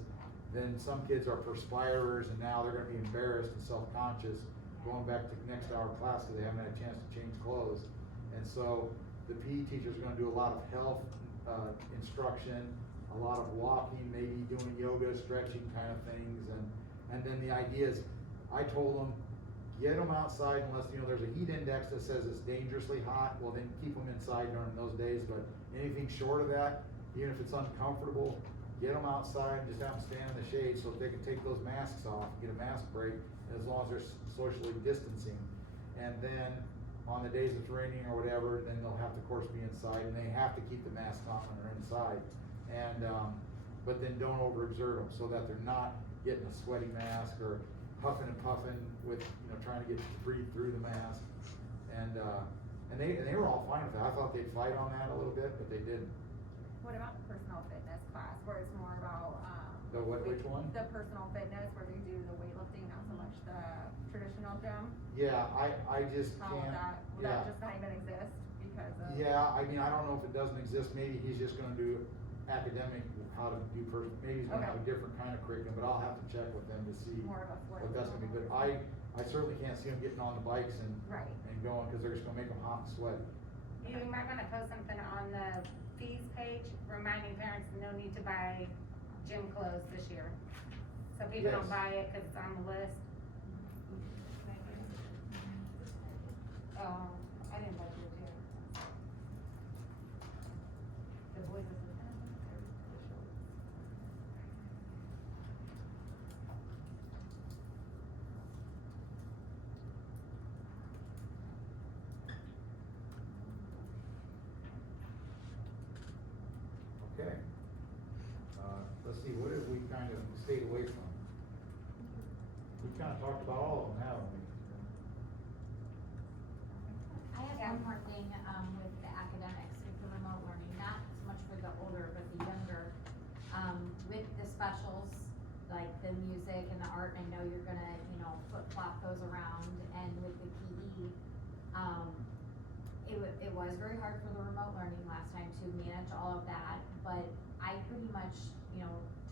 then some kids are perspirers, and now they're gonna be embarrassed and self-conscious going back to next hour class because they haven't had a chance to change clothes. And so the PE teacher's gonna do a lot of health instruction, a lot of walking, maybe doing yoga, stretching kind of things, and then the idea is, I told them, get them outside unless, there's a heat index that says it's dangerously hot, well then keep them inside during those days, but anything short of that, even if it's uncomfortable, get them outside, just have them stand in the shade so that they can take those masks off, get a mask break, as long as they're socially distancing. And then on the days it's raining or whatever, then they'll have to, of course, be inside, and they have to keep the mask on when they're inside. And, but then don't overexert them so that they're not getting a sweaty mask or huffing and puffing with, trying to get to breathe through the mask. And they were all fine with that. I thought they'd fight on that a little bit, but they didn't. What about the personal fitness class, where it's more about, The what, which one? the personal fitness, where they do the weightlifting, not so much the traditional gym? Yeah, I just How can't. would that, would Yeah. that just not even exist because of? Yeah, I don't know if it doesn't exist. Maybe he's just gonna do academic, how to do maybe he's gonna have a different kind of curriculum, but I'll have to check with them to see More of a what that's gonna be. But I certainly can't see them getting on the bikes and going, cause they're just gonna make them hot and sweaty. You might wanna post something on the fees page, reminding parents no need to buy gym clothes this year. So people don't Yes. buy it cause it's on the list. I didn't buy yours yet. The boys is the see, what have we kind of stayed away from? We kind of talked about all of them, haven't we? I have one more thing, with the academics, with the remote learning, not so much for the older, but the younger. With the specials, like the music and the art, and I know you're gonna, flip-flop those around, and with the PE, it was very hard for the remote learning last time to manage all of that, but I pretty much,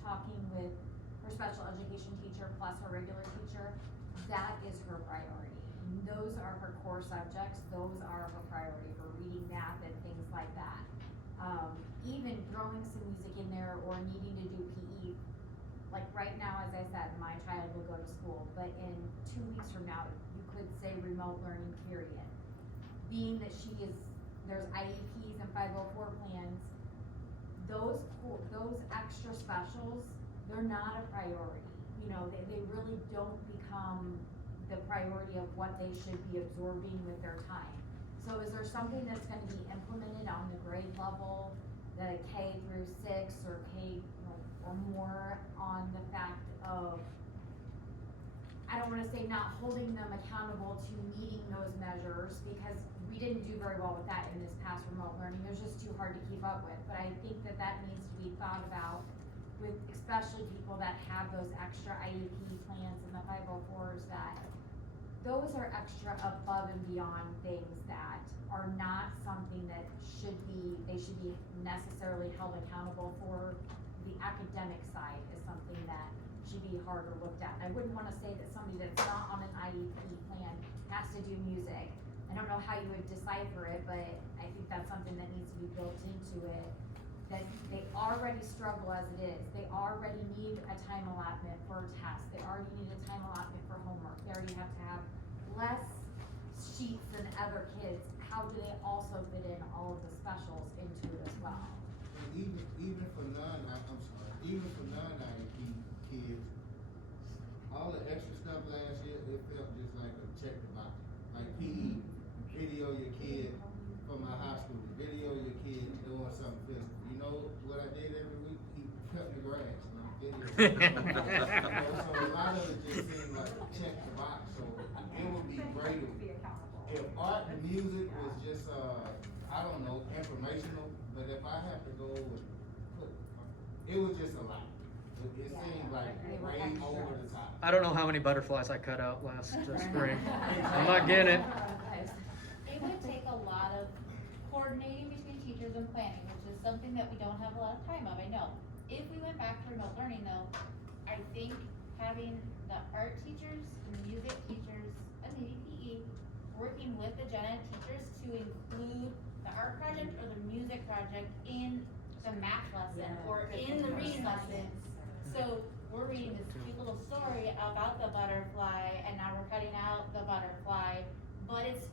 talking with her special education teacher plus her regular teacher, that is her priority. Those are her core subjects, those are her priority for reading, math, and things like that. Even throwing some music in there or needing to do PE, like right now, as I said, my child will go to school, but in 2 weeks from now, you could say remote learning period. Being that there's IEPs and 504 plans, those extra specials, they're not a priority. They really don't become the priority of what they should be absorbing with their time. So is there something that's gonna be implemented on the grade level, the K through 6 or K, or more, on the fact of, I don't wanna say not holding them accountable to meeting those measures, because we didn't do very well with that in this past remote learning. It was just too hard to keep up with. But I think that needs to be thought about with especially people that have those extra IEP plans and the 504s, that those are extra above and beyond things that are not something that they should be necessarily held accountable for. The academic side is something that should be harder looked at. I wouldn't wanna say that somebody that's not on an IEP plan has to do music. I don't know how you would decipher it, but I think that's something that needs to be built into it. That they already struggle as it is. They already need a time allotment for tests. They already need a time allotment for homework. They already have to have less sheets than other kids. How do they also fit in all of the specials into it as well? And even for non-IEP kids, all the extra stuff last year, it felt just like a check the box. Like PE, video your kid from my high school, video your kid doing something physical. You know what I did every week? He cut the grass, and I'm video. So a lot of it just seemed like check the box. So it would be great if art and music was just, I don't know, informational, but if I have to go and it was just a lot. It seemed like way over the top. I don't know how many butterflies I cut out last spring. I'm not getting it. It would take a lot of coordinating between teachers and planning, which is something that we don't have a lot of time of, I know. If we went back to remote learning though, I think having the art teachers, the music teachers, and maybe PE, working with the gen ed teachers to include the art project or the music project in the math lesson or in the reading lesson. So we're reading this cute little story about the butterfly, and now we're cutting out the butterfly, but it's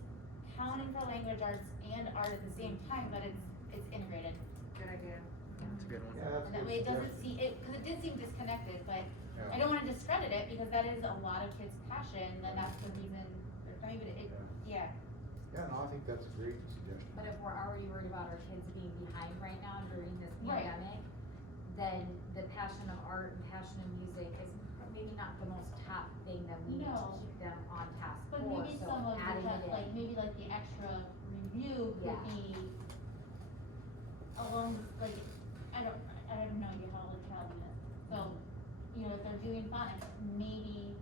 counting for language arts and art at the same time, but it's integrated. Good idea. That's a good one. Yeah, that's And that good way it doesn't suggestion. because it did seem disconnected, but Yeah. I don't wanna discredit it, because that is a lot of kids' passion, and that's the reason they're not even, yeah. Yeah, no, I think that's a great suggestion. But if we're already worried about our kids being behind right now during this Right. pandemic, then the passion of art and passion of music is maybe not the most top thing that we need to No. keep them on task But for, maybe so some of adding the, it in. like, maybe like the extra review could Yeah. be along, like, I don't know how old your child is. So, if they're doing phonics, maybe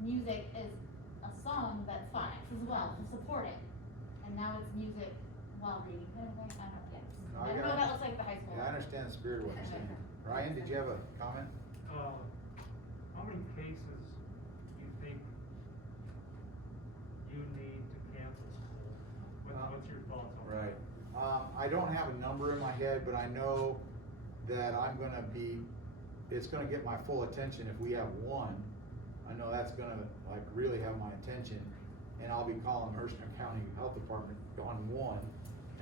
music is a song that's phonics as well, to support it. And now it's music while reading, kind of thing, I don't know, No, I I don't know got what it. that looks like at the high school. Yeah, I understand the spirit of what you're saying. Ryan, did you have a comment? How many cases you think you need to cancel school? What's your thoughts on that? Right. I don't have a number in my head, but I know that it's gonna get my full attention if we have one. I know that's gonna really have my attention, and I'll be calling Mercer County Health Department on one,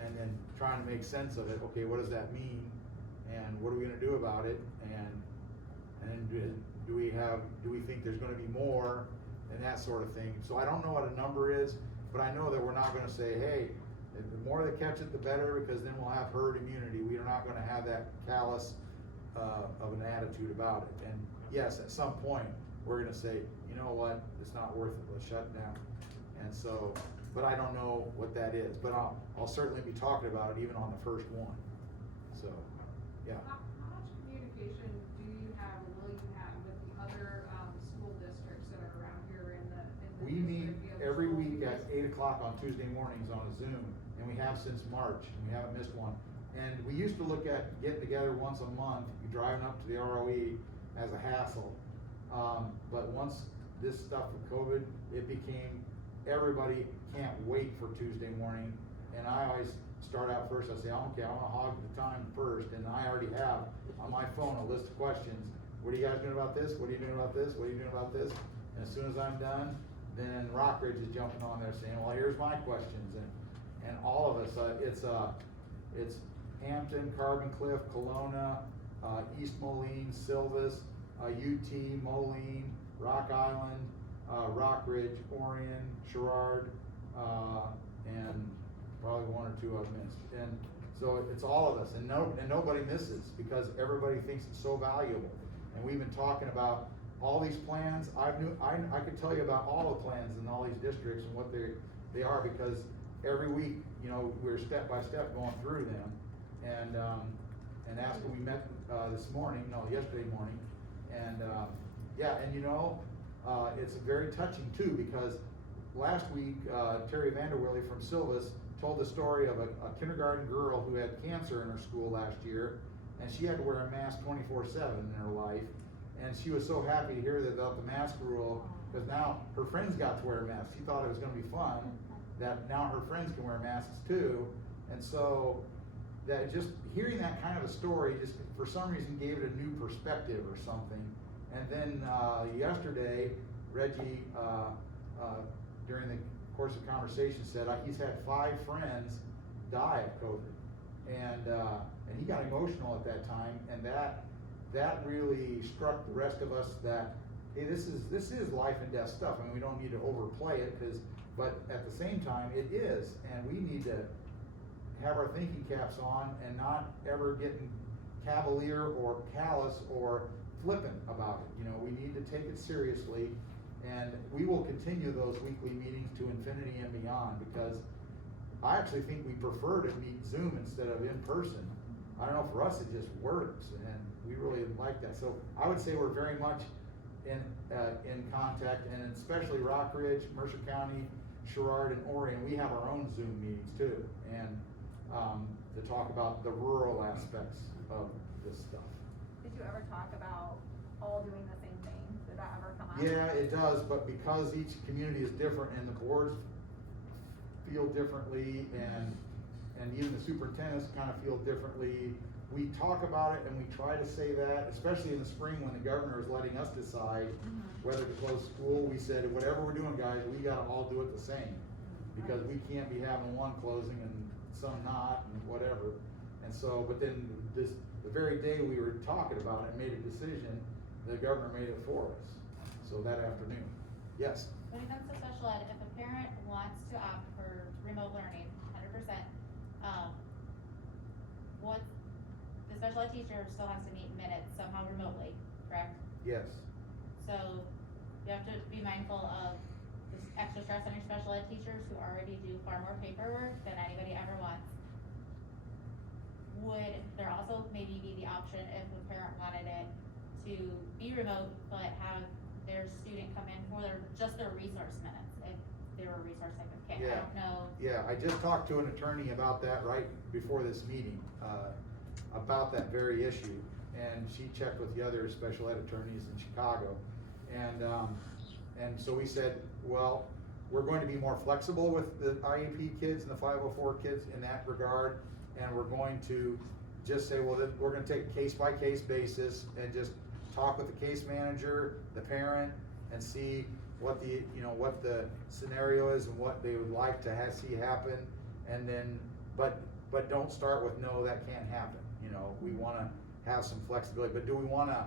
and then trying to make sense of it. Okay, what does that mean? And what are we gonna do about it? And do we think there's gonna be more, and that sort of thing. So I don't know what a number is, but I know that we're not gonna say, hey, the more that catch it, the better, because then we'll have herd immunity. We are not gonna have that callous of an attitude about it. And yes, at some point, we're gonna say, you know what, it's not worth it, let's shut it down. And so, but I don't know what that is, but I'll certainly be talking about it even on the first one, so, yeah. How much communication do you have, or will you have with the other, school districts that are around here in the We meet district, the other every schools? week at 8 o'clock on Tuesday mornings on a Zoom, and we have since March, and we haven't missed one. And we used to look at getting together once a month, driving up to the ROE as a hassle. But once this stuff with COVID, it became, everybody can't wait for Tuesday morning. And I always start out first, I say, okay, I'm gonna hog the time first, and I already have on my phone a list of questions. What are you guys doing about this? What are you doing about this? What are you doing about this? And as soon as I'm done, then Rockridge is jumping on there saying, well, here's my questions. And all of us, it's Hampton, Carbon Cliff, Kelowna, East Moline, Silvis, UT, Moline, Rock Island, Rockridge, Orion, Sherrard, and probably one or two I've missed. And so it's all of us, and nobody misses because everybody thinks it's so valuable. And we've been talking about all these plans. I could tell you about all the plans in all these districts and what they are, because every week, you know, we're step by step going through them. And after we met yesterday morning, and yeah, and you know, it's very touching too, because last week Terry Vanderwilly from Silvis told the story of a kindergarten girl who had cancer in her school last year, and she had to wear a mask 24/7 in her life. And she was so happy to hear that about the mask rule, because now her friends got to wear masks. She thought it was going to be fun that now her friends can wear masks too. And so that just hearing that kind of a story just for some reason gave it a new perspective or something. And then yesterday, Reggie, during the course of conversation, said he's had 5 friends die of COVID, and he got emotional at that time, and that really struck the rest of us that, hey, this is life and death stuff. I mean, we don't need to overplay it, but at the same time, it is, and we need to have our thinking caps on and not ever getting cavalier or callous or flippant about it. You know, we need to take it seriously, and we will continue those weekly meetings to infinity and beyond, because I actually think we prefer to meet Zoom instead of in person. I don't know, for us it just works, and we really like that. So I would say we're very much in contact, and especially Rockridge, Mercer County, Sherrard, and Orion, we have our own Zoom meetings too, and to talk about the rural aspects of this stuff. Did you ever talk about all doing the same thing? Did that ever come up? Yeah, it does, but because each community is different and the boards feel differently, and even the superintendents kind of feel differently, we talk about it and we try to say that, especially in the spring when the governor is letting us decide whether to close school. We said, whatever we're doing, guys, we gotta all do it the same, because we can't be having one closing and some not, and whatever. And so, but then the very day we were talking about it and made a decision, the governor made it for us. So that afternoon. Yes? When it comes to special ed, if a parent wants to opt for remote learning, 100%, the special ed teacher still has to meet minutes somehow remotely, correct? Yes. So you have to be mindful of this extra stress on your special ed teachers who already do far more paperwork than anybody ever wants. Would there also maybe be the option, if a parent wanted it, to be remote but have their student come in for just their resource minutes, if they were a resource type of kid? Yeah. I don't know. Yeah, I just talked to an attorney about that right before this meeting, about that very issue, and she checked with the other special ed attorneys in Chicago, and so we said, well, we're going to be more flexible with the IEP kids and the 504 kids in that regard, and we're going to just say, well, we're going to take a case-by-case basis and just talk with the case manager, the parent, and see what the scenario is and what they would like to see happen, and then, but don't start with, no, that can't happen. You know, we want to have some flexibility, but do we want to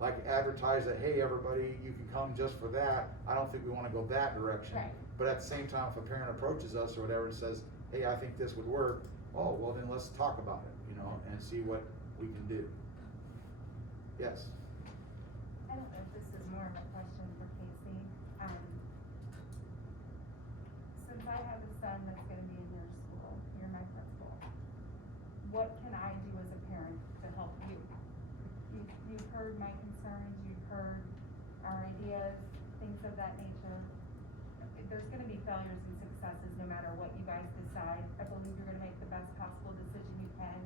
like advertise that, hey, everybody, you can come just for that? I don't think we want to go that direction. Right. But at the same time, if a parent approaches us or whatever and says, hey, I think this would work, oh, well then let's talk about it, you know, and see what we can do. Yes. I don't know if this is more of a question for Casey. Since I have a son that's gonna be in your school, you're my principal, what can I do as a parent to help you? You've heard my concerns, you've heard our ideas, things of that nature. There's gonna be failures and successes no matter what you guys decide. I believe you're gonna make the best possible decision you can.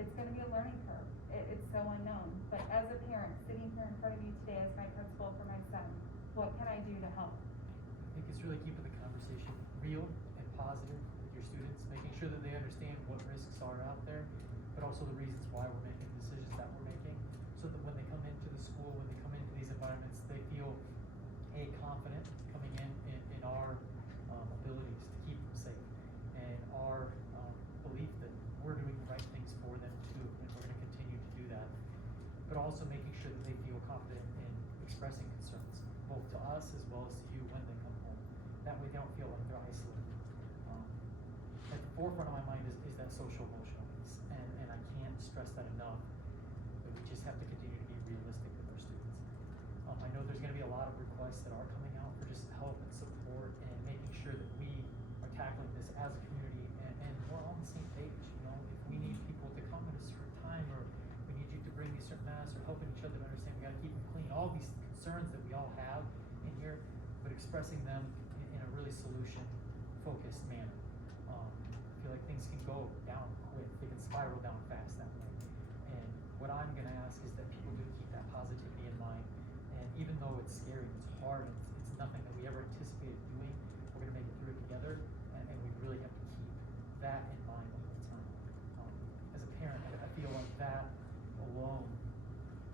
It's gonna be a learning curve. It's so unknown. But as a parent, sitting here in front of you today as my principal for my son, what can I do to help? I think it's really keeping the conversation real and positive with your students, making sure that they understand what risks are out there, but also the reasons why we're making the decisions that we're making, so that when they come into the school, when they come into these environments, they feel confident coming in our abilities to keep them safe, and our belief that we're doing the right things for them too, and we're going to continue to do that. But also making sure that they feel confident in expressing concerns, both to us as well as to you when they come home. That way they don't feel like they're isolated. At the forefront of my mind is that social emotional piece, and I can't stress that enough, that we just have to continue to be realistic with our students. I know there's going to be a lot of requests that are coming out for just help and support and making sure that we are tackling this as a community and we're on the same page. You know, if we need people to come at a certain time, or we need you to bring these certain masks, or helping each other to understand we got to keep them clean, all these concerns that we all have in here, but expressing them in a really solution-focused manner. I feel like things can go down quick, they can spiral down fast that way. And what I'm going to ask is that people do keep that positivity in mind. And even though it's scary, it's hard, and it's nothing that we ever anticipated doing, we're going to make it through it together, and we really have to keep that in mind the whole time. As a parent, I feel like that alone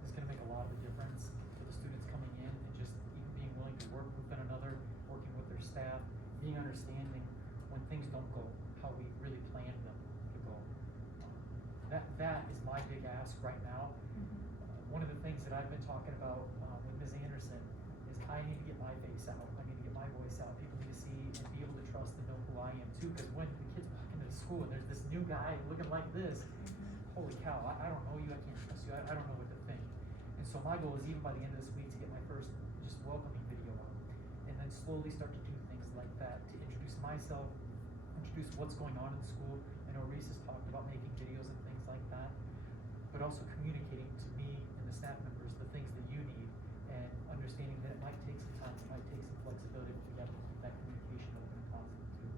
is going to make a lot of a difference for the students coming in, and just even being willing to work with one another, working with their staff, being understanding when things don't go how we really planned them to go. That is my big ask right now. One of the things that I've been talking about with Ms. Anderson is I need to get my face out. I need to get my voice out. People need to see and be able to trust and know who I am too. Because when the kids walk into the school and there's this new guy looking like this, holy cow, I don't know you, I can't trust you, I don't know what to think. And so my goal is even by the end of this week to get my first just welcoming video out. And then slowly start to do things like that, to introduce myself, introduce what's going on in the school. I know Reese has talked about making videos and things like that, but also communicating to me and the staff members the things that you need, and understanding that it might take some time, it might take some flexibility, but we have to keep that communication open and positive too.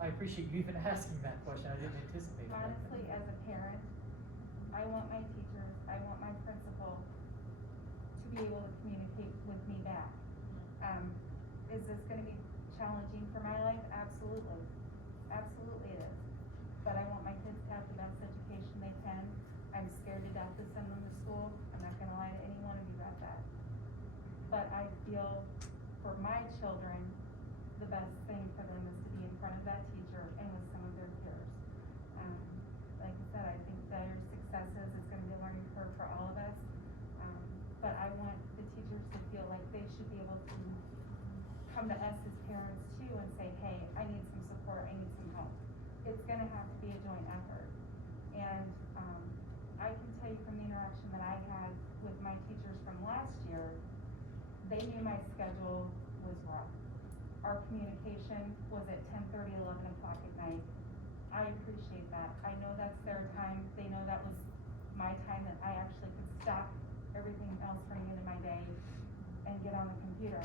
I appreciate you even asking that question. I didn't anticipate it. Honestly, as a parent, I want my teachers, I want my principal to be able to communicate with me back. Is this gonna be challenging for my life? Absolutely. Absolutely it is. But I want my kids to have the best education they can. I'm scared to death to send them to school. I'm not gonna lie to any one of you about that. But I feel for my children, the best thing for them is to be in front of that teacher and with some of their peers. Like I said, I think their successes is gonna be a learning curve for all of us. But I want the teachers to feel like they should be able to come to us as parents too and say, hey, I need some support, I need some help. It's gonna have to be a joint effort. And I can tell you from the interaction that I had with my teachers from last year, they knew my schedule was rough. Our communication was at 10:30, 11 o'clock at night. I appreciate that. I know that's their time. They know that was my time that I actually could stop everything else running into my day and get on the computer.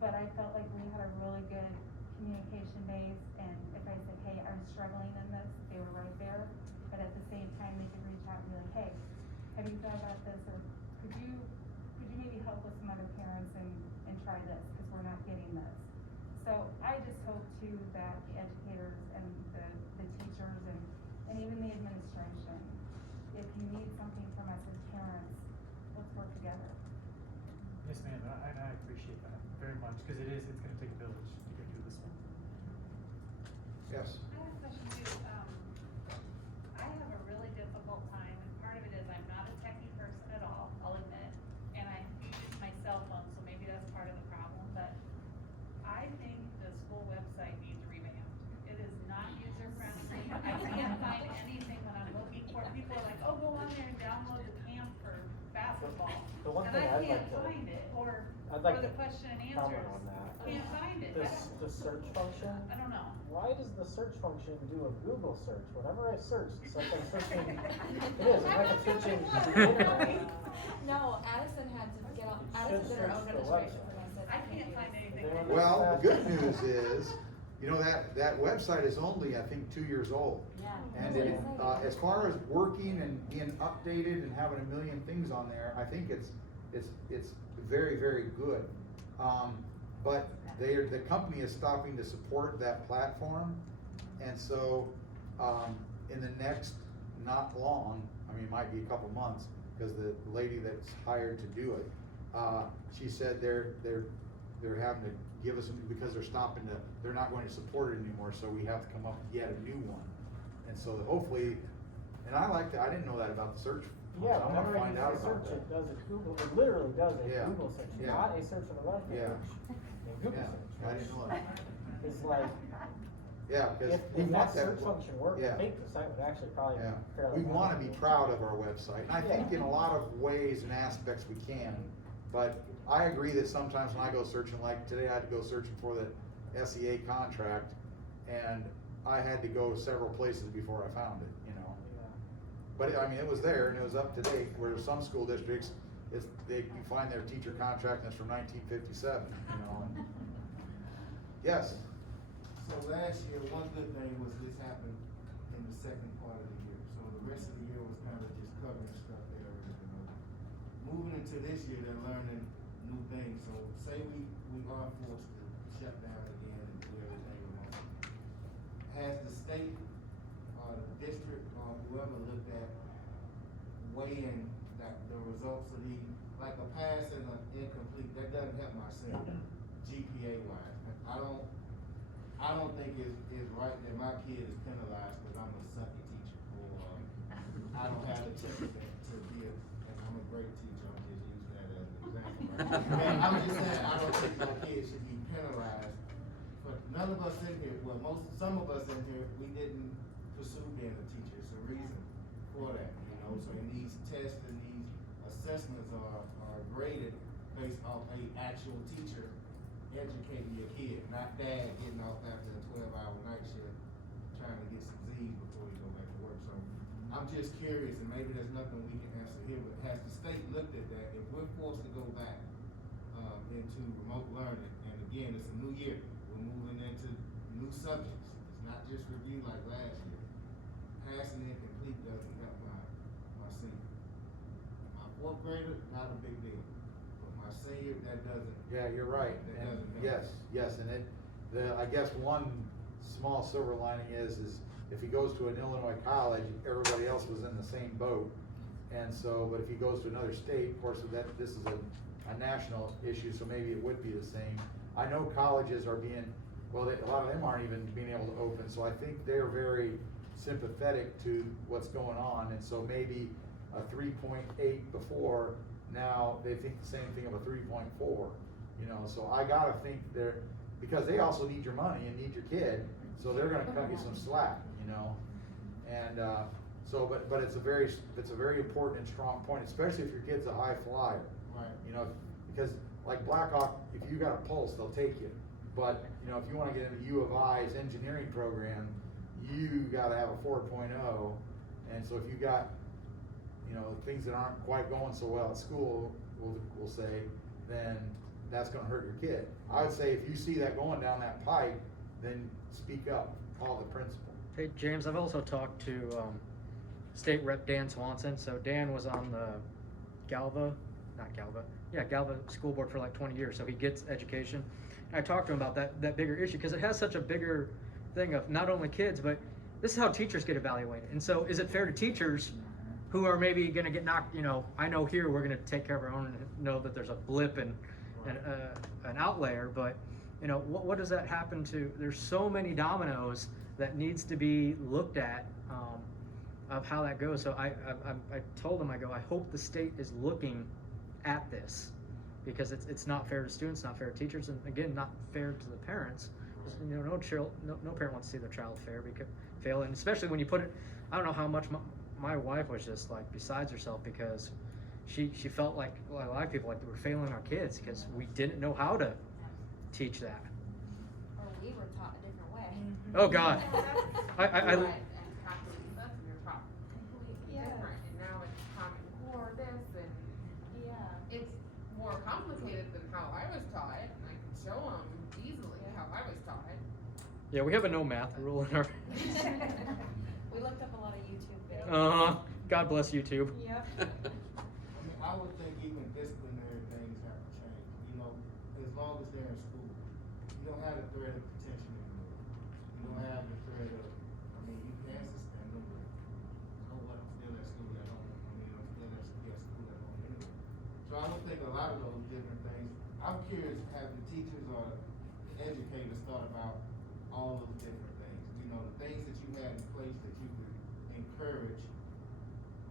But I felt like we had a really good communication base, and if I said, hey, I'm struggling in this, they were right there. But at the same time, they could reach out and be like, hey, have you thought about this, or could you maybe help with some other parents and try this, because we're not getting this. So I just hope too that the educators and the teachers and even the administration, if you need something from us as parents, let's work together. Yes, ma'am, I appreciate that very much, because it's gonna take a village to get through this one. Yes. I have a question too. I have a really difficult time, and part of it is I'm not a techie person at all, I'll admit, and I use my cell phone, so maybe that's part of the problem, but I think the school website needs revamped. It is not user friendly. I can't fall. The one And thing I I'd can't like to- find it, or I'd like the to question and comment answers. on that. Can't find it. I don't- The search function. I don't know. Why does the search function do a Google search? Whenever I search, it's like I'm searching. It is. It's like I'm searching the internet. No, Addison had to get on, You Addison should did her search own the registration website. for this. I can't find anything. They want Well, that- the good news is, you know, that website is only, I think, 2 years old. Yeah. And it, as far as working and being updated and having a million things on there, I think it's very, very good. But the company is stopping to support that platform. And so, in the next, not long, I mean, it might be a couple months, because the lady that's hired to do it, she said they're having to give us, because they're not going to support it anymore, so we have to come up with yet a new one. And so hopefully, and I didn't know that about the search. Yeah, I'm whenever gonna I find use out a about search, that. it does a Google, it literally does a Yeah. Google search, Yeah. not a search on the web page. Yeah. A Google Yeah, search. I didn't know that. It's like, Yeah, because if we that want that. search function worked, Yeah. I think the site would actually probably Yeah, be fairly. we wanna be valuable. proud of our website, and I think Yeah. in a lot of ways and aspects we can. But I agree that sometimes when I go searching, like today I had to go searching for the SEA contract, and I had to go several places before I found it, you know. Yeah. But I mean, it was there and it was up to date, where some school districts, you find their teacher contract and it's from 1957, you know. And yes. So last year, one good thing was this happened in the second part of the year. So the rest of the year was kind of just covering stuff they already know. Moving into this year, they're learning new things. So say we are forced to shut down again and do everything remote. Has the state, the district, or whoever looked at weighing that the results of like a pass and an incomplete, that doesn't help my son, GPA wise. I don't think it's right that my kid is penalized because I'm a sucky teacher, or I don't have the temperament to be and I'm a great teacher, I'm just using that as an example. Right? And I'm just saying, I don't think my kid should be penalized. But none of us in here, some of us in here, we didn't pursue being a teacher. It's a reason for that, you know. So in these tests and these assessments are graded based off a actual teacher educating your kid, not dad getting off after a 12-hour night shift trying to get some Z's before he go back to work. So I'm just curious, and maybe there's nothing we can answer here, but has the state looked at that? If we're forced to go back into remote learning, and again, it's a new year, we're moving into new subjects. It's not just review like last year. Passing incomplete doesn't help my senior. My fourth grader, not a big deal. But my senior, that doesn't. Yeah, you're right. That And doesn't help. yes, and I guess one small silver lining is if he goes to an Illinois college, everybody else was in the same boat. And so, but if he goes to another state, of course, this is a national issue, so maybe it would be the same. I know colleges are being, a lot of them aren't even being able to open, so I think they're very sympathetic to what's going on, and so maybe a 3.8 before, now they think the same thing of a 3.4, you know, so I gotta think because they also need your money and need your kid, so they're gonna cut you some slack, you know, and, but it's a very important and strong point, especially if your kid's a high flyer. Right. You know, because like Blackhawk, if you got a pulse, they'll take you. But, you know, if you wanna get into U of I's engineering program, you gotta have a 4.0. And so if you got, you know, things that aren't quite going so well at school, we'll say, then that's gonna hurt your kid. I would say if you see that going down that pipe, then speak up, call the principal. Hey, James, I've also talked to State Rep Dan Swanson. So Dan was on the Galva School Board for like 20 years, so he gets education. And I talked to him about that bigger issue, because it has such a bigger thing of not only kids, but this is how teachers get evaluated. And so is it fair to teachers who are maybe going to get knocked, you know, I know here we're going to take care of our own and know that there's a blip and an outlier, but you know, what does that happen to? There's so many dominoes that needs to be looked at of how that goes. So I told him, I hope the state is looking at this, because it's not fair to students, not fair to teachers, and again, not fair to the parents. You know, no parent wants to see their child fail, and especially when you put it. I don't know how much my wife was just like besides herself, because she felt like, well, a lot of people, like, we were failing our kids because we didn't know how to teach that. Or we were taught a different way. Oh God. I And practicing this and you're taught completely Yeah. different, and now it's common core this, and Yeah. it's more complicated than how I was taught, and I can show them easily how I was taught. Yeah, we have a no math rule in our. We looked up a lot of YouTube videos. God bless YouTube. Yep. I mean, I would think even disciplinary things have to change, you know, as long as they're in school. You don't have the threat of detention anymore. You don't have the threat of, I mean, you can suspend them, but so what, I'm still at school at home. I mean, I'm still at school at home anyway. So I would think a lot of those different things, I'm curious, have the teachers or the educators thought about all those different things? You know, the things that you had in place that you could encourage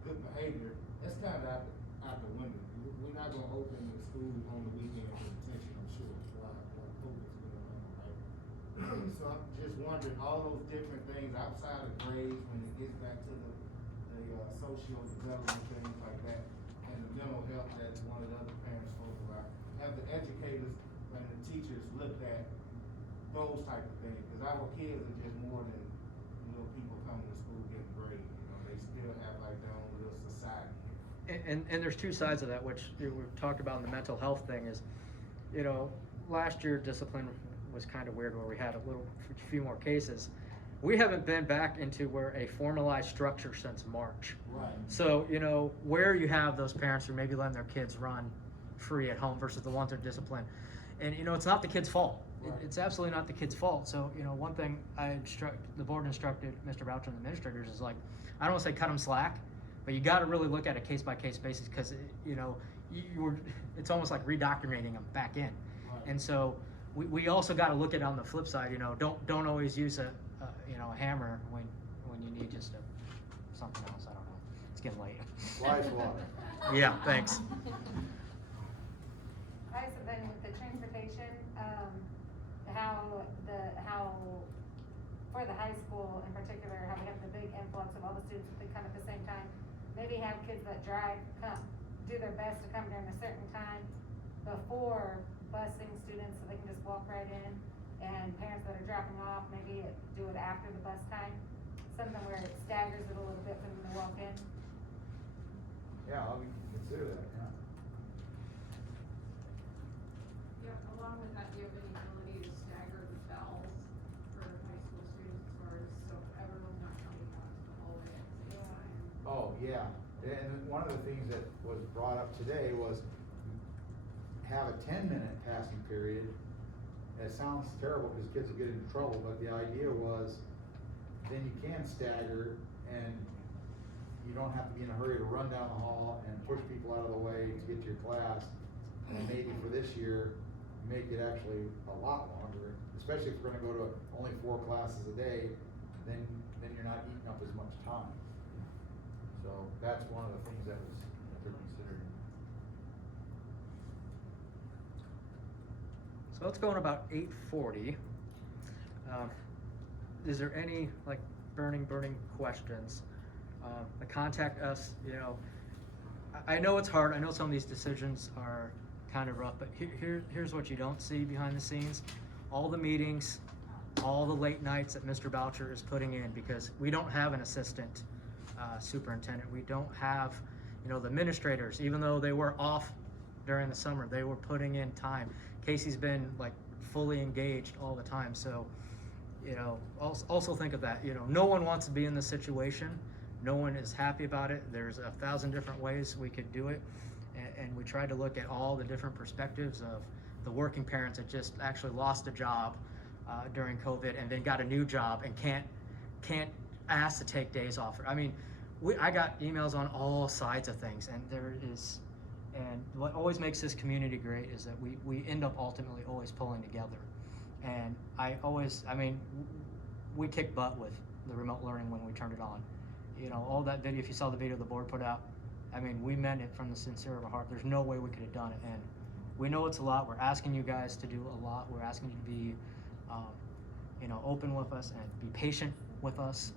good behavior, that's kind of out the window. We're not gonna open the school on the weekend for detention, I'm sure, while COVID's going on, right? So I'm just wondering, all those different things outside of grades, when it gets back to the social development, things like that, and the mental health that one of the other parents spoke about, have the educators and the teachers looked at those type of things? Because our kids are just more than, you know, people coming to school getting grades, you know, they still have like their own little society. And there's two sides of that, which we've talked about in the mental health thing is, you know, last year discipline was kind of weird where we had a few more cases. We haven't been back into where a formalized structure since March. Right. So, you know, where you have those parents who maybe letting their kids run free at home versus the ones that are disciplined. And, you know, it's not the kid's fault. Right. It's absolutely not the kid's fault. So, you know, one thing the board instructed Mr. Boucher and the administrators is like, I don't want to say cut them slack, but you got to really look at a case-by-case basis because, you know, it's almost like redoctrinating them back in. Right. And so we also got to look at it on the flip side, you know, don't always use a hammer when you need just something else. I don't know. It's getting late. Wise water. Yeah, thanks. Hi, so then with the transportation, how for the high school in particular, how we have the big influx of all the students that come at the same time. Maybe have kids that do their best to come during a certain time before busing students so they can just walk right in, and parents that are dropping off, maybe do it after the bus time. Something where it staggers it a little bit for them to walk in. Yeah, we can consider that, yeah. Yeah, along with that, do you have any ability to stagger the bells for high school students as far as, so everyone's not coming out to the hallway at the same time? Oh, yeah, and one of the things that was brought up today was have a 10-minute passing period. It sounds terrible because kids will get into trouble, but the idea was then you can stagger and you don't have to be in a hurry to run down the hall and push people out of the way to get to your class. And maybe for this year, make it actually a lot longer, especially if we're gonna go to only 4 classes a day, then you're not eating up as much time. So that's one of the things that was considered. So it's going about 8:40. Is there any like burning questions? Contact us. You know, I know it's hard. I know some of these decisions are kind of rough, but here's what you don't see behind the scenes: all the meetings, all the late nights that Mr. Boucher is putting in because we don't have an assistant superintendent. We don't have, you know, the administrators. Even though they were off during the summer, they were putting in time. Casey's been like fully engaged all the time. So, you know, also think of that. You know, no one wants to be in this situation. No one is happy about it. There's 1,000 different ways we could do it. And we tried to look at all the different perspectives of the working parents that just actually lost a job during COVID and then got a new job and can't ask to take days off. I mean, I got emails on all sides of things, and and what always makes this community great is that we end up ultimately always pulling together. And we kicked butt with the remote learning when we turned it on. You know, all that video, if you saw the video the board put out, I mean, we meant it from the sincere of our heart. There's no way we could have done it. And we know it's a lot. We're asking you guys to do a lot. We're asking you to be, you know, open with us and be patient with us.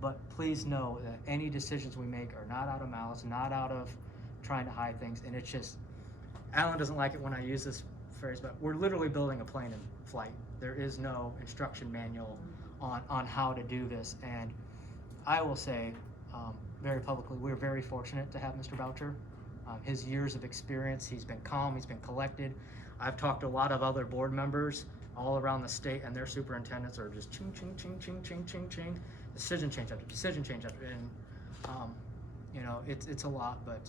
But please know that any decisions we make are not out of malice, not out of trying to hide things, and it's just, Alan doesn't like it when I use this phrase, but we're literally building a plane in flight. There is no instruction manual on how to do this, and I will say very publicly, we're very fortunate to have Mr. Boucher. His years of experience, he's been calm, he's been collected. I've talked to a lot of other board members all around the state, and their superintendents are just ching, ching, ching, ching, ching, ching, ching, decision change after decision change after, and you know, it's a lot, but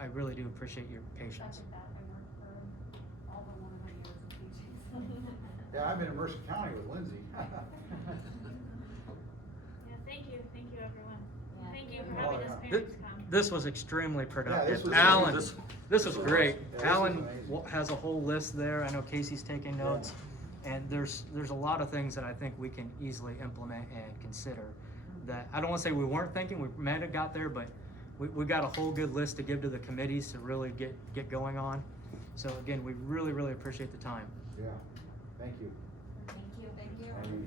I really do appreciate your patience. Second that, I worked for all but one of my years of teaching, so. Yeah, I've been in Mercer County with Lindsay. Yeah, thank you everyone. Yeah. Thank you for Oh, having yeah. us parents come. This was extremely productive. was- Alan, this- this was great. Yeah, this was Alan amazing. has a whole list there. I know Casey's taking notes. And there's a lot of things that I think we can easily implement and consider that I don't want to say we weren't thinking, we might have got there, but we got a whole good list to give to the committees to really get going on. So again, we really, really appreciate the time. Yeah, thank you. Thank you. I mean,